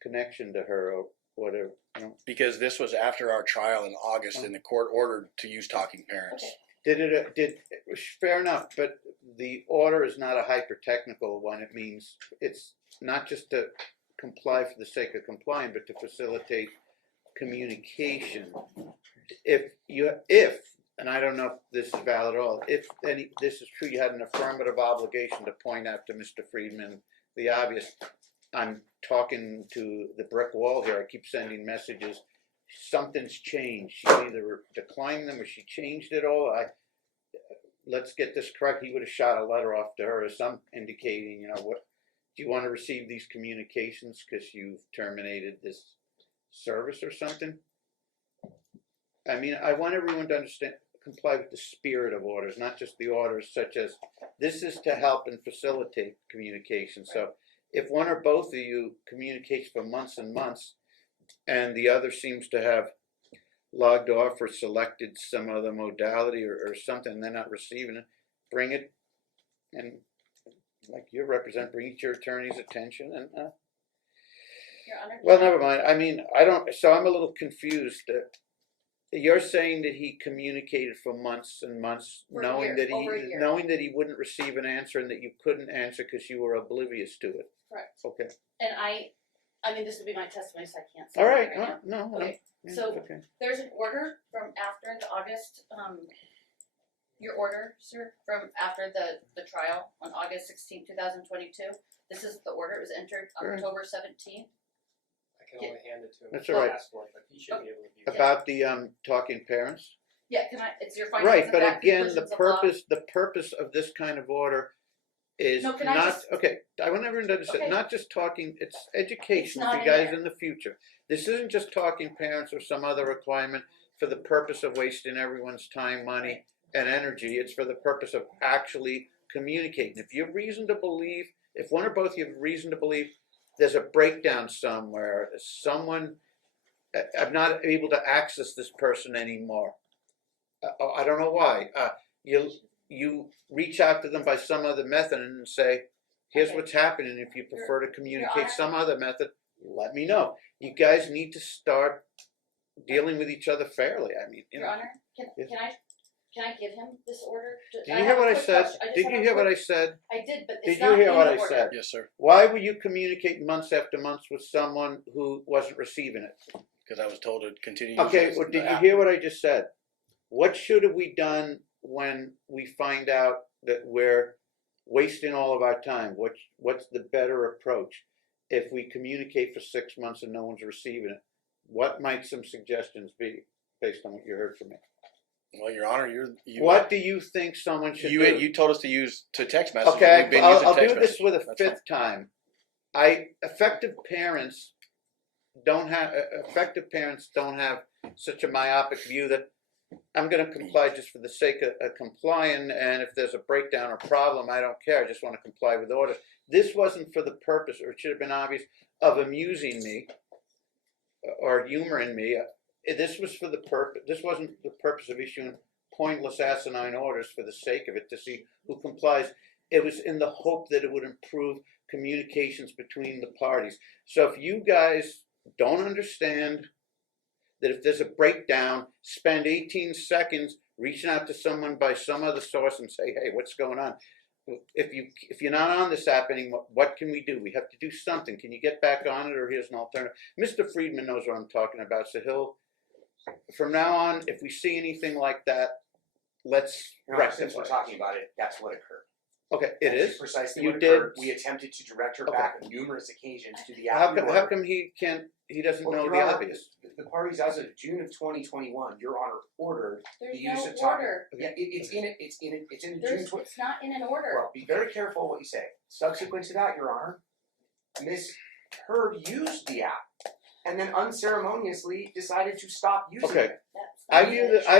connection to her or whatever? You know? Because this was after our trial in August and the court ordered to use talking parents. Okay. Fair enough, but the order is not a hyper-technical one. It means it's not just to comply for the sake of complying, but to facilitate communication. If and I don't know if this is valid at all, if this is true, you had an affirmative obligation to point out to Mr. Friedman the obvious. I'm talking to the brick wall here. I keep sending messages. Something's changed. She either declined them or she changed it all. Let's get this correct. He would have shot a letter off to her or some indicating, what, do you want to receive these communications because you've terminated this service or something? I mean, I want everyone to understand, comply with the spirit of orders, not just the orders such as, this is to help and facilitate communication. So if one or both of you communicates for months and months and the other seems to have logged off or selected some other modality or something, they're not receiving it, bring it, and like you represent, bring it to your attorney's attention and Your Honor. well, never mind. I mean, so I'm a little confused. You're saying that he communicated for months and months, For a knowing year, that over a year. knowing that he wouldn't receive an answer and that you couldn't answer because you were oblivious to it. Correct. Okay. And I mean, this would be my testimony, so I can't say All that right. right now. No. Okay. Yeah, So okay. there's an order from after the August, your order, sir, from after the trial on August 16th, 2022. This is the order. It was entered Sure. October 17th. I can only hand it to him. That's if all I right. ask for it, but he should be able to view it. About the talking parents. Yeah, it's your findings Right, of but fact, again, the conclusions of law. purpose of this kind of order is No, can I not just- okay. I want everyone to understand. Okay. Not just talking. It's education It's not for in you guys there. in the future. This isn't just talking parents or some other requirement for the purpose of wasting everyone's time, money, and energy. It's for the purpose of actually communicating. If you have reason to believe, if one or both of you have reason to believe there's a breakdown somewhere, someone, I'm not able to access this person anymore. I don't know why. You reach out to them by some other method and say, here's what's happening. If you prefer to communicate some other method, let me know. You guys need to start dealing with each other fairly. I mean, Your Honor, can I give him this order? Did you hear what I said? Did you hear what I said? I did, but Did it's you not hear in what the I order. said? Yes, sir. Why were you communicating months after months with someone who wasn't receiving it? Because I was told to continue. Okay, using well, the did you app. hear what I just said? What should have we done when we find out that we're wasting all of our time? What's the better approach? If we communicate for 6 months and no one's receiving it, what might some suggestions be based on what you heard from me? Well, Your Honor, What do you think someone should do? You told us to use to text messages. Okay, We've been I'll using do text this messages. with a That's fifth time. Effective parents don't have such a myopic view that I'm going to comply just for the sake of complying, and if there's a breakdown or problem, I don't care. I just want to comply with orders. This wasn't for the purpose, or it should have been obvious, of amusing me or humoring me. This was for the purpose. This wasn't the purpose of issuing pointless, asinine orders for the sake of it to see who complies. It was in the hope that it would improve communications between the parties. So if you guys don't understand that if there's a breakdown, spend 18 seconds reaching out to someone by some other source and say, hey, what's going on? If you're not on this app anymore, what can we do? We have to do something. Can you get back on it, or here's an alternative? Mr. Friedman knows what I'm talking about, so he'll, from now on, if we see anything like that, let's rectify. Since we're talking about it, that's what occurred. Okay, it That's is. precisely You what did. occurred. We attempted to direct her Okay. back on numerous occasions to the How app. come he can't? He doesn't know Your the Honor, obvious. The parties, as of June of 2021, Your Honor ordered There's the use no of talk. order. Yeah, it's in it. It's in the June. It's not in an order. Well, be very careful what you say. Subsequent to that, Your Honor, Ms. Heard used the app and then unceremoniously decided to stop using Okay. it. I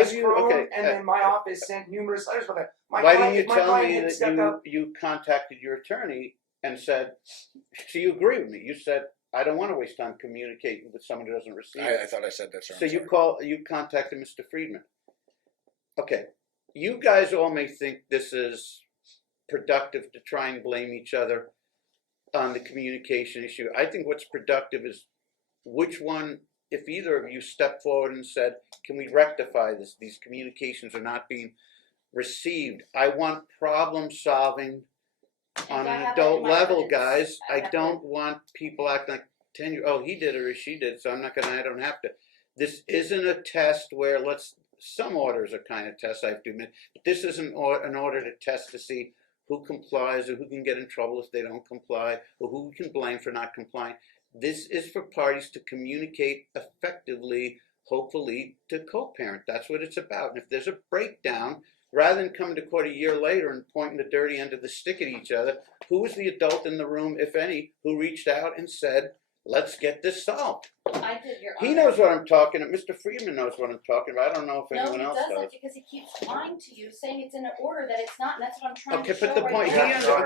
view. Okay. And then my office sent numerous letters about that. Why didn't you my tell client me had that stepped up. you contacted your attorney and said, so you agree with me? You said, I don't want to waste time communicating with someone who doesn't receive it. I thought I said that, sir. So you contacted Mr. Friedman. Okay. You guys all may think this is productive to try and blame each other on the communication issue. I think what's productive is which one, if either of you stepped forward and said, can we rectify this? These communications are not being received. I want problem solving on an adult level, guys. I don't want people acting like 10-year-old, oh, he did or she did, so I don't have to. This isn't a test where some orders are kind of tests, I have to admit, but this isn't an order to test to see who complies or who can get in trouble if they don't comply or who we can blame for not complying. This is for parties to communicate effectively, hopefully, to co-parent. That's what it's about. And if there's a breakdown, rather than coming to court a year later and pointing the dirty end of the stick at each other, who was the adult in the room, if any, who reached out and said, let's get this solved? I did, Your Honor. He knows what I'm talking about. Mr. Friedman knows what I'm talking about. I don't know if anyone No, else he doesn't, does. because he keeps lying to you, saying it's in an order that it's not, and that's what I'm trying Okay, to show but the right point, now.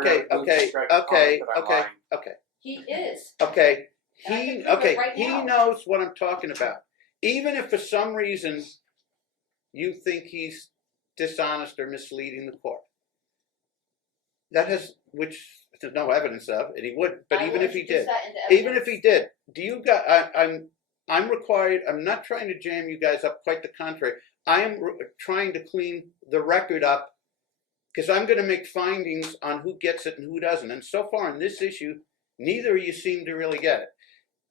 okay. He is. Okay, And I can prove it right he now. knows what I'm talking about. Even if for some reason you think he's dishonest or misleading the court. Which there's no evidence of, and he would, but even if he did, do you guys, I'm required, I'm not trying to jam you guys up, quite the contrary. I am trying to clean the record up because I'm going to make findings on who gets it and who doesn't. And so far in this issue, neither of you seem to really get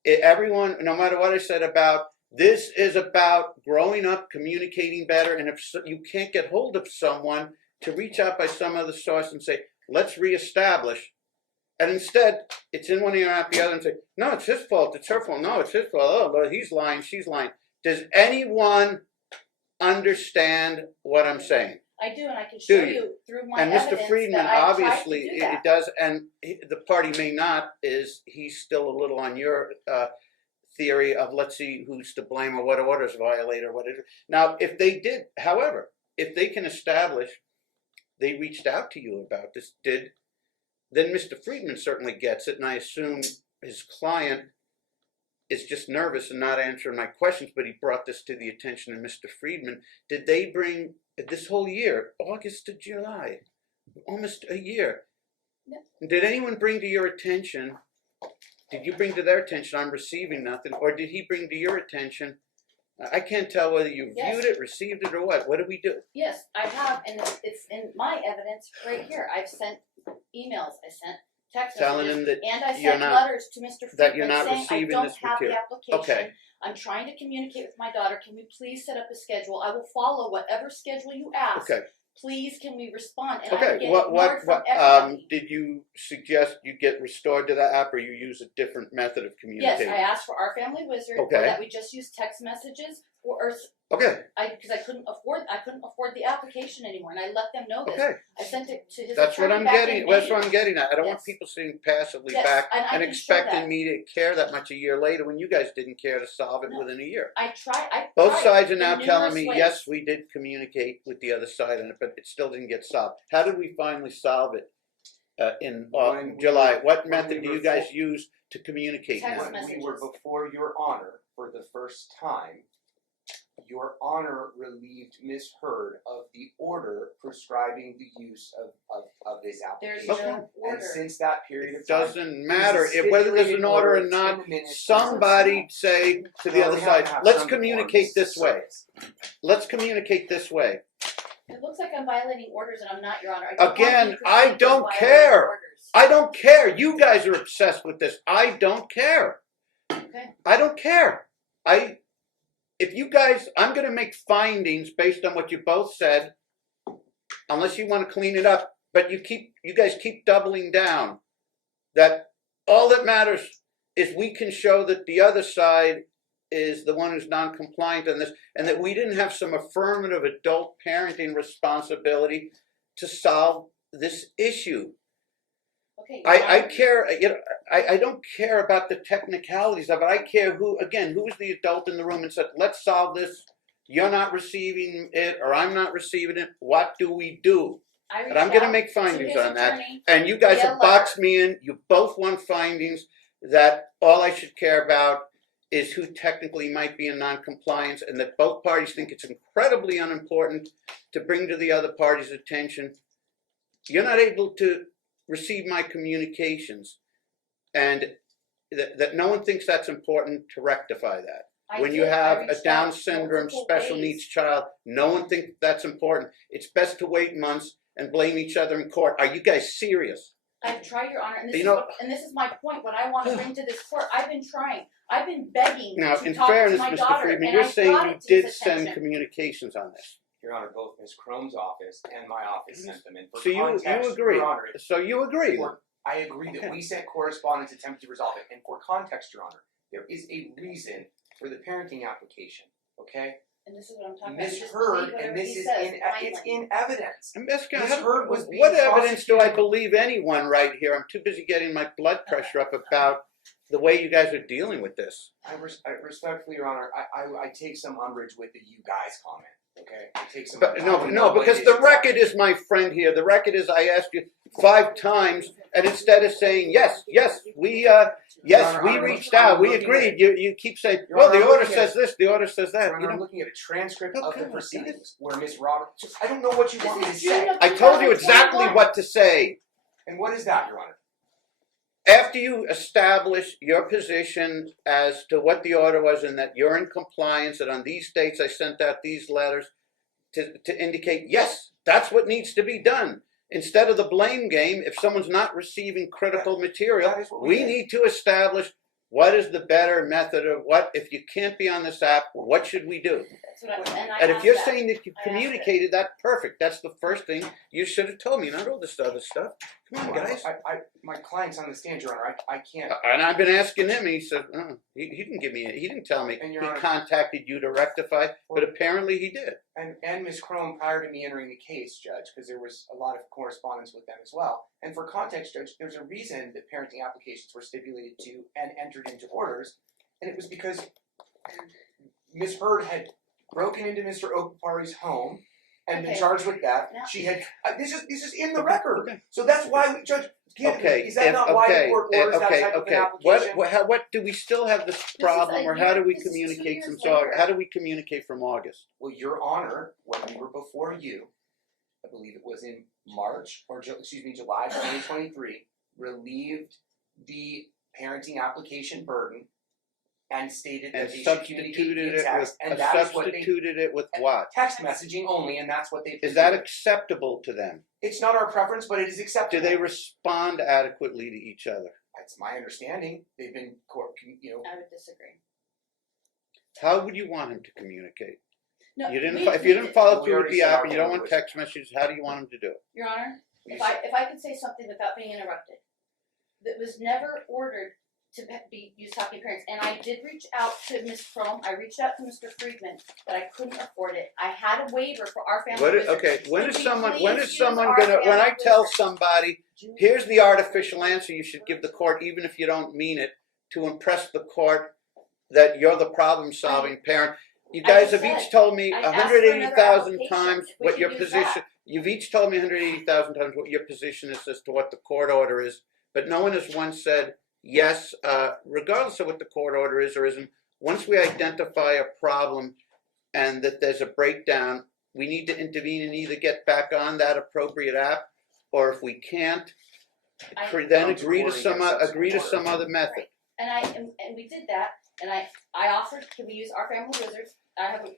it. Everyone, no matter what I said about, this is about growing up, communicating better, and if you can't get hold of someone, to reach out by some other source and say, let's reestablish. And instead, it's in one ear out the other and say, no, it's his fault, it's her fault, no, it's his fault, oh, well, he's lying, she's lying. Does anyone understand what I'm saying? I do, and I can show you through my evidence And Mr. Friedman, that I obviously, tried to do that. it does, and the party may not, is he's still a little on your theory of let's see who's to blame or what orders violate or what it is. Now, if they did, however, if they can establish they reached out to you about this, then Mr. Friedman certainly gets it, and I assume his client is just nervous and not answering my questions, but he brought this to the attention of Mr. Friedman. Did they bring this whole year, August to July, almost a year? No. Did anyone bring to your attention, did you bring to their attention, I'm receiving nothing, or did he bring to your attention, I can't tell whether you Yes. viewed it, received it, or what? What did we do? Yes, I have, and it's in my evidence right here. I've sent emails, I sent text Telling messages, him that and I you're sent not- letters to Mr. that you're Friedman not saying I receiving don't this have the material. application. Okay. I'm trying to communicate with my daughter. Can we please set up a schedule? I will follow whatever schedule you ask. Okay. Please, can we respond? And I'm Okay, getting what ignored from everybody. did you suggest you get restored to that app, or you use a different method of Yes, communicating? I asked for Our Family Wizard, Okay. or that we just use text messages, or Okay, because I couldn't afford the application anymore, and I let them know this. okay, I sent it to his that's what attorney I'm back getting, in that's May. what I'm getting at. I don't want Yes. people sitting passively Yes, back and I and can show expecting that. me to care that much a year later when you guys didn't care to solve it No. within a year. I tried. Both sides are in now telling numerous me, ways. yes, we did communicate with the other side on it, but it still didn't get solved. How did we finally solve it in When we July? were- What when method we do were you guys full- use to communicate Text now? When we were messages. before Your Honor for the first time, Your Honor relieved Ms. Heard of the order prescribing the use of this There's application. no order. And since that period It of time, doesn't matter if whether there's an stipulated order or order not. in the minutes. Somebody say to the No, other they have to side, have let's some communicate form of this way. service. Let's communicate this way. It looks like I'm violating orders, and I'm not, Your Honor. I don't want to be Again, I perceived as don't violating care. orders. I don't care. You guys are obsessed with this. I don't care. Okay. I don't care. If you guys, I'm going to make findings based on what you both said, unless you want to clean it up. But you guys keep doubling down that all that matters is we can show that the other side is the one who's non-compliant on this, and that we didn't have some affirmative adult parenting responsibility to solve this issue. Okay. I care, I don't care about the technicalities of it. I care who's the adult in the room and said, let's solve this. You're not receiving it, or I'm not receiving it. What do we do? And I'm going to make findings on that. And you guys have boxed me in. You both want findings that all I should care about is who technically might be in noncompliance, and that both parties think it's incredibly unimportant to bring to the other party's attention. You're not able to receive my communications, and that no one thinks that's important to rectify that. When you have a Down syndrome special needs child, no one thinks that's important. It's best to wait months and blame each other in court. Are you guys serious? I've tried, Your Honor, and You this is my point. What I want to bring to this court, I've been trying. I've been begging Now, to in talk fairness, to my Mr. daughter, Friedman, and you're I saying brought you it to did his send attention. communications on this. Your Honor, both Ms. Crome's office and my office sent them in. For So you context, agree. Your Honor, So you agree. I agree that we sent correspondence attempting to resolve it. And for context, Your Honor, there is a reason for the parenting application. Okay? And this is what I'm talking about. Ms. You just Heard, believe whatever and this he is says it's blindly. in evidence. I'm asking, Ms. Heard was being what evidence do I prosecuted. believe anyone right here? I'm too busy getting my blood pressure up about the way you guys are dealing with this. I respectfully, Your Honor, I take some umbrage with the "you guys" comment. Okay, I take some. But I don't know no, what because it the is record exactly. is my friend here. The record is I asked you 5 times, and instead of saying yes, we Honor, reached I'm out, we looking agreed. at- You keep saying, Your well, Honor, the I'm order looking at- says this, the order says that. Your You Honor, I'm know, looking at a transcript Oh, of the come on, proceedings where Ms. Roberts. I don't know what you want me to This is June say. of I told you exactly 2021. what to say. And what is that, Your Honor? After you establish your position as to what the order was and that you're in compliance, and on these dates I sent out these letters to indicate, yes, that's what needs to be done. Instead of the blame game, if someone's not receiving critical material, that is what we we did. need to establish what is the better method of what, if you can't be on this app, what should we do? That's what I And if asked you're that. saying that you I asked it. communicated that, perfect. That's the first thing you should have told me, not all this other stuff. Come on, guys. My client's on the stand, Your Honor. I can't. And I've been asking him. He said, oh, he didn't give me. He didn't tell me. And He Your Honor- contacted you to rectify, but apparently he did. And Ms. Crome, prior to me entering the case, Judge, because there was a lot of correspondence with them as well. And for context, Judge, there's a reason that parenting applications were stipulated to and entered into orders. and it was because Ms. Heard had broken into Mr. Opari's home and been Okay. charged with that. Now- She had this is in the Okay, record, okay. so that's why we judge. Okay, is that not why the court orders that type of an application? What do we still have this problem, or how do we communicate from, how do we communicate from August? Well, Your Honor, when we were before you, I believe it was in March, or July 2023, relieved the parenting application burden and stated that And they should communicate substituted via it text, with, and that is what they substituted it with what? text messaging only, and that's what they. Is that acceptable to them? It's not our preference, but it is acceptable. Do they respond adequately to each other? That's my understanding. They've been I would disagree. How would you want him to communicate? No, You didn't. we- If you we didn't did- follow We through with already the said app, our and you don't one want was- text messages, how do you want him to do it? Your Honor, You if I could say something without being interrupted, that was never ordered to be use talking parents, and I did reach out to Ms. Chrome, I reached out to Mr. Friedman, but I couldn't afford it. I had a waiver for our family. When wizard. when Could is we someone please use our gonna? When I family tell wizard? somebody, here's the artificial answer you should give the court, even if you don't mean it, to impress the court that you're the problem-solving parent. You I guys just have each said, told me I asked for 180,000 another times application. We what should your use position. that. You've each told me 180,000 times what your position is as to what the court order is, but no one has once said yes, regardless of what the court order is or isn't. Once we identify a problem and that there's a breakdown, we need to intervene and either get back on that appropriate app, or if we can't, then agree to some other method. Right. And we did that, and I offered, can we use our family wizards?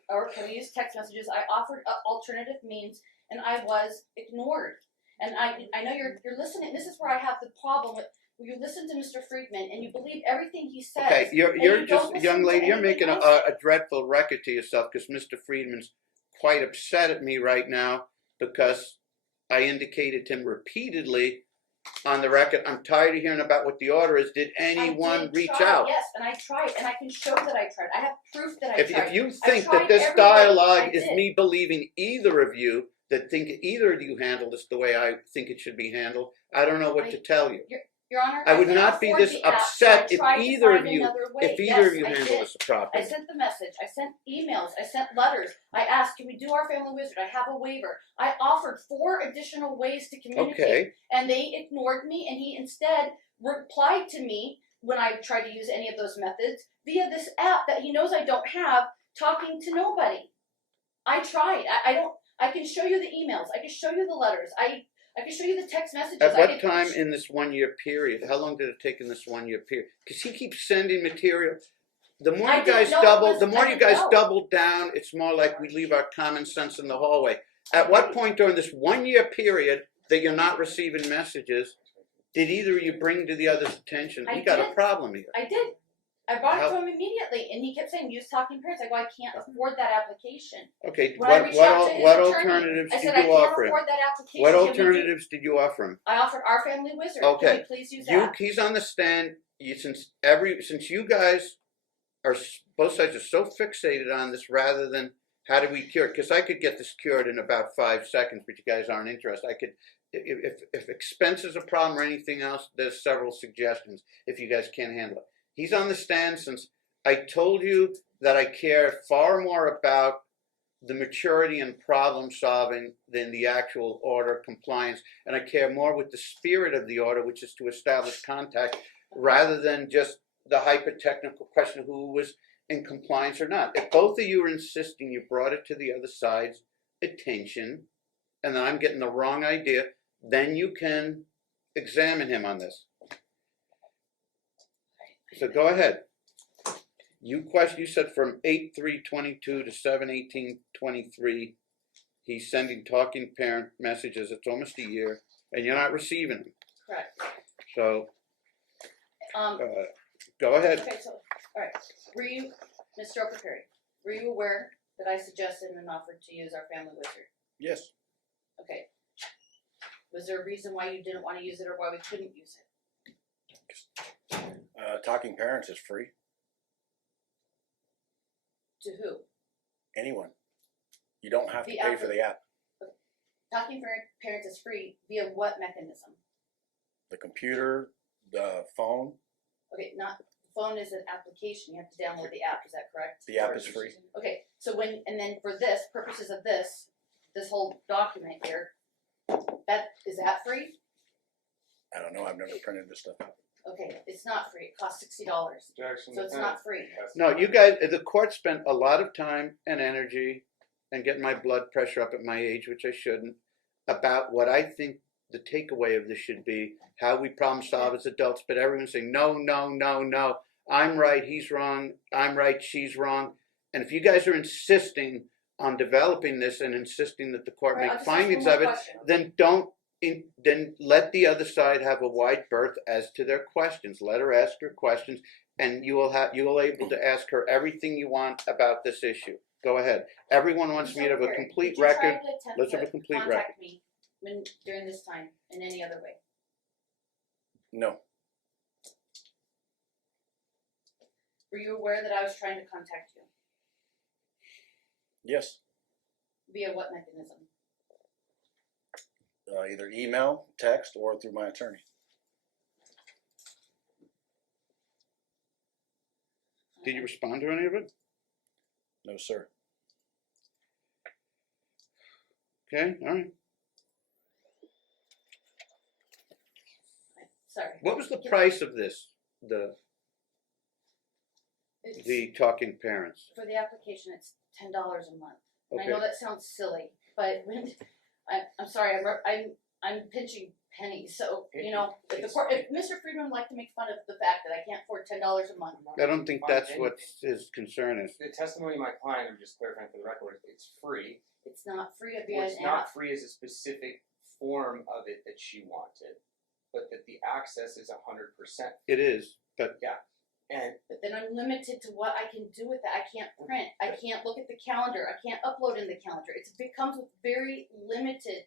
Or can we use text messages? I offered alternative means, and I was ignored. And I know you're listening. This is where I have the problem with. You listen to Mr. Friedman and you believe everything he says. Okay, you're and just, don't young listen to lady, you're anything making I say. a dreadful record to yourself, because Mr. Friedman's quite upset at me right now because I indicated to him repeatedly on the record, I'm tired of hearing about what the order is. Did anyone I did reach try, out? Yes, and I tried, and I can show that I tried. I have proof that I tried. If you I think tried that this every way. dialogue I is did. me believing either of you, that think either of you handled this the way I think it should be handled, I don't know what to tell you. Your Honor, I would couldn't not be afford this the app, upset so I if tried to either of find you, another way. if either of Yes, you I handled did. this properly. I sent the message. I sent emails. I sent letters. I asked, can we do our family wizard? I have a waiver. I offered 4 additional ways to communicate, Okay. and they ignored me. And he instead replied to me when I tried to use any of those methods via this app that he knows I don't have, talking to nobody. I tried. I can show you the emails. I can show you the letters. I can show you the text messages. At what time in this 1 year period? How long did it take in this 1 year period? Because he keeps sending material. The more you guys double down, it's more like we leave our common sense in the hallway. At what point during this 1 year period that you're not receiving messages did either of you bring to the other's attention? We got a problem here. I did. I brought it to him immediately, and he kept saying, use talking parents. I go, I can't afford that application. Okay, When I reached out to his what attorney, alternatives I did said, you I can't offer him? afford that application. What Can we alternatives did you offer him? I offered our family wizard. Okay. Can we please use that? He's on the stand. Since you guys are, both sides are so fixated on this rather than how do we cure it? Because I could get this cured in about 5 seconds, but you guys aren't interested. I could, if expense is a problem or anything else, there's several suggestions if you guys can't handle it. He's on the stand since I told you that I care far more about the maturity and problem solving than the actual order compliance, and I care more with the spirit of the order, which is to establish contact, rather than just the hyper-technical question of who was in compliance or not. If both of you are insisting you brought it to the other side's attention, and that I'm getting the wrong idea, then you can examine him on this. So go ahead. You said from 8/3/22 to 7/18/23, he's sending talking parent messages. It's almost a year, and you're not receiving them. Correct. So, go ahead. Okay, so, all right. Were you, Mr. O'Perry, were you aware that I suggested and offered to use our family wizard? Yes. Okay. Was there a reason why you didn't want to use it or why we couldn't use it? Talking parents is free. To who? Anyone. You don't have to The pay app- for the app. Talking parents is free via what mechanism? The computer, the phone. Okay, not the phone is an application, you have to download the app, is that correct? The app is free. Okay, so and then for this, purposes of this whole document here, is that free? I don't know. I've never printed this stuff. Okay, it's not free, it costs $60, so it's not free. No, you guys, the court spent a lot of time and energy and getting my blood pressure up at my age, which I shouldn't, about what I think the takeaway of this should be, how we problem solve as adults, but everyone's saying, no, no, no, no, I'm right, he's wrong, I'm right, she's wrong. And if you guys are insisting on developing this and insisting that the court Right, I'll make just ask findings one of more it, question. then then let the other side have a wide berth as to their questions. Let her ask her questions, and you will able to ask her everything you want about this issue. Go ahead. Everyone wants me to have a complete Did you try record. to attempt Let's have a to complete record. contact me during this time in any other way? No. Were you aware that I was trying to contact you? Yes. Via what mechanism? Either email, text, or through my attorney. Did you respond to any of it? No, sir. Okay, all right. Sorry. What was the price of this? The talking parents. For the application, it's $10 a month. And Okay. I know that sounds silly, but when I'm sorry, I'm pinching pennies. So you know, if Mr. Friedman would like to make fun of the fact that I can't afford $10 a month, I don't think that's what his concern is. The testimony of my client, I'm just clarifying for the record, it's free. it's not free Well, via it's an not app. free as a specific form of it that she wanted, but that the access is 100%. It is, but And But then I'm limited to what I can do with it. I can't print. I can't look at the calendar. I can't upload in the calendar. It becomes very limited.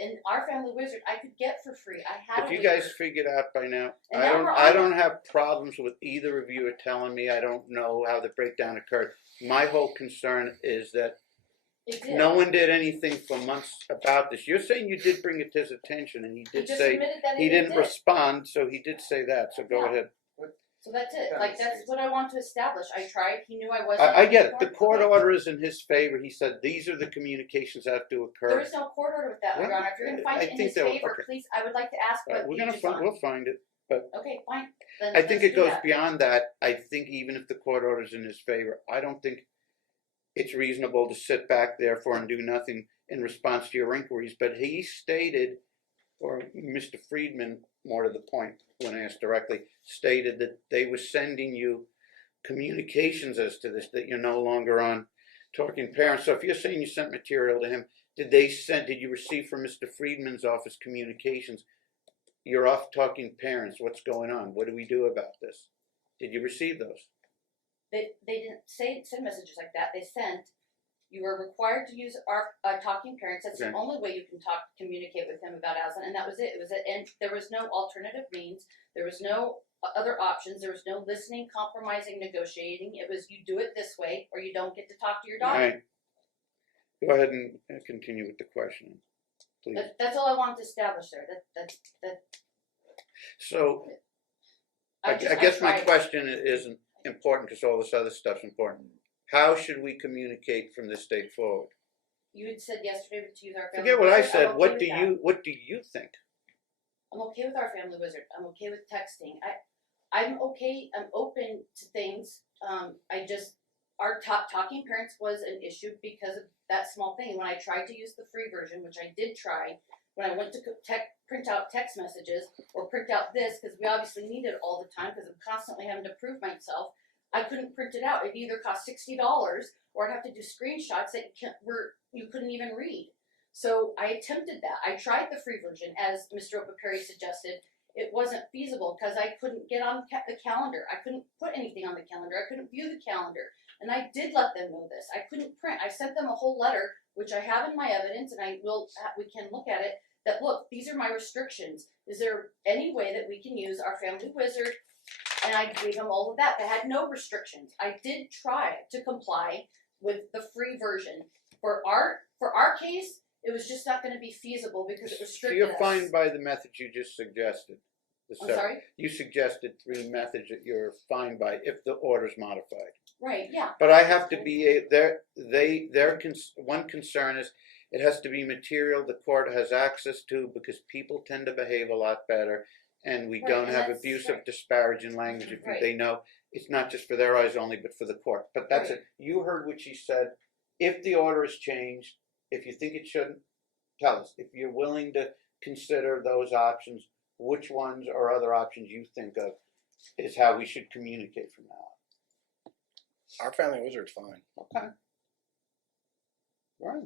And our family wizard, I could get for free. I had. if a you guys wizard. figured out by now, And I now don't. we're I on don't have problems with either of you are telling me. I don't know how the breakdown occurred. My whole concern is that It did. no one did anything for months about this. You're saying you did bring it to his attention, and he He did just say admitted that he didn't did. respond, so he did say that. So go Yeah. ahead. So that's it. That Like makes that's sense. what I want to establish. I tried. He knew I wasn't. I get it. The court Okay. order is in his favor. He said these are the communications that have to occur. There is no court order with that, Well, Your Honor. If you're going to find I it in think his there- favor, okay. please, I would like to ask what We're page gonna it's find. on. We'll find it. Okay, fine. Then I think let's it do goes that. beyond that. I think even if the court order's in his favor, I don't think it's reasonable to sit back therefore and do nothing in response to your inquiries. But he stated, or Mr. Friedman, more to the point when asked directly, stated that they were sending you communications as to this, that you're no longer on Talking Parents. So if you're saying you sent material to him, did you receive from Mr. Friedman's office communications? You're off Talking Parents. What's going on? What do we do about this? Did you receive those? They didn't send messages like that. They sent, you were required to use our Talking Parents. That's Okay. the only way you can communicate with him about Allison, and that was it. It was it, and there was no alternative means. There was no other options. There was no listening, compromising, negotiating. It was you do it this way, or you don't get to talk to your All daughter. right. Go ahead and continue with the questioning, please. That's all I wanted to establish there. That. So I guess my tried. question isn't important because all this other stuff's important. How should we communicate from this date forward? You had said yesterday to use our family. Forget what I wizard. said. I'm okay What with do that. What do you think? I'm okay with our family wizard. I'm okay with texting. I'm okay. I'm open to things. Our Talking Parents was an issue because of that small thing. And when I tried to use the free version, which I did try, when I went to print out text messages or print out this, because we obviously need it all the time because I'm constantly having to prove myself, I couldn't print it out. It either cost $60 or I'd have to do screenshots that you couldn't even read. So I attempted that. I tried the free version, as Mr. Opaperi suggested. It wasn't feasible because I couldn't get on the calendar. I couldn't put anything on the calendar. I couldn't view the calendar. And I did let them know this. I couldn't print. I sent them a whole letter, which I have in my evidence, and we can look at it, that look, these are my restrictions. Is there any way that we can use our family wizard? And I gave them all of that. They had no restrictions. I did try to comply with the free version. For our case, it was just not going to be feasible because it So restricted you're us. fine by the method you just suggested, I'm sorry? You suggested 3 methods that you're fine by if the order's modified. Right, yeah. But I have to be, one concern is it has to be material the court has access to because people tend to behave a lot better and we Right, don't and have that's abusive, right. disparaging language if Right. they know it's not just for their eyes only but for the court. But that's Right. it. You heard what she said. If the order is changed, if you think it shouldn't, tell us. If you're willing to consider those options, which ones or other options you think of is how we should communicate from now on. Our family wizard's fine. Okay. Right.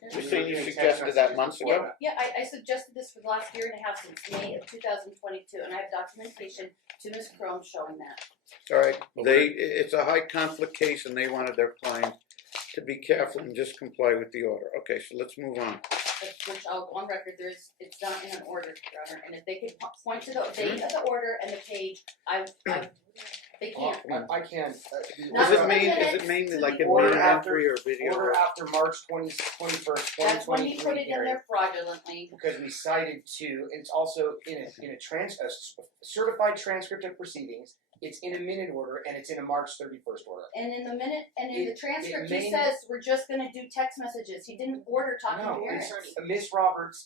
Yeah. You're saying you suggested that months ago? Yeah, I suggested this for the last year and a half since May of 2022, and I have documentation to Ms. Crone showing that. All right. It's a high conflict case and they wanted their client to be careful and just comply with the order. Okay, so let's move on. Which I'll, on record, it's not in an order, Your Honor, and if they could point to the date of the order and the page, they can't. I can. Not Is the it minutes mainly to like the a order minute after- entry or video? Order after March 21st, 2023 That's when you put it in hearing. there fraudulently. Because we cited two, it's also in a certified transcript of proceedings. It's in a minute order and it's in a March 31st order. And in the minute, and in the transcript, may- he says, we're just gonna do text messages. He didn't order talking No, parents. it's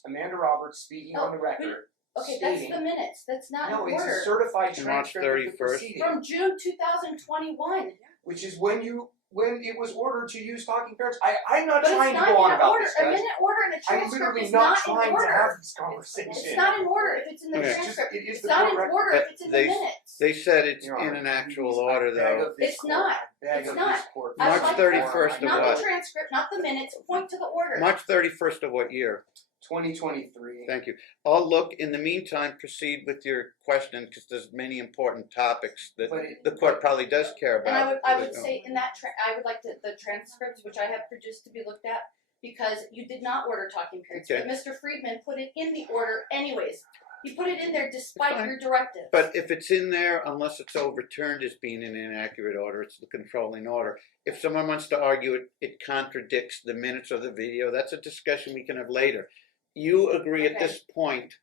Amanda Roberts speaking on the Oh, record. Okay, that's stating- the minutes. That's not No, an it's a order. certified March transcript of the 31st. proceeding, From June 2021. which is when it was ordered to use talking parents. I'm not But it's trying to not go in on an about order. this, A guys. minute order and a I'm transcript literally is not not in trying to order. have this conversation. It's not in order if it's in the Okay. transcript. It is It's the not court in record. order if it's in the They- minutes. They said it's Your in Honor, an actual please, I order beg though. of this It's court, not. I beg It's of not. this court, I would March like 31st of not what? the transcript, not the minutes. Point to the order. March 31st of what year? 2023. Thank you. I'll look. In the meantime, proceed with your question because there's many important topics that But it- the court probably does care And about. I would say in that I would like the transcripts, which I have produced, to be looked at, because you did not order talking periods. Okay. But Mr. Friedman put it in the order anyways. He put it in there despite Fine. your directive. But if it's in there, unless it's overturned as being an inaccurate order, it's the controlling order. If someone wants to argue it contradicts the minutes or the video, that's a discussion we can have later. You agree at Okay. this point,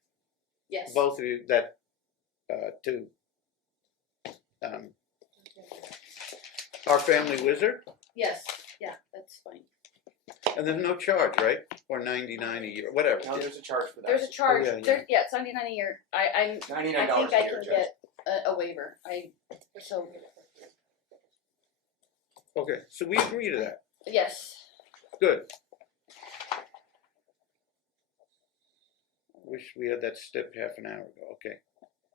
Yes. both of you, that our family wizard, Yes. Yeah, that's fine. and there's no charge, right? Or 99 a year, whatever. No, there's a charge for that. There's a charge. yeah, yeah. Yeah, it's 99 a year. I $99 think a I year, can Judge. get a waiver. Okay, so we agree to that. Yes. Good. Wish we had that step half an hour ago. Okay.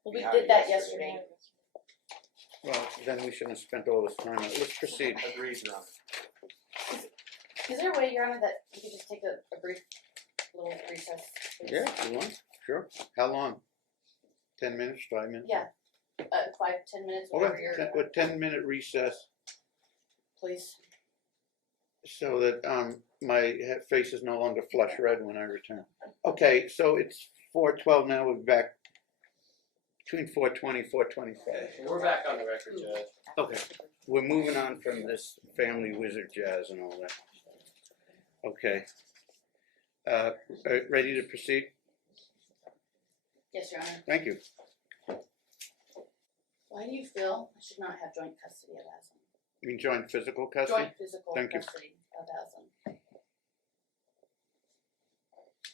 Well, we Yeah, did that yesterday. yesterday. Well, then we shouldn't have spent all this time on it. Let's proceed. Agreed, Your Honor. Is there a way, Your Honor, that you could just take a brief little recess? Please? Yeah, if you want. Sure. How long? 10 minutes, 5 minutes? Yeah. 5-10 minutes, whatever Okay, you're. a 10-minute recess Please. so that my face is no longer flush red when I return. Okay, so it's 4:12 now. We'll be back between 4:20 and 4:25. We're back on the record, Judge. Okay, we're moving on from this family wizard jazz and all that. Okay. Ready to proceed? Yes, Your Honor. Thank you. Why do you feel I should not have joint custody of Aslan? You mean joint physical custody? Joint physical Thank you. custody of Aslan.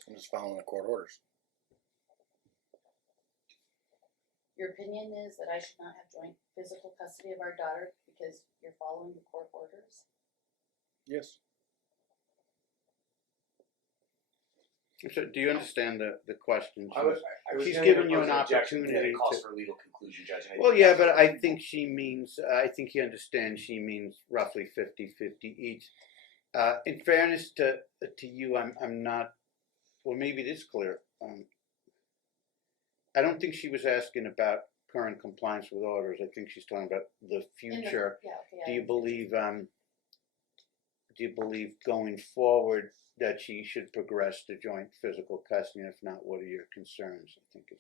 I'm just following the court orders. Your opinion is that I should not have joint physical custody of our daughter because you're following the court orders? Yes. So do you understand the questions? I was She's gonna given you propose an objection opportunity that it calls to- for a legal conclusion, Judge. and I Well, think yeah, that's but what- I think she means, I think he understands she means roughly 50-50 each. In fairness to you, I'm not, well, maybe it is clear. I don't think she was asking about current compliance with orders. I think she's talking about the future. Yeah, okay. Do you believe going forward that she should progress to joint physical custody? And if not, what are your concerns? I think is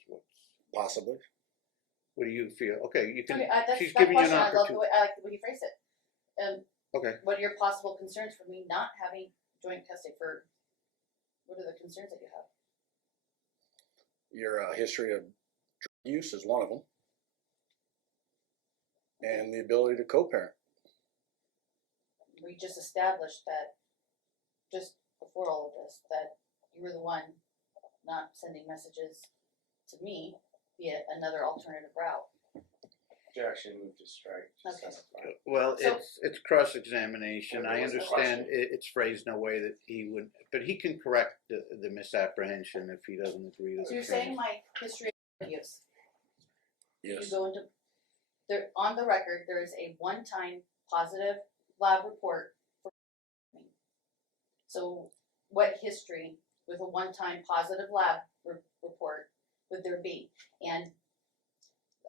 Possibly. what do you feel? Okay, you can, Okay, that's she's that giving you an question. I love the opportunity. way I like the way you phrase it. Okay. What are your possible concerns for me not having joint custody? What are the concerns that you have? Your history of use is one of them. And the ability to co-parent. We just established that, just before all of this, that you were the one not sending messages to me via another alternative route. Objection, move to strike. Okay. Well, So- it's cross-examination. I What was the understand question? it's phrased in a way that he would, but he can correct the misapprehension if he doesn't agree with So the you're saying my history of use, Yes. you go into, there, on the record, there is a one-time positive lab report for me. So what history with a one-time positive lab report would there be? And,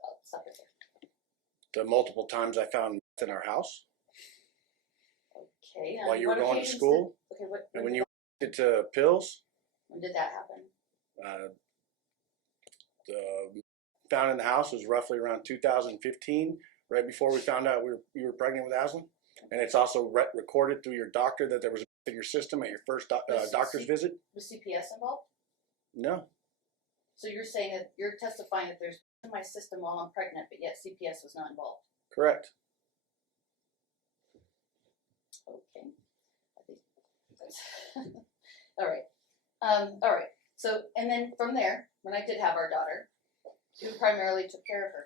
I'll stop it there. The multiple times I found meth in our house Okay, while and you were what going to occasions school, did, okay, what, and when you went to pills, when did that happen? the found in the house was roughly around 2015, right before we found out you were pregnant with Aslan. And it's also recorded through your doctor that there was meth in your system at your first doctor's visit. Was CPS involved? No, So you're saying that, you're testifying that there's in my system while I'm pregnant, but yet CPS was not involved? correct. Okay. I think that's alright. Alright. So, and then from there, when I did have our daughter, who primarily took care of her?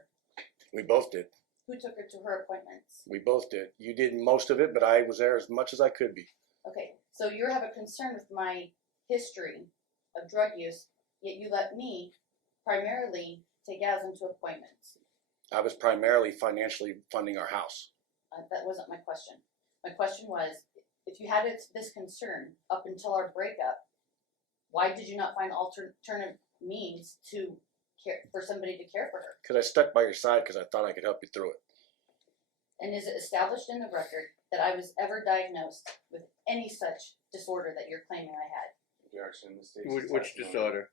We both did. Who took her to her appointments? We both did. You did most of it, but I was there as much as I could be. Okay, so you have a concern with my history of drug use, yet you let me primarily take Aslan to appointments. I was primarily financially funding our house. That wasn't my question. My question was, if you had this concern up until our breakup, why did you not find alternative means to care for somebody to care for her? Because I stuck by your side because I thought I could help you through it. And is it established in the record that I was ever diagnosed with any such disorder that you're claiming I had? Objection, the state's Which testimony. disorder?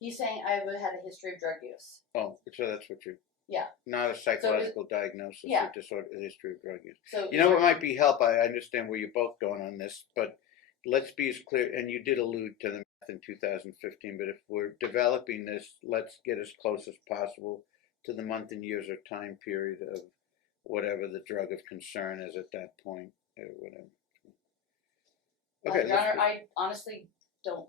He's saying I would had a history of drug use. Oh, so that's what you. Yeah. Not a psychological diagnosis yeah. of disorder, history of drug use. So You know what might be help? I understand where you're both going on this, but let's be as clear, and you did allude to the math in 2015, but if we're developing this, let's get as close as possible to the month and years or time period of whatever the drug of concern is at that point, or whatever. Okay, Your Honor, I honestly don't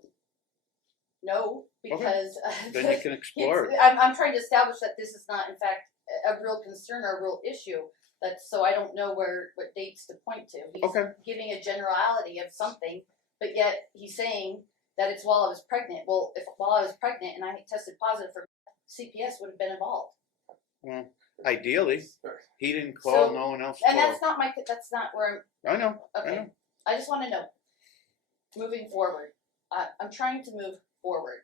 know because then you can explore it. I'm trying to establish that this is not, in fact, a real concern or a real issue. So I don't know what dates to point to. He's giving a generality of something, but yet he's saying that it's while I was pregnant. Well, if while I was pregnant and I tested positive for CPS, would have been involved. Well, ideally, he didn't call, So- no one else And called. that's not where I'm. I know. Okay. I know. I just want to know, moving forward, I'm trying to move forward.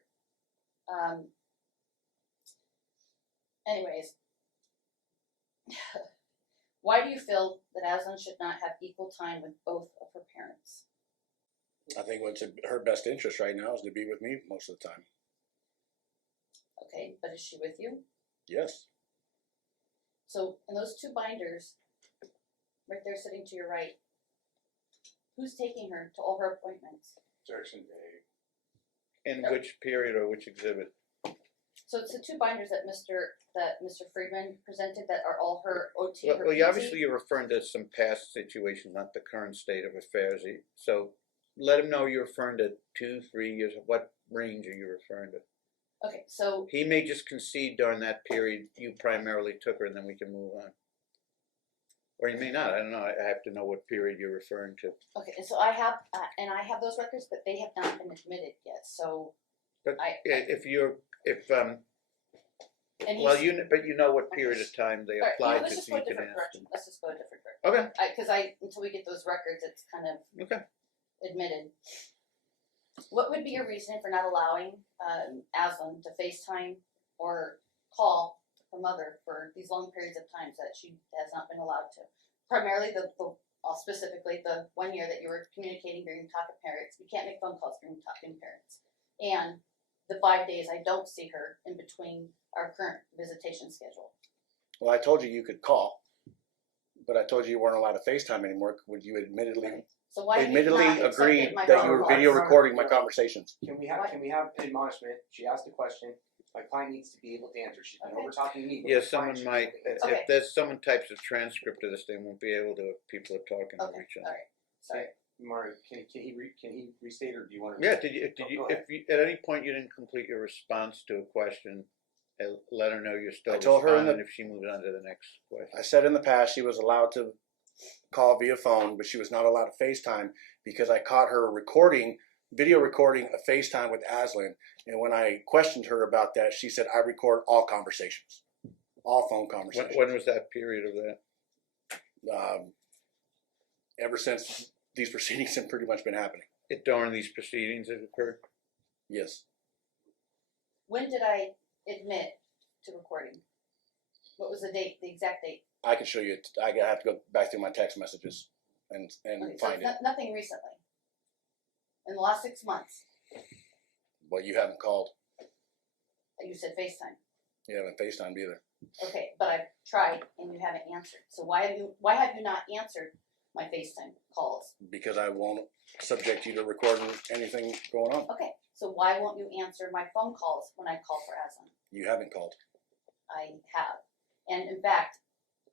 Anyways, why do you feel that Aslan should not have equal time with both of her parents? I think what's in her best interest right now is to be with me most of the time. Okay, but is she with you? Yes. So, in those two binders, right there sitting to your right, who's taking her to all her appointments? Objection made. In which period or which exhibit? So it's the two binders that Mr. Friedman presented that are all her OT, her Well, PT? obviously you're referring to some past situations, not the current state of affairs. So let him know you're referring to 2-3 years. What range are you referring to? Okay, so He may just concede during that period you primarily took her, and then we can move on. Or he may not. I don't know. I have to know what period you're referring to. okay, and so I have those records, but they have not been admitted yet. So But I- and well, he's- but you know what period of time they all right, applied let's to, just so go a you can different ask direction. them. Let's just go a different direction. Okay. Because until we get those records, it's kind of Okay. admitted. What would be your reason for not allowing Aslan to FaceTime or call her mother for these long periods of times that she has not been allowed to? Primarily specifically the 1 year that you were communicating during talking parents. You can't make phone calls during talking parents. And the 5 days I don't see her in between our current visitation schedule. Well, I told you could call, but I told you weren't allowed to FaceTime anymore. Would you admittedly So why admittedly did you not agreed accept my that phone you were calls? video recording my conversations? Can we have an admonishment? She asked a question. My client needs to be able to answer. She's been Okay. over talking to me. but Yeah, my client someone should be might, able to answer. Okay. if there's someone types a transcript of this, they won't be able to if people are talking over Okay, each other. alright, sorry. Mari, can he restate, or do you want to? Yeah, did you, Go ahead. if you, at any point you didn't complete your response to a question, let her know you're still I told her in responding the- if she moves on to the next question. I said in the past she was allowed to call via phone, but she was not allowed to FaceTime because I caught her video recording a FaceTime with Aslan. And when I questioned her about that, she said, I record all conversations, all phone conversations. When was that period of that? Ever since these proceedings have pretty much been happening. During these proceedings has occurred? Yes. When did I admit to recording? What was the date, the exact date? I can show you. I have to go back through my text messages and Okay, so find it. nothing recently. In the last 6 months, Well, you haven't called. you said FaceTime. You haven't FaceTimed either. Okay, but I've tried and you haven't answered. So why have you not answered my FaceTime calls? Because I won't subject you to recording anything going on. Okay, so why won't you answer my phone calls when I call for Aslan? You haven't called. I have. And in fact,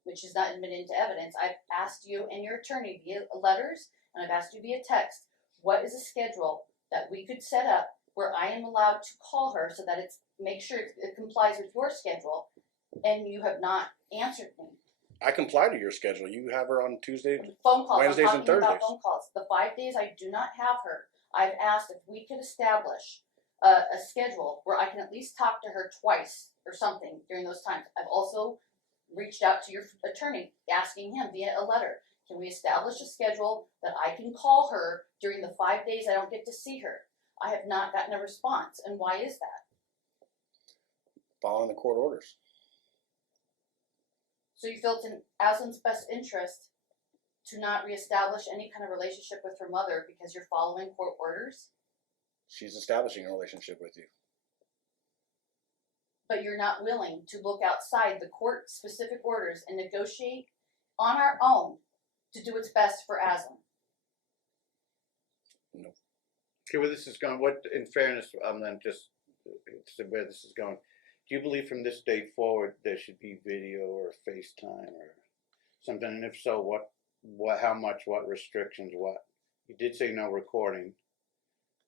which is not admitted into evidence, I've asked you and your attorney via letters, and I've asked you via text, what is a schedule that we could set up where I am allowed to call her so that make sure it complies with your schedule, and you have not answered me. I comply to your schedule. You have her on Tuesday. Phone calls, Wednesdays I'm and talking about Thursdays. phone calls. The 5 days I do not have her, I've asked if we could establish a schedule where I can at least talk to her twice or something during those times. I've also reached out to your attorney, asking him via a letter, can we establish a schedule that I can call her during the 5 days I don't get to see her? I have not gotten a response, and why is that? Following the court orders. So you feel it's in Aslan's best interest to not reestablish any kind of relationship with her mother because you're following court orders? She's establishing a relationship with you. But you're not willing to look outside the court specific orders and negotiate on our own to do its best for Aslan. No. Okay, where this is going, what, in fairness, I'm then just, to where this is going, do you believe from this date forward there should be video or FaceTime or something? And if so, what, how much, what restrictions, what? You did say no recording.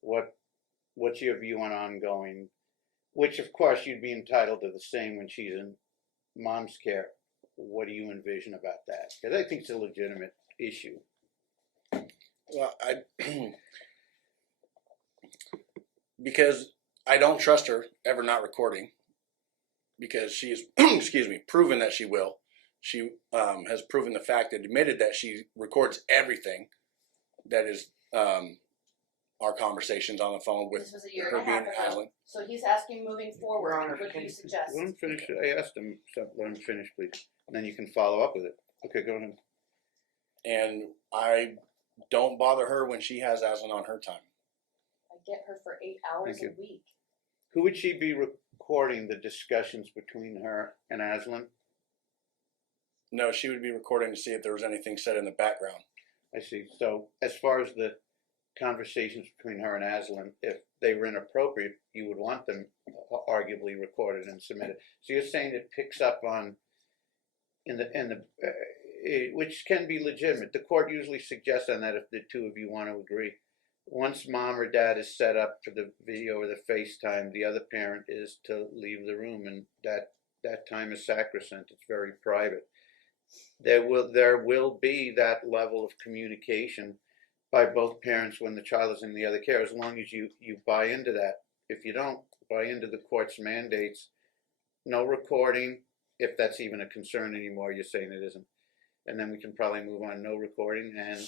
What's your view on ongoing? Which, of course, you'd be entitled to the same when she's in mom's care. What do you envision about that? Because I think it's a legitimate issue. Well, because I don't trust her ever not recording, because she's, excuse me, proven that she will. She has proven the fact and admitted that she records everything that is our conversations on the phone with This was a year her and a being half ago. Aslan. So he's asking moving forward, Your Honor, what do you suggest? Let him finish. I asked him, so let him finish, please. And then you can follow up with it. Okay, go ahead. And I don't bother her when she has Aslan on her time. I get her for 8 hours Thank a week. Who would she be recording the discussions between her and Aslan? No, she would be recording to see if there was anything said in the background. I see. So as far as the conversations between her and Aslan, if they were inappropriate, you would want them arguably recorded and submitted. So you're saying it picks up on, which can be legitimate. The court usually suggests on that if the two of you want to agree. Once mom or dad is set up for the video or the FaceTime, the other parent is to leave the room, and that time is sacrosanct. It's very private. There will be that level of communication by both parents when the child is in the other care, as long as you buy into that. If you don't buy into the court's mandates, no recording, if that's even a concern anymore, you're saying it isn't. And then we can probably move on, no recording, and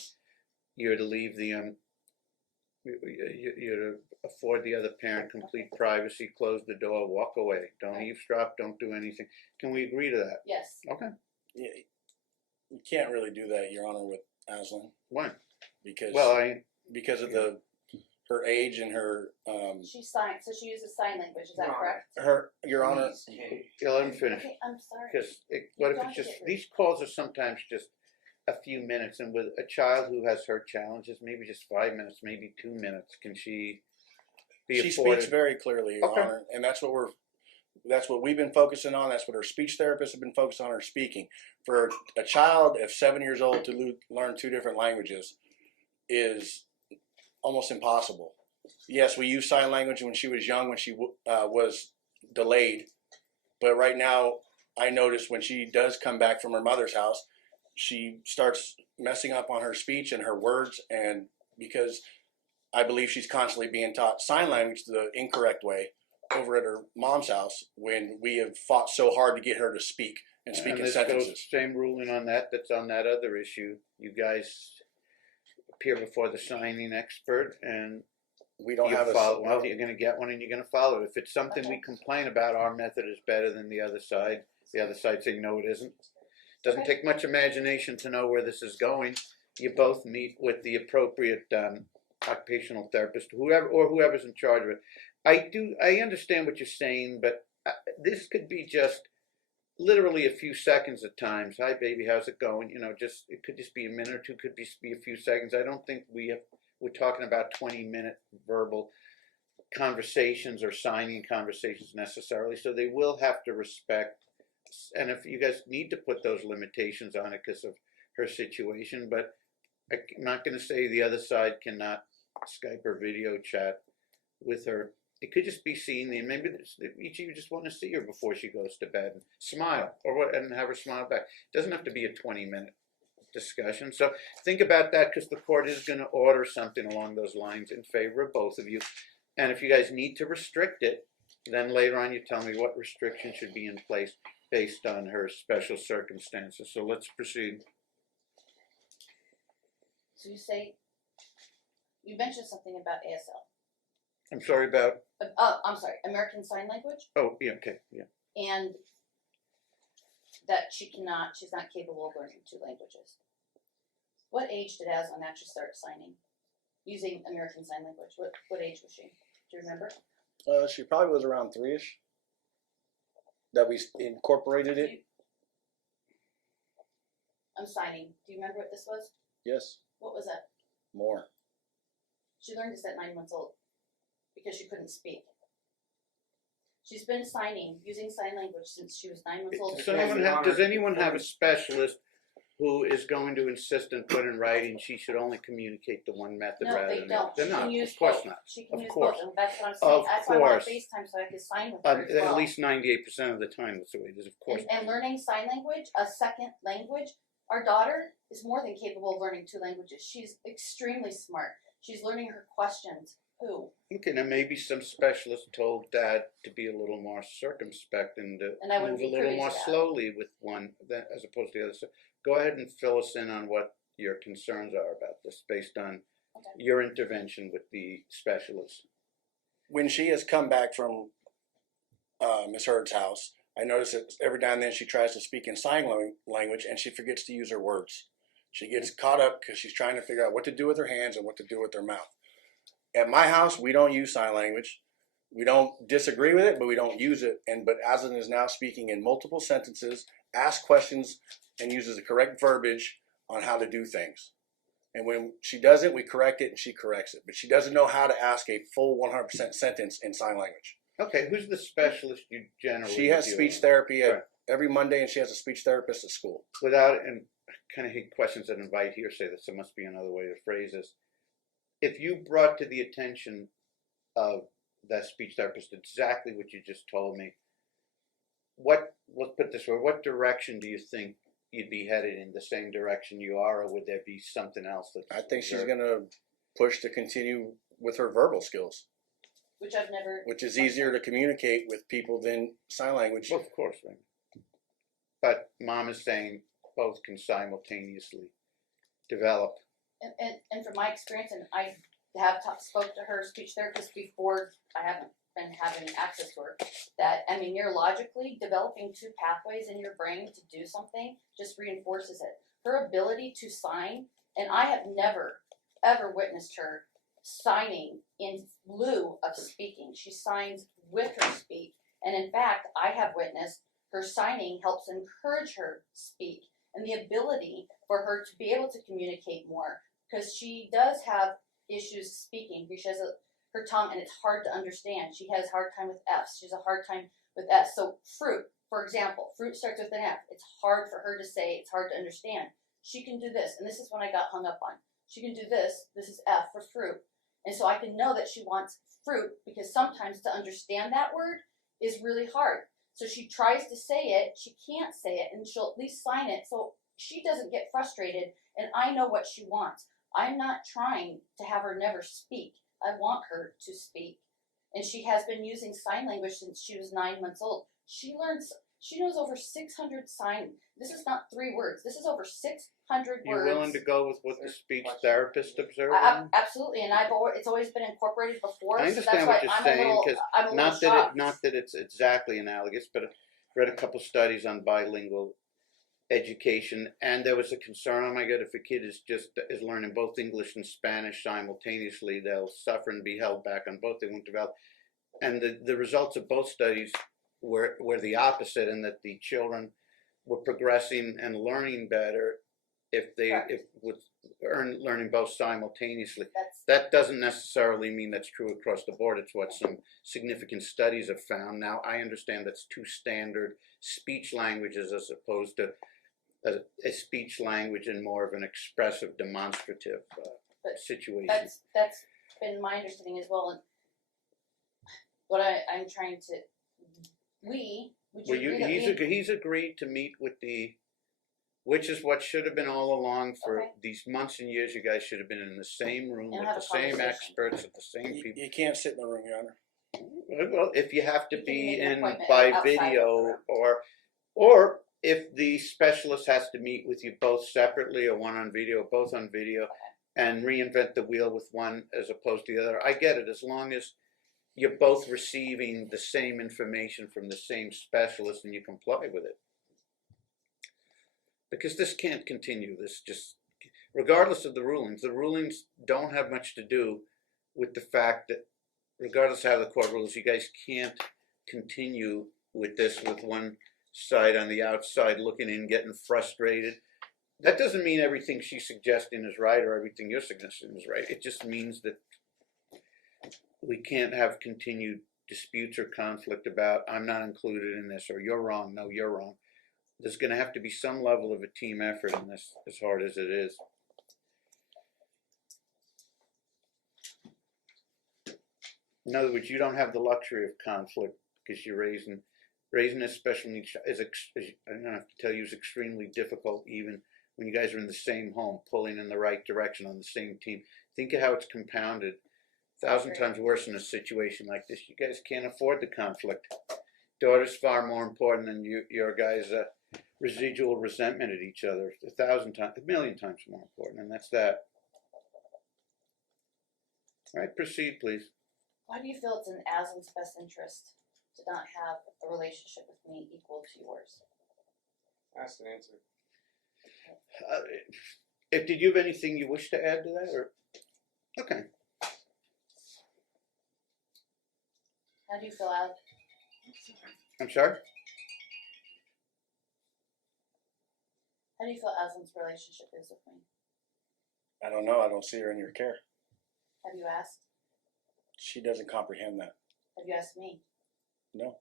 you're to leave the, you're to afford the other parent complete privacy, close the door, walk away. Don't eavesdrop, don't do anything. Can we agree to that? Yes. Okay. Yeah, you can't really do that, Your Honor, with Aslan. Why? Because Because of her age and her She signed, so she uses sign language, is that Your Honor. correct? Your Honor. Yeah, let him finish. Okay, I'm sorry. Because what if it's just, these calls are sometimes just a few minutes, and with a child who has her challenges, maybe just 5 minutes, maybe 2 minutes, can she be She afforded? speaks very clearly, Your Okay. Honor, and that's what That's what we've been focusing on. That's what our speech therapists have been focused on, her speaking. For a child of 7 years old to learn 2 different languages is almost impossible. Yes, we used sign language when she was young, when she was delayed. But right now, I notice when she does come back from her mother's house, she starts messing up on her speech and her words, and because I believe she's constantly being taught sign language the incorrect way over at her mom's house when we have fought so hard to get her to speak and speak in sentences. Goes, same ruling on that that's on that other issue. You guys appear before the signing expert and we don't have follow. Well, you're going to get one and you're going to follow it. If it's something we complain about, our method is better than the other side. The other side say no, it isn't. Doesn't take much imagination to know where this is going. You both meet with the appropriate occupational therapist, whoever's in charge of it. I understand what you're saying, but this could be just literally a few seconds at times. Hi, baby, how's it going? You know, it could just be a minute or two, could be a few seconds. I don't think we're talking about 20-minute verbal conversations or signing conversations necessarily. So they will have to respect. And if you guys need to put those limitations on it because of her situation, but I'm not going to say the other side cannot Skype or video chat with her. It could just be seeing, and maybe each of you just want to see her before she goes to bed and smile, and have her smile back. It doesn't have to be a 20-minute discussion. So think about that, because the court is going to order something along those lines in favor of both of you. And if you guys need to restrict it, then later on you tell me what restriction should be in place based on her special circumstances. So let's proceed. So you mentioned something about ASL. I'm sorry about. I'm sorry, American Sign Language, Oh, yeah, okay, yeah. and that she's not capable of learning 2 languages. What age did Aslan actually start signing using American Sign Language? What age was she? Do you remember? She probably was around 3-ish that we incorporated it. I'm signing. Do you remember what this was? Yes. What was that? More. She learned this at 9 months old because she couldn't speak. She's been signing, using sign language since she was 9 months old. Does anyone have a specialist who is going to insist and put in writing she should only communicate the one method No, rather they than don't. They're She not. can use Of course both. not. She can Of use course. both. And that's what I'm saying. Of That's why I'm on course. FaceTime so I can sign with her as well. At least 98% of the time, that's the way it is. Of course. And learning sign language, a second language. Our daughter is more than capable of learning 2 languages. She's extremely smart. She's learning her questions. Who? Okay, now maybe some specialist told Dad to be a little more circumspect and And I wouldn't move a be little privy to more that. slowly with one as opposed to the other. So go ahead and fill us in on what your concerns are about this based on your intervention with the specialist. When she has come back from Miss Hurd's house, I notice that every now and then she tries to speak in sign language and she forgets to use her words. She gets caught up because she's trying to figure out what to do with her hands and what to do with her mouth. At my house, we don't use sign language. We don't disagree with it, but we don't use it. But Aslan is now speaking in multiple sentences, asks questions, and uses the correct verbiage on how to do things. And when she does it, we correct it and she corrects it. But she doesn't know how to ask a full 100% sentence in sign language. Okay, who's the specialist you generally She has deal speech with? therapy every Monday, and she has a speech therapist at school. And I kind of hate questions that invite hearsay, that there must be another way to phrase this. If you brought to the attention of that speech therapist exactly what you just told me, let's put it this way, what direction do you think you'd be headed in? The same direction you are, or would there be something else that I think she's going to push to continue with her verbal skills. Which is easier to communicate with people than sign language. Well, of course, right. But Mom is saying both can simultaneously develop. And from my experience, and I have spoke to her speech therapist before, I haven't been having access to her, that, I mean, neurologically, developing 2 pathways in your brain to do something just reinforces it. Her ability to sign, and I have never, ever witnessed her signing in lieu of speaking. She signs with her speak. And in fact, I have witnessed her signing helps encourage her speak, and the ability for her to be able to communicate more, because she does have issues speaking. She has her tongue, and it's hard to understand. She has a hard time with F's. She has a hard time with S. So fruit, for example, fruit starts with an F. It's hard for her to say, it's hard to understand. She can do this, and this is when I got hung up on. She can do this is F for fruit. And so I can know that she wants fruit because sometimes to understand that word is really hard. So she tries to say it, she can't say it, and she'll at least sign it so she doesn't get frustrated, and I know what she wants. I'm not trying to have her never speak. I want her to speak. And she has been using sign language since she was 9 months old. She knows over 600 sign. This is not 3 words. This is over 600 words. You're willing to go with what the speech therapist observed? Absolutely, and it's always been incorporated before. I so understand that's what why you're I'm saying, a little, because I'm a little shocked. not that it's exactly analogous, but I've read a couple studies on bilingual education, and there was a concern, oh my God, if a kid is learning both English and Spanish simultaneously, they'll suffer and be held back on both, they won't develop. And the results of both studies were the opposite, in that the children were progressing and learning better if they learning both simultaneously. That doesn't necessarily mean that's true across the board. It's what some significant studies have found. Now, I understand that's 2 standard speech languages as opposed to a speech language in more of an expressive, demonstrative situation. That's been my understanding as well. And what I'm trying to, he's agreed to meet with which is what should have been all along for these months and years. You guys should have been in the same room with the same experts, with the same people. You can't sit in the room, Your Honor. Well, if you have to be in by video, or if the specialist has to meet with you both separately, or one on video, both on video, and reinvent the wheel with one as opposed to the other. I get it, as long as you're both receiving the same information from the same specialist and you comply with it. Because this can't continue. This just, regardless of the rulings don't have much to do with the fact that, regardless of how the court rules, you guys can't continue with this with one side on the outside looking in, getting frustrated. That doesn't mean everything she's suggesting is right or everything you're suggesting is right. It just means that we can't have continued disputes or conflict about, I'm not included in this, or you're wrong, no, you're wrong. There's going to have to be some level of a team effort in this, as hard as it is. In other words, you don't have the luxury of conflict because you're raising a special needs child I don't have to tell you, is extremely difficult, even when you guys are in the same home, pulling in the right direction on the same team. Think of how it's compounded 1,000 times worse in a situation like this. You guys can't afford the conflict. Daughter's far more important than your guys' residual resentment at each other. 1,000 times, 1,000,000 times more important, and that's that. All right, proceed, please. Why do you feel it's in Aslan's best interest to not have a relationship with me equal to yours? Ask and answer. Did you have anything you wish to add to that, or? Okay. How do you feel, Al? I'm sorry? How do you feel Aslan's relationship is with me? I don't know. I don't see her in your care. Have you asked? She doesn't comprehend that. Have you asked me? No.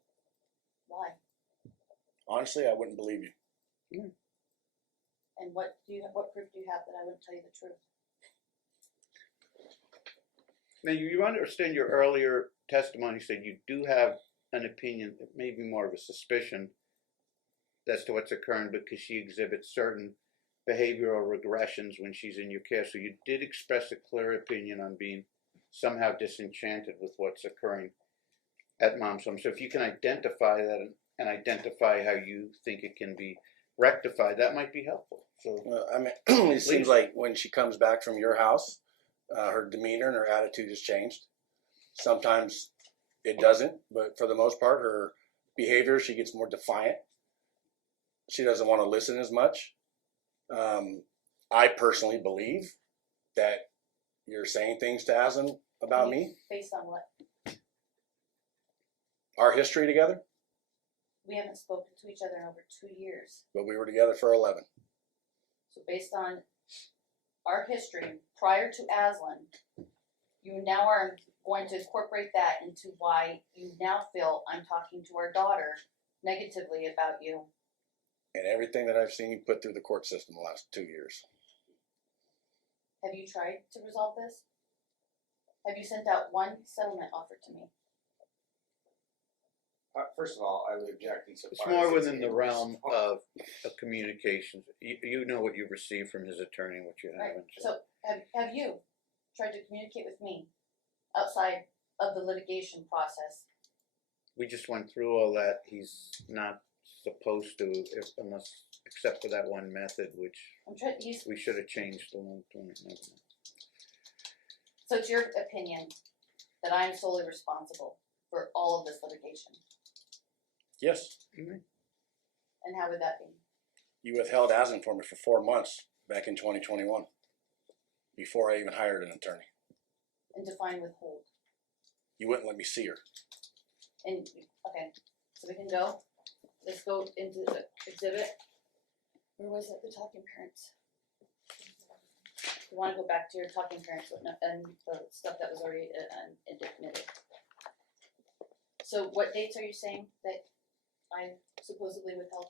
Why? Honestly, I wouldn't believe you. Mm. And what proof do you have that I wouldn't tell you the truth? Now, you understand your earlier testimony said you do have an opinion, maybe more of a suspicion, as to what's occurring because she exhibits certain behavioral regressions when she's in your care. So you did express a clear opinion on being somehow disenchanted with what's occurring at mom's home. So if you can identify that and identify how you think it can be rectified, that might be helpful. So I mean, it seems like when she comes back from your house, her demeanor and her attitude has changed. Sometimes it doesn't, but for the most part, her behavior, she gets more defiant. She doesn't want to listen as much. I personally believe that you're saying things to Aslan about me. Based on what? Our history together. We haven't spoken to each other in over 2 years. But we were together for 11. So based on our history prior to Aslan, you now are going to incorporate that into why you now feel I'm talking to our daughter negatively about you. And everything that I've seen you put through the court system the last 2 years. Have you tried to resolve this? Have you sent out one settlement offer to me? First of all, I would object insofar It's more as within the realm of communications. You know what you received from his attorney, what you Right. haven't. So have you tried to communicate with me outside of the litigation process? We just went through all that. He's not supposed to, unless except for that one method, which I'm trying. He's, we should have changed a long time ago. so it's your opinion that I'm solely responsible for all of this litigation, Yes. and how would that be? You withheld Aslan for me for 4 months back in 2021. Before I even hired an attorney. And define withhold. You wouldn't let me see her. And okay, so we can go. Let's go into the exhibit. Where was it? The talking parents. You want to go back to your talking parents and the stuff that was already admitted. So what dates are you saying that I supposedly withheld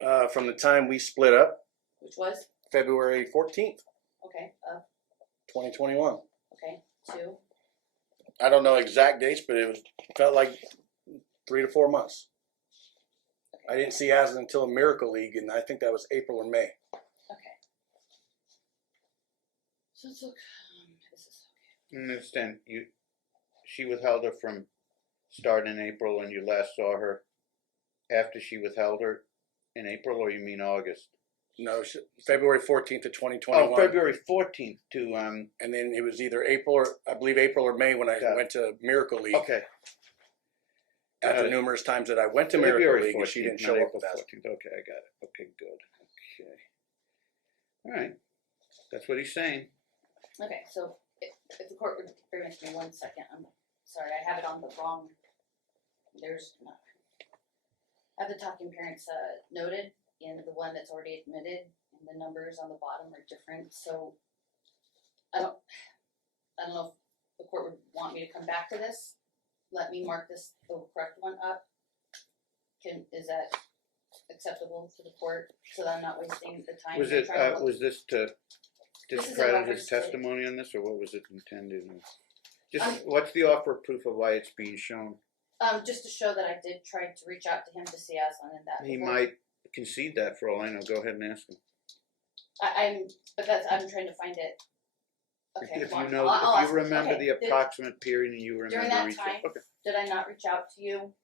her? From the time we split up, Which was February 14th, okay. 2021. Okay. 2. I don't know exact dates, but it felt like 3 to 4 months. I didn't see Aslan until a Miracle League, and I think that was April or May. Okay. So it's okay. This is okay. I understand. She withheld her from start in April, and you last saw her after she withheld her in April, or you mean August? No, February 14th of 2021. Oh, February 14th to And then it was either April or, I believe April or May when I went to Miracle League. Okay. After numerous times that I went to Miracle February League, 14th, and she didn't not show up April with Aslan. 14th. Okay, I got it. Okay, good. Okay. All right. That's what he's saying. Okay, so if the court would bear with me 1 second, I'm sorry, I have it on the wrong. There's not. I have the talking parents noted in the one that's already admitted, and the numbers on the bottom are different. So I don't know if the court would want me to come back to this. Let me mark this the correct one up. Is that acceptable to the court so that I'm not wasting the time? Was I'm it trying to look- was this to This is in discredit reference his to- testimony on this, or what was it intended? Just what's the offer of proof of why it's being shown? just to show that I did try to reach out to him to see Aslan and that. He before- might concede that for all I know. Go ahead and ask him. I'm trying to find it. Okay, If hold you on. know, I'll if ask you him. remember Okay, the approximate period and you during remember that reaching. time, Okay. did I not reach out to you,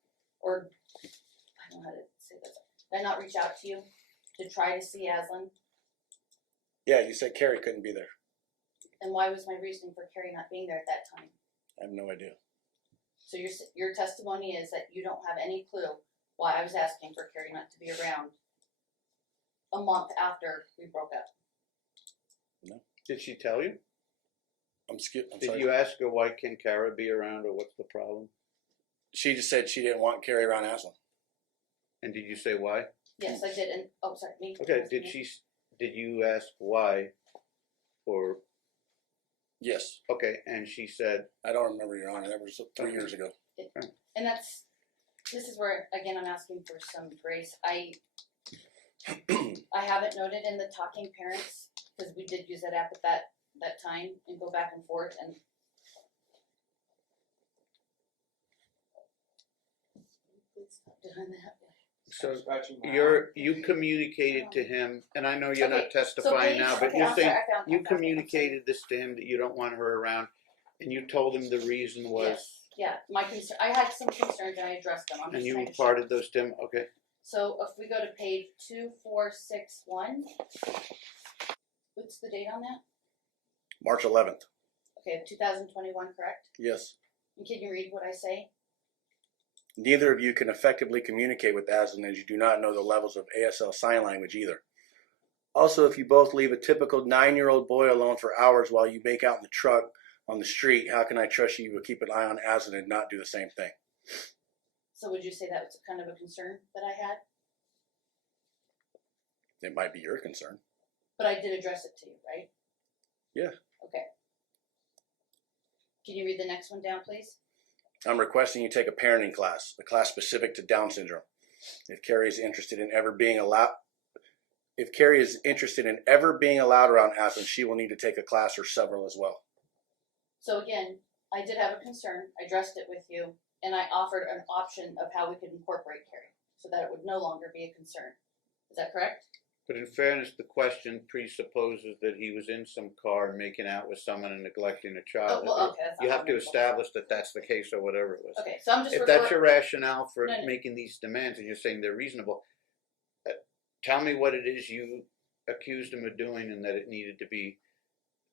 or I don't know how to say this? Did I not reach out to you to try to see Aslan? Yeah, you said Carrie couldn't be there. And why was my reasoning for Carrie not being there at that time? I have no idea. So your testimony is that you don't have any clue why I was asking for Carrie not to be around a month after we broke up. Did she tell you? I'm Did sorry. you ask her why can't Kara be around, or what's the problem? She just said she didn't want Carrie around Aslan. And did you say why? Yes, I did. And oh, sorry, me. Okay. Did you ask why? Or Yes. okay, and she said, I don't remember, Your Honor. That was 3 years ago. And this is where again I'm asking for some grace. I have it noted in the talking parents because we did use that app at that time and go back and forth and so Scratching my you communicated to him, and I know you're Okay, not testifying now, but okay, you're I'm saying sorry, I found you it, I'm sorry. communicated this to him that you don't want her around, and you told him the reason was, Yes, yeah, my concern. I had some concerns and I addressed them. I'm and just you trying to show. imparted those to him. Okay. So if we go to page 2461, what's the date on that? March 11th. Okay, 2021, correct? Yes. And can you read what I say? Neither of you can effectively communicate with Aslan as you do not know the levels of ASL sign language either. Also, if you both leave a typical 9-year-old boy alone for hours while you make out in the truck on the street, how can I trust you will keep an eye on Aslan and not do the same thing? So would you say that was kind of a concern that I had? It might be your concern. But I did address it to you, right? Yeah. Okay. Can you read the next one down, please? I'm requesting you take a parenting class, a class specific to Down syndrome. If Carrie is interested in ever being allowed around Aslan, she will need to take a class or several as well. So again, I did have a concern. I addressed it with you, and I offered an option of how we could incorporate Carrie so that it would no longer be a concern. Is that correct? But in fairness, the question presupposes that he was in some car making out with someone and neglecting a child. Oh, well, okay, that's not You have to wonderful. establish that that's the case or whatever it was. Okay, so I'm just If that's referring. your rationale for No, no. making these demands and you're saying they're reasonable, tell me what it is you accused him of doing and that it needed to be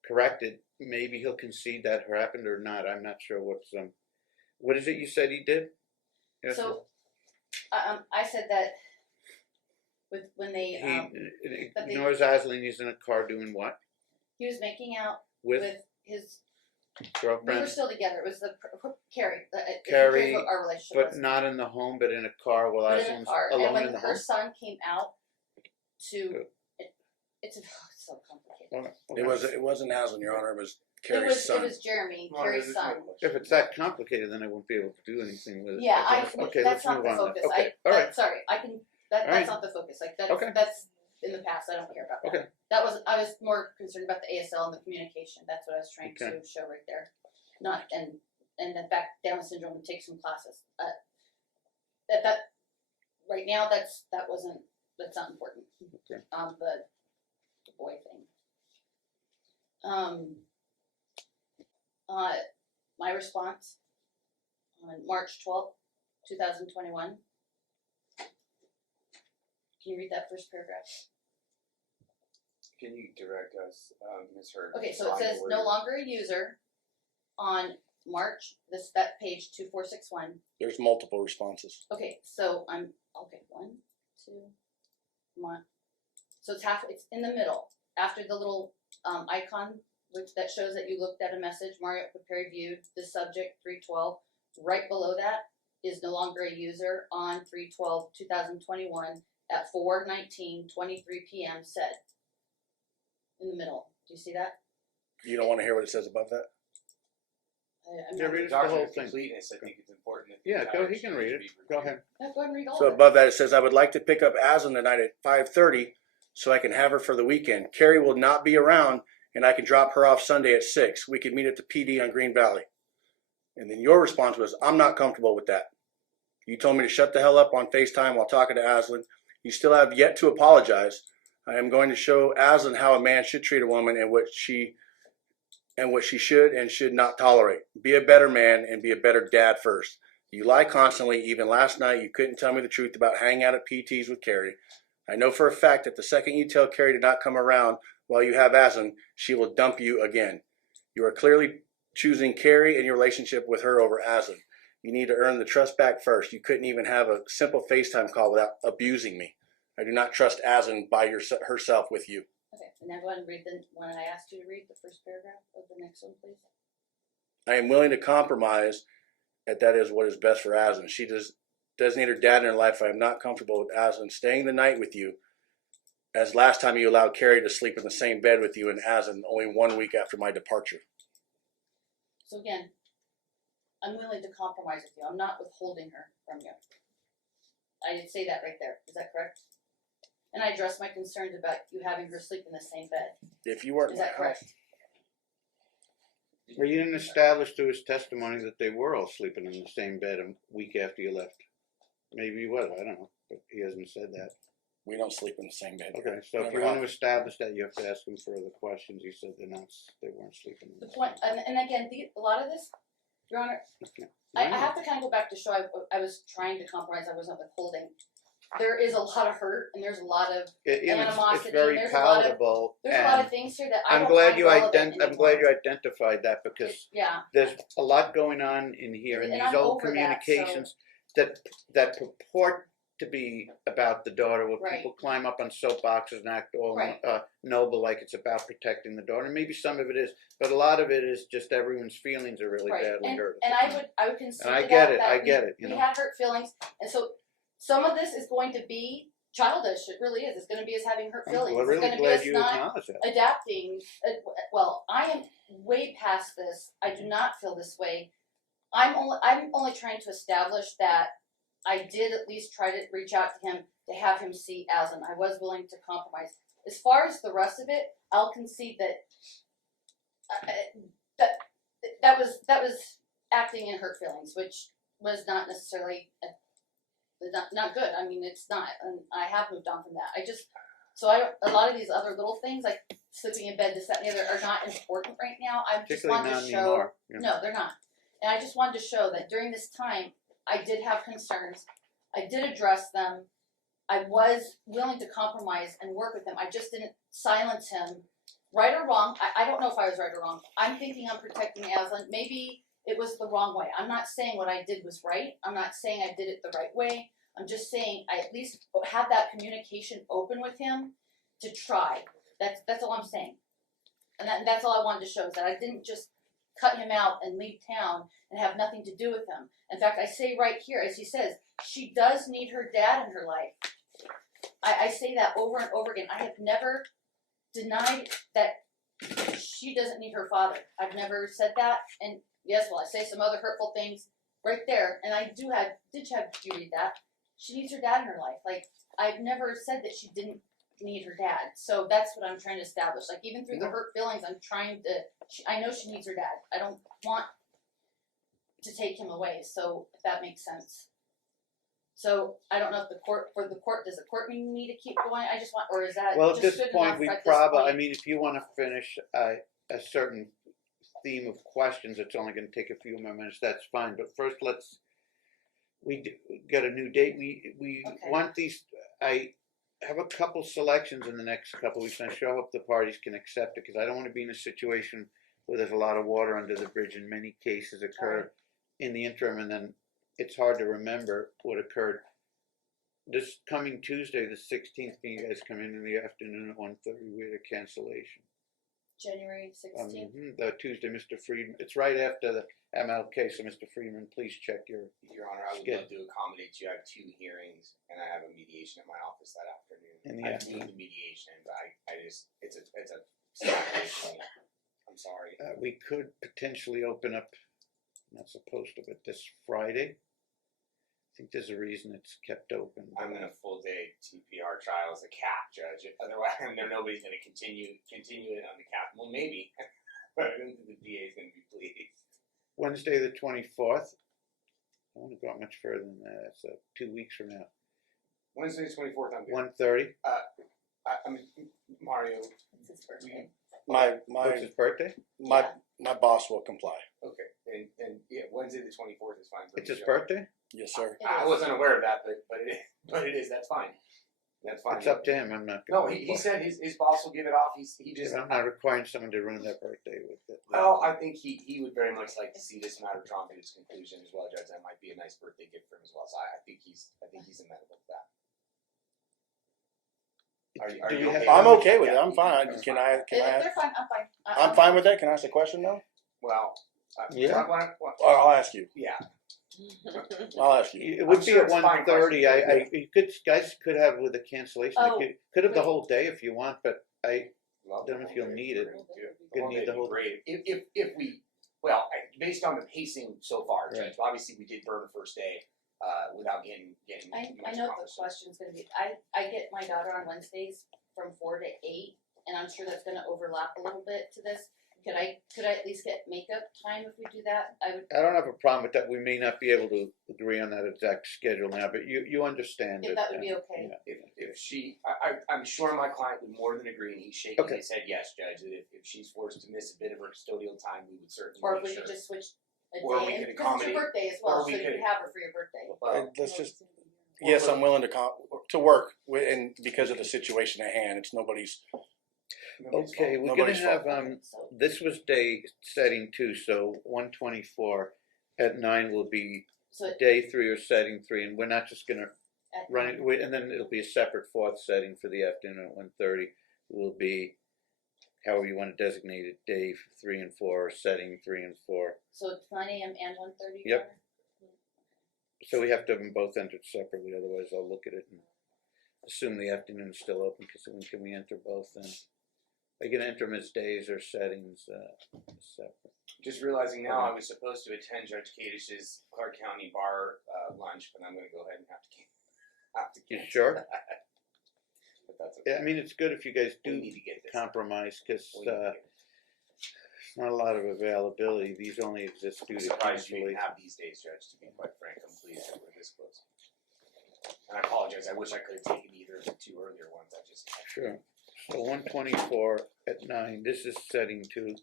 corrected. Maybe he'll concede that happened or not. I'm not sure what is it you said he did? Yes, So, I said that when they he but they- ignores Aslan. He's in a car doing what? he was making out With with his. We girlfriend? were still together. It was the Carrie. Carrie, what our relationship But was. not in the home, but in a car while But in a Aslan's car. And alone when in the her home? son came out to, it's so complicated. It wasn't Aslan, Your Honor. It was Carrie's son. It was Jeremy, Well, Carrie's there's son. no question. If it's that complicated, then I won't be able to do anything with it. Yeah, Okay, that's let's not move the on. focus. Okay, all right. Sorry, I can. All right. That's not the focus. Like that's Okay. that's in the past. I don't care about that. Okay. That was I was more concerned about the ASL and the communication. That's what I was trying Okay. to show right there. Not and in fact, Down syndrome would take some classes. That right now that's not important. Okay. The boy thing. My response on March 12th, 2021. Can you read that first paragraph? Can you direct us, Ms. Hurd? Okay, so it on the says no wording? longer a user on March, that page 2461. There's multiple responses. Okay, so I'm, okay, 1, 2, come on. So it's in the middle, after the little icon that shows that you looked at a message, Mario Perry viewed the subject 312. Right below that is no longer a user on 3/12/2021 at 4:19:23 p.m. said. In the middle. Do you see that? You don't want to hear what it says above that? I'm Yeah, not- read it. Doctrine the whole of thing. completeness, I think it's important. That the Yeah, entire he can exchange read it. be Go reviewed. ahead. Yeah, go ahead and read all So of it. above that it says, I would like to pick up Aslan tonight at 5:30 so I can have her for the weekend. Carrie will not be around and I can drop her off Sunday at 6. We can meet at the PD on Green Valley. And then your response was, I'm not comfortable with that. You told me to shut the hell up on FaceTime while talking to Aslan. You still have yet to apologize. I am going to show Aslan how a man should treat a woman and what she should and should not tolerate. Be a better man and be a better dad first. You lie constantly. Even last night, you couldn't tell me the truth about hanging out at PTs with Carrie. I know for a fact that the second you tell Carrie to not come around while you have Aslan, she will dump you again. You are clearly choosing Carrie and your relationship with her over Aslan. You need to earn the trust back first. You couldn't even have a simple FaceTime call without abusing me. I do not trust Aslan by herself with you. Okay, and now go ahead and read the one I asked you to read, the first paragraph of the next one, please. I am willing to compromise that is what is best for Aslan. She does need her dad in her life. I am not comfortable with Aslan staying the night with you, as last time you allowed Carrie to sleep in the same bed with you and Aslan only 1 week after my departure. So again, I'm willing to compromise with you. I'm not withholding her from you. I did say that right there. Is that correct? And I addressed my concerns about you having her sleep in the same bed. If you weren't Is in my that correct? house, Well, you didn't establish to his testimony that they were all sleeping in the same bed a week after you left. Maybe he was, I don't know, but he hasn't said that. we don't sleep in the same bed. Okay, so if Never you want have. to establish that, you have to ask him further questions. He said they weren't sleeping in The the point, and again, a lot of this, Your Honor, I have to kind of go back to show I was trying to compromise. I wasn't withholding. There is a lot of hurt, and there's a lot of animosity, it's very there's a lot of- palatable. there's a lot of and things here that I I'm don't glad find you relevant I'm glad anymore. you identified that because Yeah, there's a lot going on in here in And these I'm old over that, communications that purport to be about the daughter, where Right. people climb up on soapboxes and act all Right. noble, like it's about protecting the daughter. Maybe some of it is, but a lot of it is just everyone's feelings are really right. badly hurt. And I would concede And I to get that, it, that I get it, you we know. had hurt feelings, and so some of this is going to be childish. It really is. It's going to be us having hurt feelings. Well, It's really going to be glad us you not acknowledge that. adapting. Well, I am way past this. I do not feel this way. I'm only trying to establish that I did at least try to reach out to him to have him see Aslan. I was willing to compromise. As far as the rest of it, I'll concede that was acting in hurt feelings, which was not necessarily not good. I mean, it's not, and I have moved on from that. A lot of these other little things like sleeping in bed, this, that, and the other are not important right now. I just want to show. Anymore. Yeah. No, they're not. And I just wanted to show that during this time, I did have concerns. I did address them. I was willing to compromise and work with him. I just didn't silence him. Right or wrong, I don't know if I was right or wrong. I'm thinking I'm protecting Aslan. Maybe it was the wrong way. I'm not saying what I did was right. I'm not saying I did it the right way. I'm just saying I at least had that communication open with him to try. That's all I'm saying. And that's all I wanted to show, is that I didn't just cut him out and leave town and have nothing to do with him. In fact, I say right here, as he says, she does need her dad in her life. I say that over and over again. I have never denied that she doesn't need her father. I've never said that. And yes, well, I say some other hurtful things right there. And I did have you read that. She needs her dad in her life. Like, I've never said that she didn't need her dad. So that's what I'm trying to establish. Like, even through the hurt feelings, I'm trying to, I know she needs her dad. I don't want to take him away. So if that makes sense. So I don't know if does the court need me to keep going? I just want, or is that Well, just at this good point, enough we at this probably, point? I mean, if you want to finish a certain theme of questions, it's only going to take a few more minutes, that's fine. But first, we get a new date. We Okay. want these, I have a couple selections in the next couple weeks, and I sure hope the parties can accept it, because I don't want to be in a situation where there's a lot of water under the bridge, and many cases occur in the interim, and then it's hard to remember what occurred. This coming Tuesday, the 16th, can you guys come in the afternoon at 1:30 with a cancellation? January 16th. The Tuesday, Mr. Friedman. It's right after the MLK, so Mr. Friedman, please check your Honor, I would schedule. love to accommodate you. I have 2 hearings, and I have a mediation at my office that afternoon. In the I afternoon. do the mediation, but it's a Saturday for me. I'm sorry. We could potentially open up, not supposed to, but this Friday. I think there's a reason it's kept open. I'm in a full day TPR trial as a cap judge. Otherwise, nobody's going to continue it on the cap. Well, maybe, but I don't think the DA is going to be pleased. Wednesday the 24th. I don't want to go out much further than that. It's 2 weeks from now. Wednesday the 24th, I'm good. 1:30. I mean, Mario. It's his birthday. What's his birthday? My boss will comply. Okay, and yeah, Wednesday the 24th is fine for It's me. his birthday? Yes, sir. I wasn't aware of that, but it is. That's fine. That's fine. It's up to him. I'm not No, gonna he said his boss will give it off. He just. I'm not requiring someone to ruin their birthday with it. Well, I think he would very much like to see this matter drawn to its conclusion as well, Judge. That might be a nice birthday gift for him as well. So I think he's amenable to that. Are you okay? I'm okay with it. I'm fine. Can I? If they're fine, I'm fine. I'm fine with that. Can I ask a question though? Well, Yeah. I'll ask you. Yeah. I'll ask you. It would I'm be sure at it's fine 1:30. You guys could have with a cancellation. Oh, could have the wait. whole day if you want, but I Love don't know if you'll need it. You'll need the whole- great. If we, well, based on the pacing so far, Judge, Right. obviously we did burn the first day without getting I much know the accomplished. question's going to be. I get my daughter on Wednesdays from 4 to 8, and I'm sure that's going to overlap a little bit to this. Could I at least get makeup time if we do that? I would. I don't have a problem with that. We may not be able to agree on that exact schedule now, but you understand If it. that would be okay. Yeah. If she, I'm sure my client would more than agree, and he's shaking Okay. his head yes, Judge, that if she's forced to miss a bit of her custodial time, we would certainly Or if make we sure. could just switch a Or we day, could because it's accommodate- your birthday as or well, so we you could- can have her for your birthday. Let's just. Yes, I'm willing to work with, and because of the situation at hand, it's nobody's. Okay, we're Nobody's gonna have Okay, so this was day setting 2, so 124 at 9 will be so day 3 or setting 3, and we're not just gonna at run it, and then it'll be a separate 4th setting for the afternoon at 1:30. It will be however you want to designate it, day 3 and 4, or setting 3 and 4. So it's 9 a.m. and 1:30. Yep. So we have to have them both entered separately, otherwise I'll look at it and assume the afternoon's still open, because when can we enter both then? They can enter them as days or settings, separate. Just realizing now, I was supposed to attend Judge Kadish's Clark County Bar lunch, but I'm going to go ahead and have to You cancel sure? that. But that's okay. Yeah, I mean, it's good if you guys We do need to get this. compromise, because We need to get this. not a lot of availability. These only exist due I'm to surprised you cancellation. didn't have these days, Judge, to be quite frank. I'm pleased that we're this close. And I apologize. I wish I could have taken either of the two earlier ones. I just Sure. So 124 at 9. This is setting 2.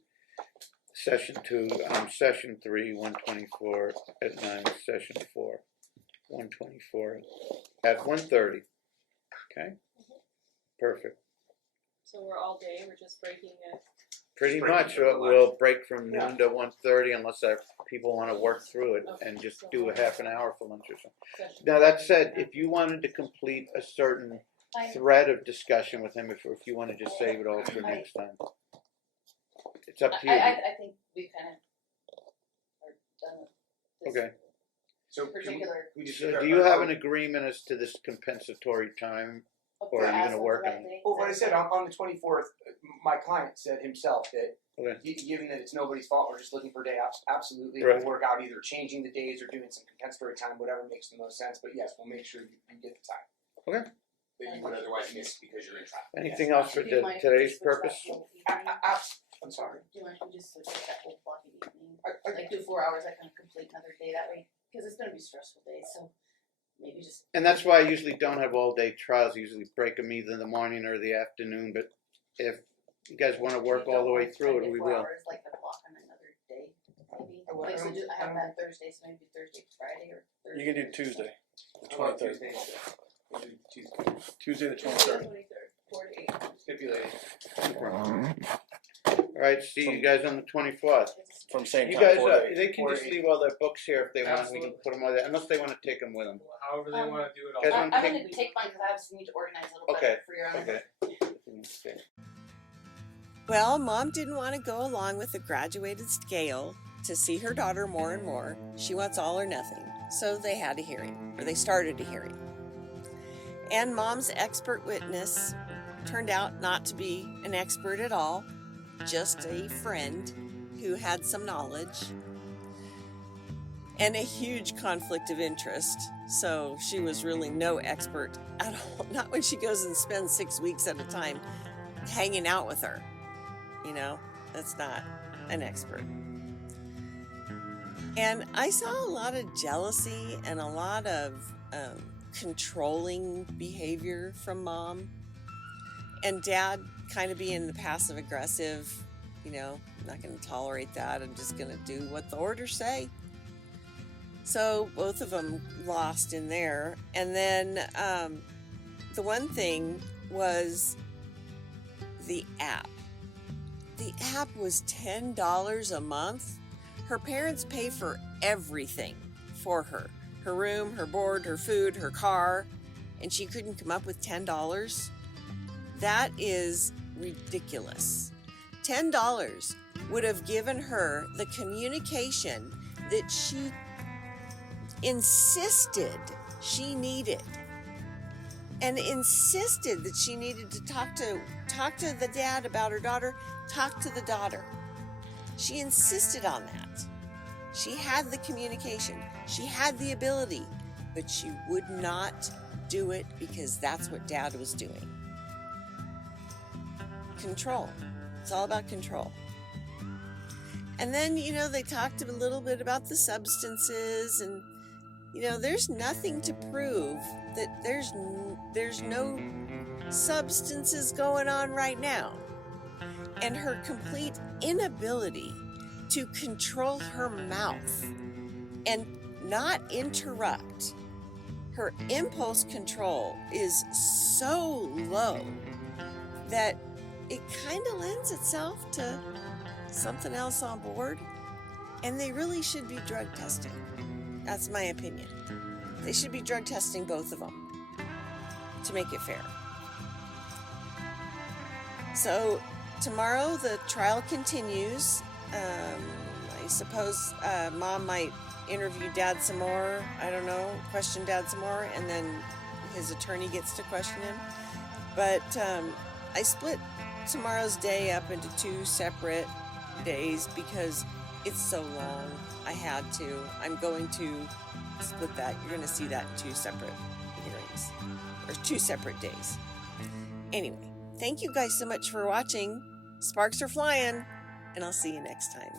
Session 2, session 3, 124 at 9, session 4, 124 at 1:30. Okay? Perfect. So we're all day, we're just breaking it. Pretty break much, for the lunch. we'll break from noon to 1:30 unless people want to work through it and just do a half an hour for lunch or something. Now, that said, if you wanted to complete a certain thread of discussion with him, if you want to just save it all for next time, it's up to you. I think we kind of are done with this Okay. So particular. we just So do you have an agreement as to this compensatory time? Or are you gonna work on it? Well, what I said on the 24th, my client said himself that Okay. given that it's nobody's fault, we're just looking for a day. Absolutely, Right. we'll work out either changing the days or doing some compensatory time, whatever makes the most sense. But yes, we'll make sure you get the time. Okay. That you would otherwise miss because you're in traffic. Anything else for today's purpose? I'm sorry. Do you mind if we just switch it that whole block of evening? I- Like do 4 hours, I kind of complete another day that way, because it's gonna be stressful days, so maybe just. And that's why I usually don't have all-day trials. I usually break them either in the morning or the afternoon. But if you guys want to work all the way through it, we 4 will. hours, like a block on another day, maybe. I Like, so don't- I have that Thursday, so maybe Thursday, Friday, or Thursday. You can do Tuesday, the How about 23rd. Tuesday? We'll do Tuesday. Tuesday the 23rd. 23rd, 4 to 8. Stipulated. All right. See you guys on the 24th. From same You time, guys, 4 to 8. they can just leave all their books here if they want. We can Absolutely. put them all there, unless they want to take them with them. However they want to do it all. Guys, I'm I'm gonna take mine, because I just need to organize a little Okay. better for your own. Okay. Okay. Well, Mom didn't want to go along with the graduated scale to see her daughter more and more. She wants all or nothing. So they had a hearing, or they started a hearing. And Mom's expert witness turned out not to be an expert at all, just a friend who had some knowledge and a huge conflict of interest. So she was really no expert at all. Not when she goes and spends 6 weeks at a time hanging out with her. You know, that's not an expert. And I saw a lot of jealousy and a lot of controlling behavior from Mom. And Dad kind of being the passive aggressive, you know, I'm not going to tolerate that. I'm just going to do what the orders say. So both of them lost in there. And then the one thing was the app. The app was $10 a month. Her parents pay for everything for her. Her room, her board, her food, her car. And she couldn't come up with $10. That is ridiculous. $10 would have given her the communication that she insisted she needed, and insisted that she needed to talk to the dad about her daughter, talk to the daughter. She insisted on that. She had the communication, she had the ability, but she would not do it because that's what Dad was doing. Control. It's all about control. And then, you know, they talked a little bit about the substances, and, you know, there's nothing to prove that there's no substances going on right now. And her complete inability to control her mouth and not interrupt. Her impulse control is so low that it kind of lends itself to something else on board, and they really should be drug testing. That's my opinion. They should be drug testing both of them to make it fair. So tomorrow the trial continues. I suppose Mom might interview Dad some more. I don't know, question Dad some more, and then his attorney gets to question him. But I split tomorrow's day up into 2 separate days because it's so long. I had to. I'm going to split that. You're going to see that in 2 separate hearings, or 2 separate days. Anyway, thank you guys so much for watching. Sparks are flying, and I'll see you next time.